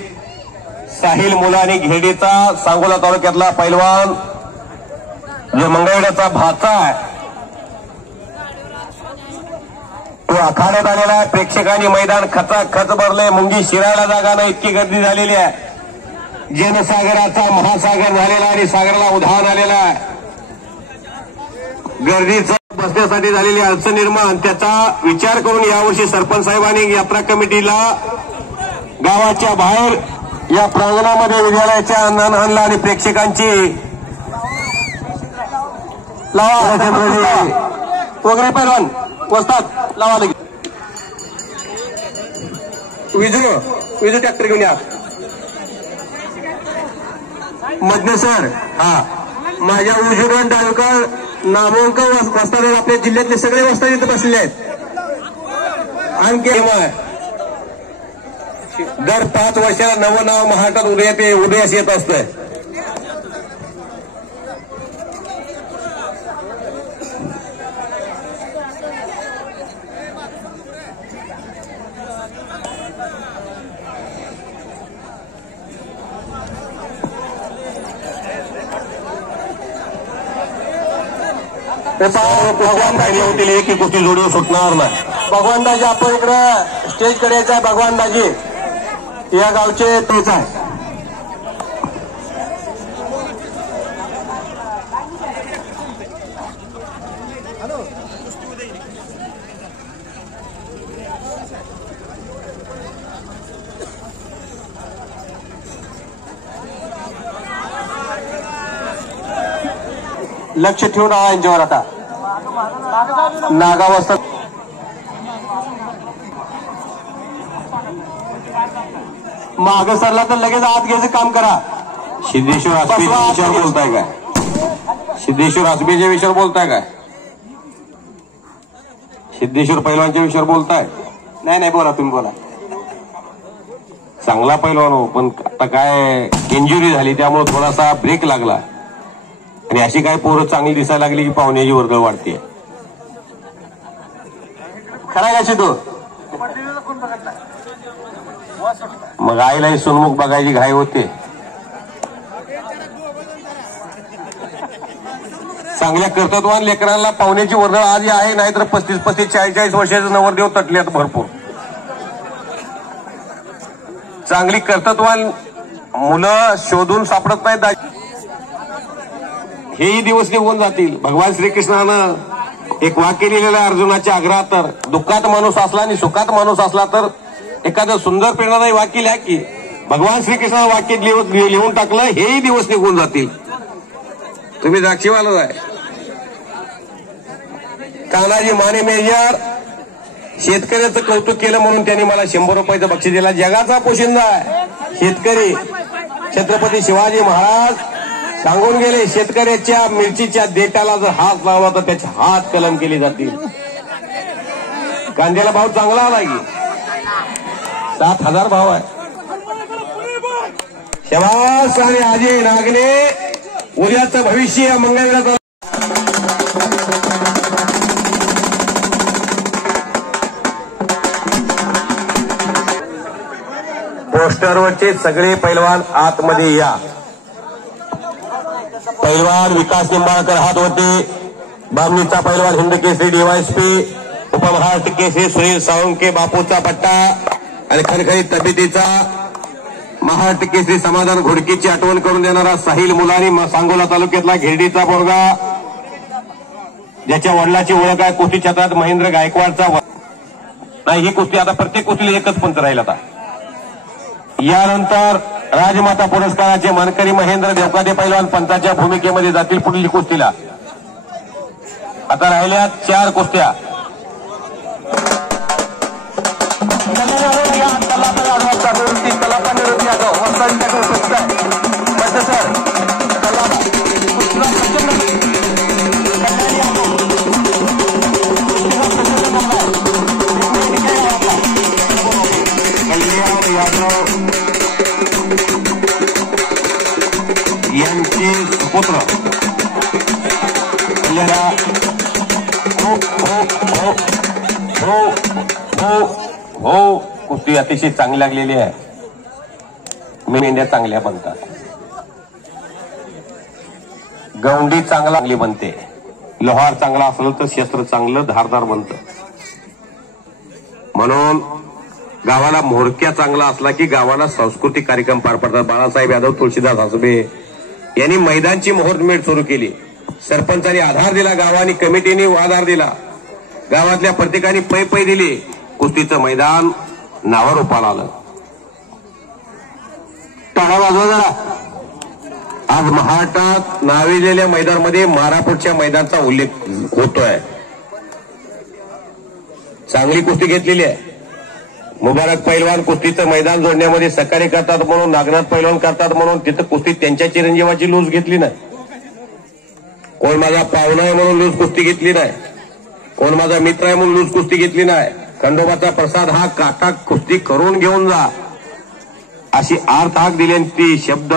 साहिल मुलानी घेडीचा सांगोला तालुक्यातला पैलवान जो मंगळवेढ्याचा भाचा आहे तो आखाड्यात आलेला आहे. प्रेक्षकांनी मैदान खचाखच भरले. मुंगी शिरायला जागा नाही इतकी गर्दी झालेली आहे. जनसागराचा महासागर झालेला आणि सागराला उधाण आलेला आहे. गर्दीचं बसण्यासाठी झालेली अडचण निर्माण त्याचा विचार करून यावर्षी सरपंच साहेबांनी यात्रा कमिटीला गावाच्या बाहेर या प्रांगणामध्ये विद्यालयाच्या अन्नान आणला आणि प्रेक्षकांची लावा वगैरे पैलवान वस्तात लावा लगेच. विजू ट्रॅक्टर घेऊन या. मधने सर हा माझ्या उजूगण डाळकर नामांक वस्ताद आपल्या जिल्ह्यातले सगळे वस्ताद इथे बसलेले आहेत. आणखी दर 5 वर्षाला नवं नाव महाराष्ट्रात उदयास येत असतंय. होतील एक कुस्ती जोडी सुटणार नाही. भगवानदाजी आपण इकडे स्टेज कडे यायचं आहे. भगवानदाजी या गावचे तेच आहे. लक्ष ठेवून राहा यांच्यावर. आता नागावस्था माग सरला तर लगेच आत घ्यायचं काम करा. सिद्धेश्वर आसबेच्या विषयावर बोलताय काय? सिद्धेश्वर आसबेच्या विषयावर बोलताय काय? सिद्धेश्वर पैलवानच्या विषयावर बोलताय? नाही बोला तुम्ही बोला. चांगला पैलवान हो पण आता काय इंजुरी झाली त्यामुळे थोडासा ब्रेक लागला आणि अशी काय पोरं चांगली दिसायला लागली की पाहुण्याची वर्दळ वाढते. खरा का शिदू? मग आईलाही सोनमुख बघायची घाई होते. चांगल्या कर्तृत्वान लेकरांना पाहुण्याची वर्दळ आधी आहे नाही तर 35-35, 40-40 वर्षाचे नवरदेव तटल्यात भरपूर. चांगली कर्तृत्वान मुलं शोधून सापडत नाहीत. हेही दिवस निघून जातील. भगवान श्रीकृष्णानं एक वाक्य लिहिलेलं आहे अर्जुनाच्या आग्रहात. तर दुःखात माणूस असला आणि सुखात माणूस असला तर एखादं सुंदर प्रेरणादायी वाक्य लिहा की भगवान श्रीकृष्णानं वाक्य लिहून टाकलं. हेही दिवस निघून जातील. तुम्ही द्राक्षीवालाच आहे. तानाजी माने मेजर शेतकऱ्याचं कौतुक केलं म्हणून त्यांनी मला 100 रुपयाचं बक्षीस दिला. जगाचा पोशिंदा आहे शेतकरी. छत्रपती शिवाजी महाराज सांगून गेले शेतकऱ्याच्या मिरचीच्या देठाला जर हात लावला तर त्याचे हात कलम केले जातील. कांद्याला भाव चांगला आला की 7,000 भाव आहे. शबास आणि अजय नागने उद्याचं भविष्य मंगळवेढा पोस्टरवरचे सगळे पैलवान आतमध्ये या. पैलवान विकास निंबाळकर हात होते. बामणीचा पैलवान हिंद केसरी डीवायएसपी उपमहाराष्ट्र केसरी सुनील साळुंके बापूचा पट्टा आणि खणखणीत तब्येतीचा महाराष्ट्र केसरी समाधान घोडकीची आठवण करून देणारा साहिल मुलानी सांगोला तालुक्यातला घेरडीचा पोरगा ज्याच्या वडिलाची ओळख आहे कुस्ती क्षेत्रात महेंद्र गायकवाडचा. नाही ही कुस्ती आता प्रत्येक कुस्तीला एकच पंच राहील. आता यानंतर राजमाता पुरस्काराचे मानकरी महेंद्र देवकाते पैलवान पंचाच्या भूमिकेमध्ये जातील पुढील कुस्तीला. आता राहिल्या 4 कुस्त्या. यांचे सुपुत्र हो कुस्ती अतिशय चांगली लागलेली आहे. मेंढ्या चांगल्या बनतात, गवंडी चांगली बनते, लोहार चांगला असलं तर शस्त्र चांगलं धारदार बनतं. म्हणून गावाला म्होरक्या चांगला असला की गावाला सांस्कृतिक कार्यक्रम पार पडतात. बाळासाहेब यादव, तुळशीदास आसबे यांनी मैदानची मुहूर्तमेढ सुरू केली. सरपंचांनी आधार दिला, गावानी कमिटीने आधार दिला, गावातल्या प्रत्येकाने पै पै दिली. कुस्तीचं मैदान नावावर उपाला आलं. टाळा वाजवा जरा. आज महाराष्ट्रात नाविलेल्या मैदानामध्ये मारापूरच्या मैदानाचा उल्लेख होतोय. चांगली कुस्ती घेतलेली आहे. मुबारक पैलवान कुस्तीचं मैदान जोडण्यामध्ये सहकार्य करतात म्हणून, नागनाथ पैलवान करतात म्हणून तिथं कुस्ती त्यांच्या चिरंजीवाची लूज घेतली नाही. कोण माझा पाहुणा आहे म्हणून लूज कुस्ती घेतली नाही, कोण माझा मित्र आहे म्हणून लूज कुस्ती घेतली नाही. खंडोबाचा प्रसाद हा काका कुस्ती करून घेऊन जा अशी आर्थ हाक दिली. ती शब्द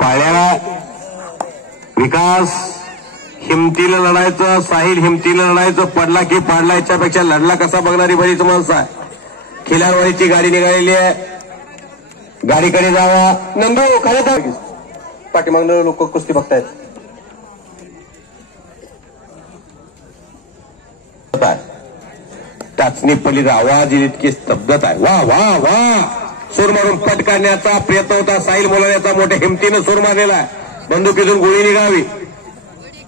पाळ्याला विकास हिमतीला लढायचं, साहिल हिमतीला लढायचं, पडला की पाडला याच्यापेक्षा लढला कसा बघणारी बरीच माणसं आहे. खिलारवाडीची गाडी निघालेली आहे, गाडीकडे जावा. नंदू खाली पाठीमागनं लोक कुस्ती बघतायत. टाचणी पडली, आवाज इतकी स्तब्धता आहे. वा वा वा. सूर मारून पट काढण्याचा प्रयत्न होता साहिल मोलाण्याचा. मोठ्या हिमतीनं सूर मारलेला आहे. बंदुकीतून गोळी निघावी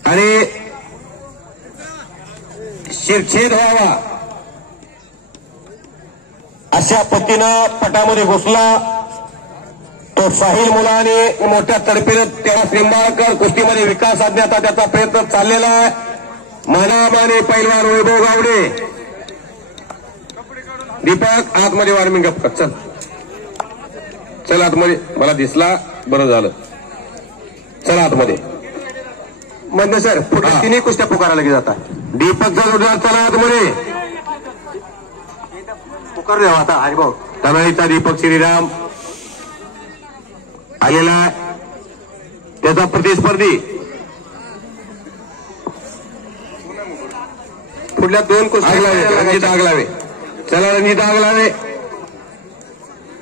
आणि शिरछेद व्हावा अशा पद्धतीनं पटामध्ये घुसला तो साहिल मुलाने. मोठ्या तडफीनं तेव्हा निंबाळकर कुस्तीमध्ये विकास साधण्याचा त्याचा प्रयत्न चाललेला आहे. मानामाने पैलवान वैभव गावडे. दीपक आतमध्ये वार्मिंग अप कर. चल चल आतमध्ये. मला दिसला, बरं झालं. चला आतमध्ये. मधन सर तिन्ही कुस्त्या पुकारायला गेला जातात. दीपकचा जोडदार चला आतमध्ये. पुकार द्यावा आता हरिभाऊ. तनाईचा दीपक श्रीराम आलेला, त्याचा प्रतिस्पर्धी पुढल्या 2 कुस्त्या रणजित आगलावे. चला रणजित आगलावे.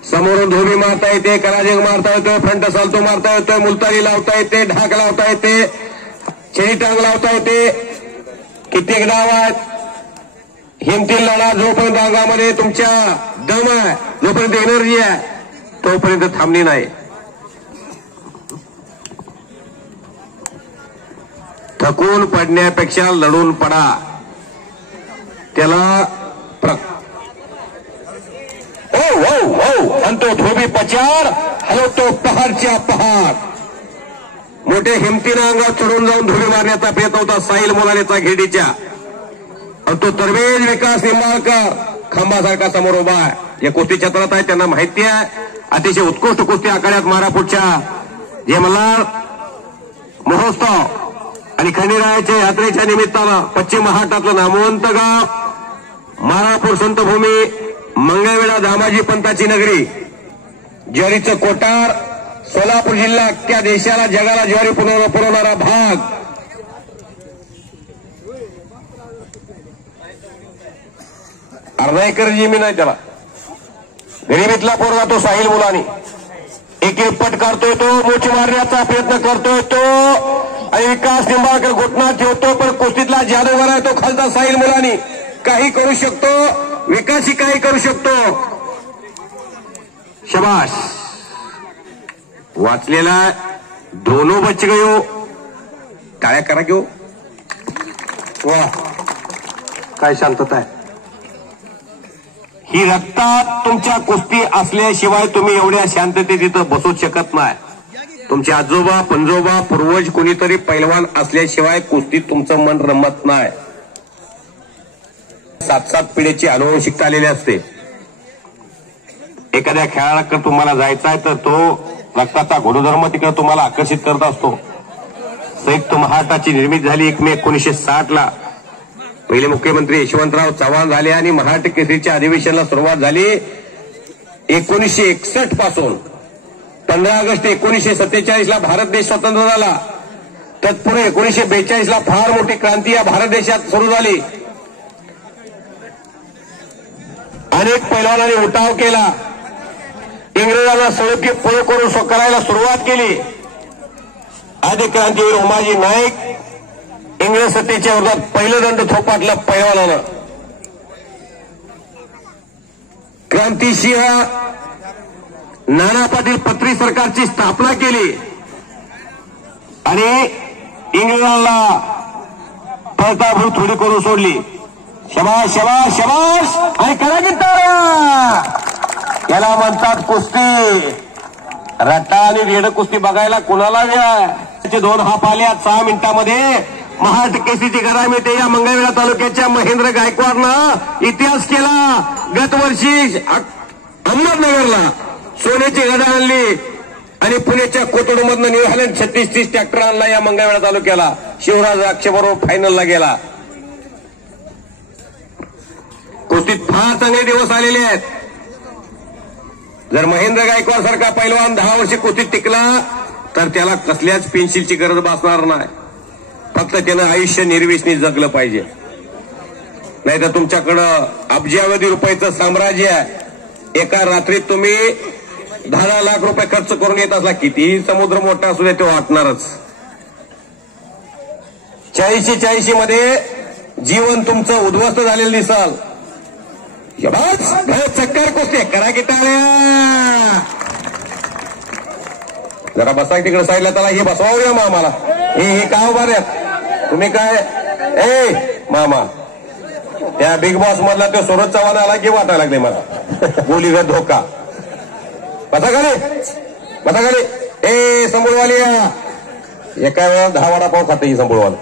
समोरून धोबी मारता येते, कराजंग मारता येतोय, फ्रंट साल्तो मारता येतोय, मुलतानी लावता येते, ढाक लावता येते, चेरी टांग लावता येते. कित्येक डाव आहेत. हिमतील लढा. जोपर्यंत अंगामध्ये तुमच्या दम आहे, जोपर्यंत एनर्जी आहे, तोपर्यंत थांबली नाही. थकून पडण्यापेक्षा लढून पडा. त्याला आणि तो धोबी पचार हलवतो पहाडच्या पहाड. मोठ्या हिमतीनं अंगावर चढून जाऊन धुबी मारण्याचा प्रयत्न होता साहिल मोलानेचा घेडीच्या. आणि तो तरवेज विकास निंबाळकर खांबासारखा समोर उभा आहे. या कुस्ती क्षेत्रात आहे, त्यांना माहिती आहे. अतिशय उत्कृष्ट कुस्ती आखाड्यात मारापूरच्या जे मल्हार महोत्सव आणि खंडेरायाच्या यात्रेच्या निमित्तानं पश्चिम महाराष्ट्रातलं नामवंत गाव मारापूर संतभूमी, मंगळवेढा दामाजी पंताची नगरी, ज्वारीचं कोटार, सोलापूर जिल्हा अख्ख्या देशाला जगाला ज्वारी पुरवणारा भाग. अर्धा एकर जमीन आहे त्याला. गरिबीतला पोरगा तो साहिल मुलानी. एक एक पट करतोय तो, मोठी मारण्याचा प्रयत्न करतोय तो, आणि विकास निंबाळकर घोटना ठेवतो. पण कुस्तीतला जादूगार आहे तो खालचा साहिल मुलानी. काही करू शकतो, विकासही काही करू शकतो. शबाश. वाचलेला दोनों बच गयो. टाळ्या करा घेऊ. वा काय शांतता आहे. ही रक्तात तुमच्या कुस्ती असल्याशिवाय तुम्ही एवढ्या शांततेत तिथं बसूच शकत नाही. तुमचे आजोबा पंजोबा पूर्वज कोणीतरी पैलवान असल्याशिवाय कुस्तीत तुमचं मन रमत नाही. 7-7 पिढीची अनुवंशिकता आलेली असते. एखाद्या खेळाकडे तुम्हाला जायचा आहे तर तो रक्ताचा गुणधर्म तिकडे तुम्हाला आकर्षित करत असतो. संयुक्त महाराष्ट्राची निर्मिती झाली 1 मे 1960ला. पहिले मुख्यमंत्री यशवंतराव चव्हाण झाले आणि महाराष्ट्र केसरीच्या अधिवेशनाला सुरुवात झाली 1961 पासून. 15 ऑगस्ट 1947ला भारत देश स्वतंत्र झाला. तत्पूर्वी 1942ला फार मोठी क्रांती या भारत देशात सुरू झाली. अनेक पैलवानांनी उठाव केला. इंग्रजांना सळकी पळ करून करायला सुरुवात केली. आदी क्रांतीवीर उमाजी नाईक इंग्रज सत्तेच्या विरोधात पहिलं दंड थोपाटलं पैलवानानं. क्रांतिसिंह नाना पाटील पत्री सरकारची स्थापना केली आणि इंग्रजांना पळताभूत थोडी करून सोडली. शबाश शबाश शबाश आणि करा की तारा. याला म्हणतात कुस्ती. रट्टा आणि रेड कुस्ती बघायला कुणाला वेळ. 2 हाफ आल्या 6 मिनिटांमध्ये महाराष्ट्र केसरीची गदा मिळते. या मंगळवेढा तालुक्याच्या महेंद्र गायकवाडनं इतिहास केला. गत वर्षी अहमदनगरला सोन्याची गदा आणली आणि पुण्याच्या कोथरूडमधनं न्यू हॉलंड 36-30 ट्रॅक्टर आणला या मंगळवेढा तालुक्याला. शिवराज अक्षबरोबर फायनलला गेला. कुस्तीत फार चांगले दिवस आलेले आहेत. जर महेंद्र गायकवाड सारखा पैलवान 10 वर्षे कुस्तीत टिकला तर त्याला कसल्याच पेन्सिलची गरज भासणार नाही. फक्त त्यानं आयुष्य निर्विषनी जगलं पाहिजे. नाहीतर तुमच्याकडं अब्जावधी रुपयाचं साम्राज्य आहे. एका रात्रीत तुम्ही 10 लाख रुपये खर्च करून येत असला कितीही समुद्र मोठा असू दे तो वाटणारच. 40 मध्ये जीवन तुमचं उद्ध्वस्त झालेलं दिसाल. चक्कर कुस्ती करा की टाळ्या. जरा बसा तिकडे साईडला. त्याला हे बसवाऊया मामाला. हे काय उभा रे तुम्ही काय. मामा त्या बिग बॉस मधला तो सूरज चव्हाण आला की वाटायला लागले मला. बोलीचा धोका. बसा खाली बसा खाली. संबळवाली एका वेळा 10 वडापाव खाते ही संबळवाला.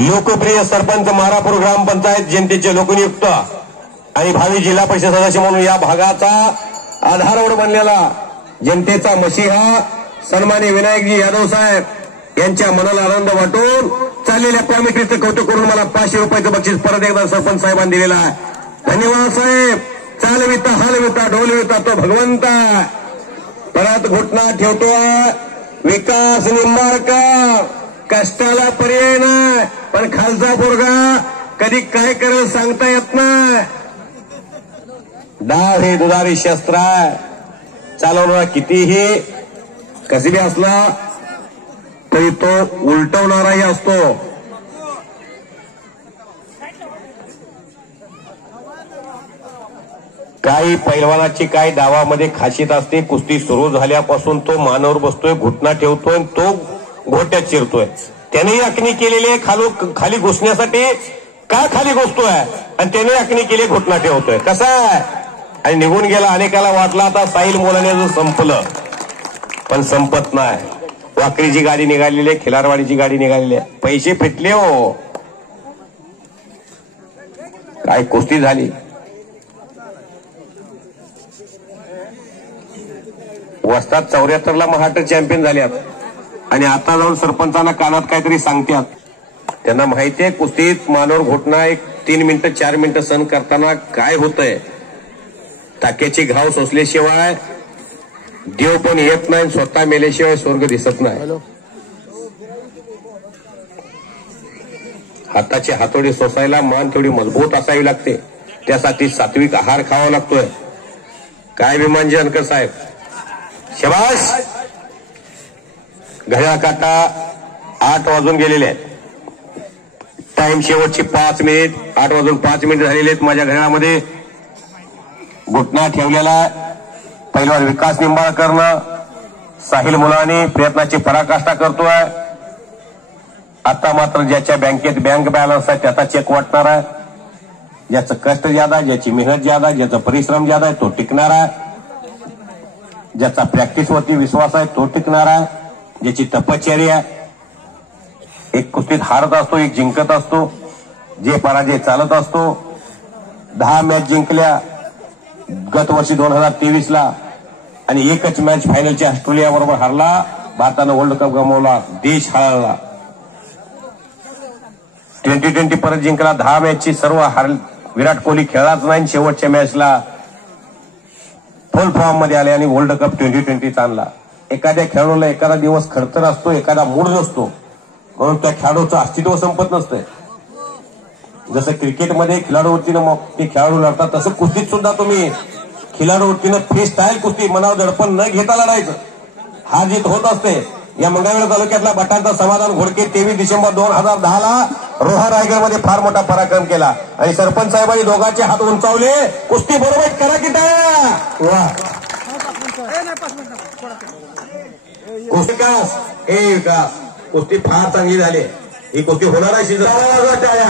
लोकप्रिय सरपंच मारापूर ग्रामपंचायत जनतेचे लोकनियुक्त आणि भावी जिल्हा परिषद सदस्य म्हणून या भागाचा आधारवड बनलेला जनतेचा मशिहा सन्माननीय विनायकजी यादव साहेब यांच्या मनाला आनंद वाटून चाललेल्या कॉमिटीचं कौतुक करून मला 500 रुपयाचं बक्षीस परत एकदा सरपंच साहेबांनी दिलेला आहे. धन्यवाद साहेब. चालविता हलविता ढोलविता तो भगवंता. परत घुटना ठेवतो विकास निंबाळकर. कष्टाला पर्याय नाही पण खालचा पोरगा कधी काय करेल सांगता येत नाही. डाळ हे दुधारी शस्त्र आहे. चालवणारा कितीही कसबी असला तरी तो उलटवणाराही असतो. काही पैलवानाची काही डावामध्ये खासियत असते. कुस्ती सुरू झाल्यापासून तो मानावर बसतोय, घुटना ठेवतोय, तो घोट्यात चिरतोय. त्याने आखणी केलेली खाली घुसण्यासाठी का खाली घुसतोय आणि त्याने आखणी केली घुटना ठेवतोय. कसा आहे आणि निघून गेला. अनेकाला वाटला आता साहिल मोलाने संपलं पण संपत नाही. वाकरीची गाडी निघालेली आहे, खिलारवाडीची गाडी निघालेली आहे. पैसे फिटले हो. काय कुस्ती झाली. वस्तात 74ला महाराष्ट्र चॅम्पियन झाल्यात आणि आता जाऊन सरपंचांना कानात काहीतरी सांगतात. त्यांना माहितीये कुस्तीत मानवर घोटणा 3 मिनिटं 4 मिनिटं सहन करताना काय होतंय. टाक्याची घाव सोसल्याशिवाय देव पण येत नाही. स्वतः मेल्याशिवाय स्वर्ग दिसत नाही. हाताची हातोडी सोसायला मान तेवढी मजबूत असावी लागते. त्यासाठी सात्विक आहार खावा लागतोय. काय विमानजी जानकर साहेब शबाश. घड्याळ काटा 8 वाजून गेलेले आहेत. टाइम शेवटची 5 मिनिट. 8 वाजून 5 मिनिट झालेले आहेत. माझ्या घड्याळामध्ये घुटना ठेवलेला पैलवान विकास निंबाळकरनं साहिल मुलानी प्रयत्नाची पराकाष्ठा करतोय. आता मात्र ज्याच्या बँकेत बँक बॅलन्स आहे त्याचा चेक वाटणार आहे. ज्याचं कष्ट ज्यादा, ज्याची मेहनत ज्यादा, ज्याचा परिश्रम ज्यादा आहे तो टिकणार आहे. ज्याचा प्रॅक्टिसवरती विश्वास आहे तो टिकणार आहे. ज्याची तपश्चर्या, एक कुस्तीत हारत असतो, एक जिंकत असतो, जे पराजय चालत असतो. 10 मॅच जिंकल्या गत वर्षी 2023ला आणि एकच मॅच फायनलच्या ऑस्ट्रेलिया बरोबर हारला. भारतानं वर्ल्ड कप गमावला, देश हारला. 2020 परत जिंकला. 10 मॅचची सर्व विराट कोहली खेळलाच नाही. शेवटच्या मॅचला फुल फॉर्म मध्ये आले आणि वर्ल्ड कप 2020 आणला. एखाद्या खेळाडूला एखादा दिवस खडतर असतो, एखादा मूड नसतो, म्हणून त्या खेळाडूचं अस्तित्व संपत नसतंय. जसं क्रिकेटमध्ये खेळाडूवरतीनं मग ते खेळाडू लढतात, तसं कुस्तीत सुद्धा तुम्ही खेळाडूवरतीनं फ्री स्टाईल कुस्ती मनावर दडपण न घेता लढायचं. हार जीत होत असते. या मंगळवेढा तालुक्यातला बटांचा समाधान घोडके 23 डिसेंबर 2010ला रोहा रायगडमध्ये फार मोठा पराक्रम केला आणि सरपंच साहेबांनी दोघांचे हात उंचावले. कुस्ती बरोबर करा की टाळ्या. वा कुस्ती विकास, हे विकास, कुस्ती फार चांगली झाली. ही कुस्ती होणार आहे. टाळ्या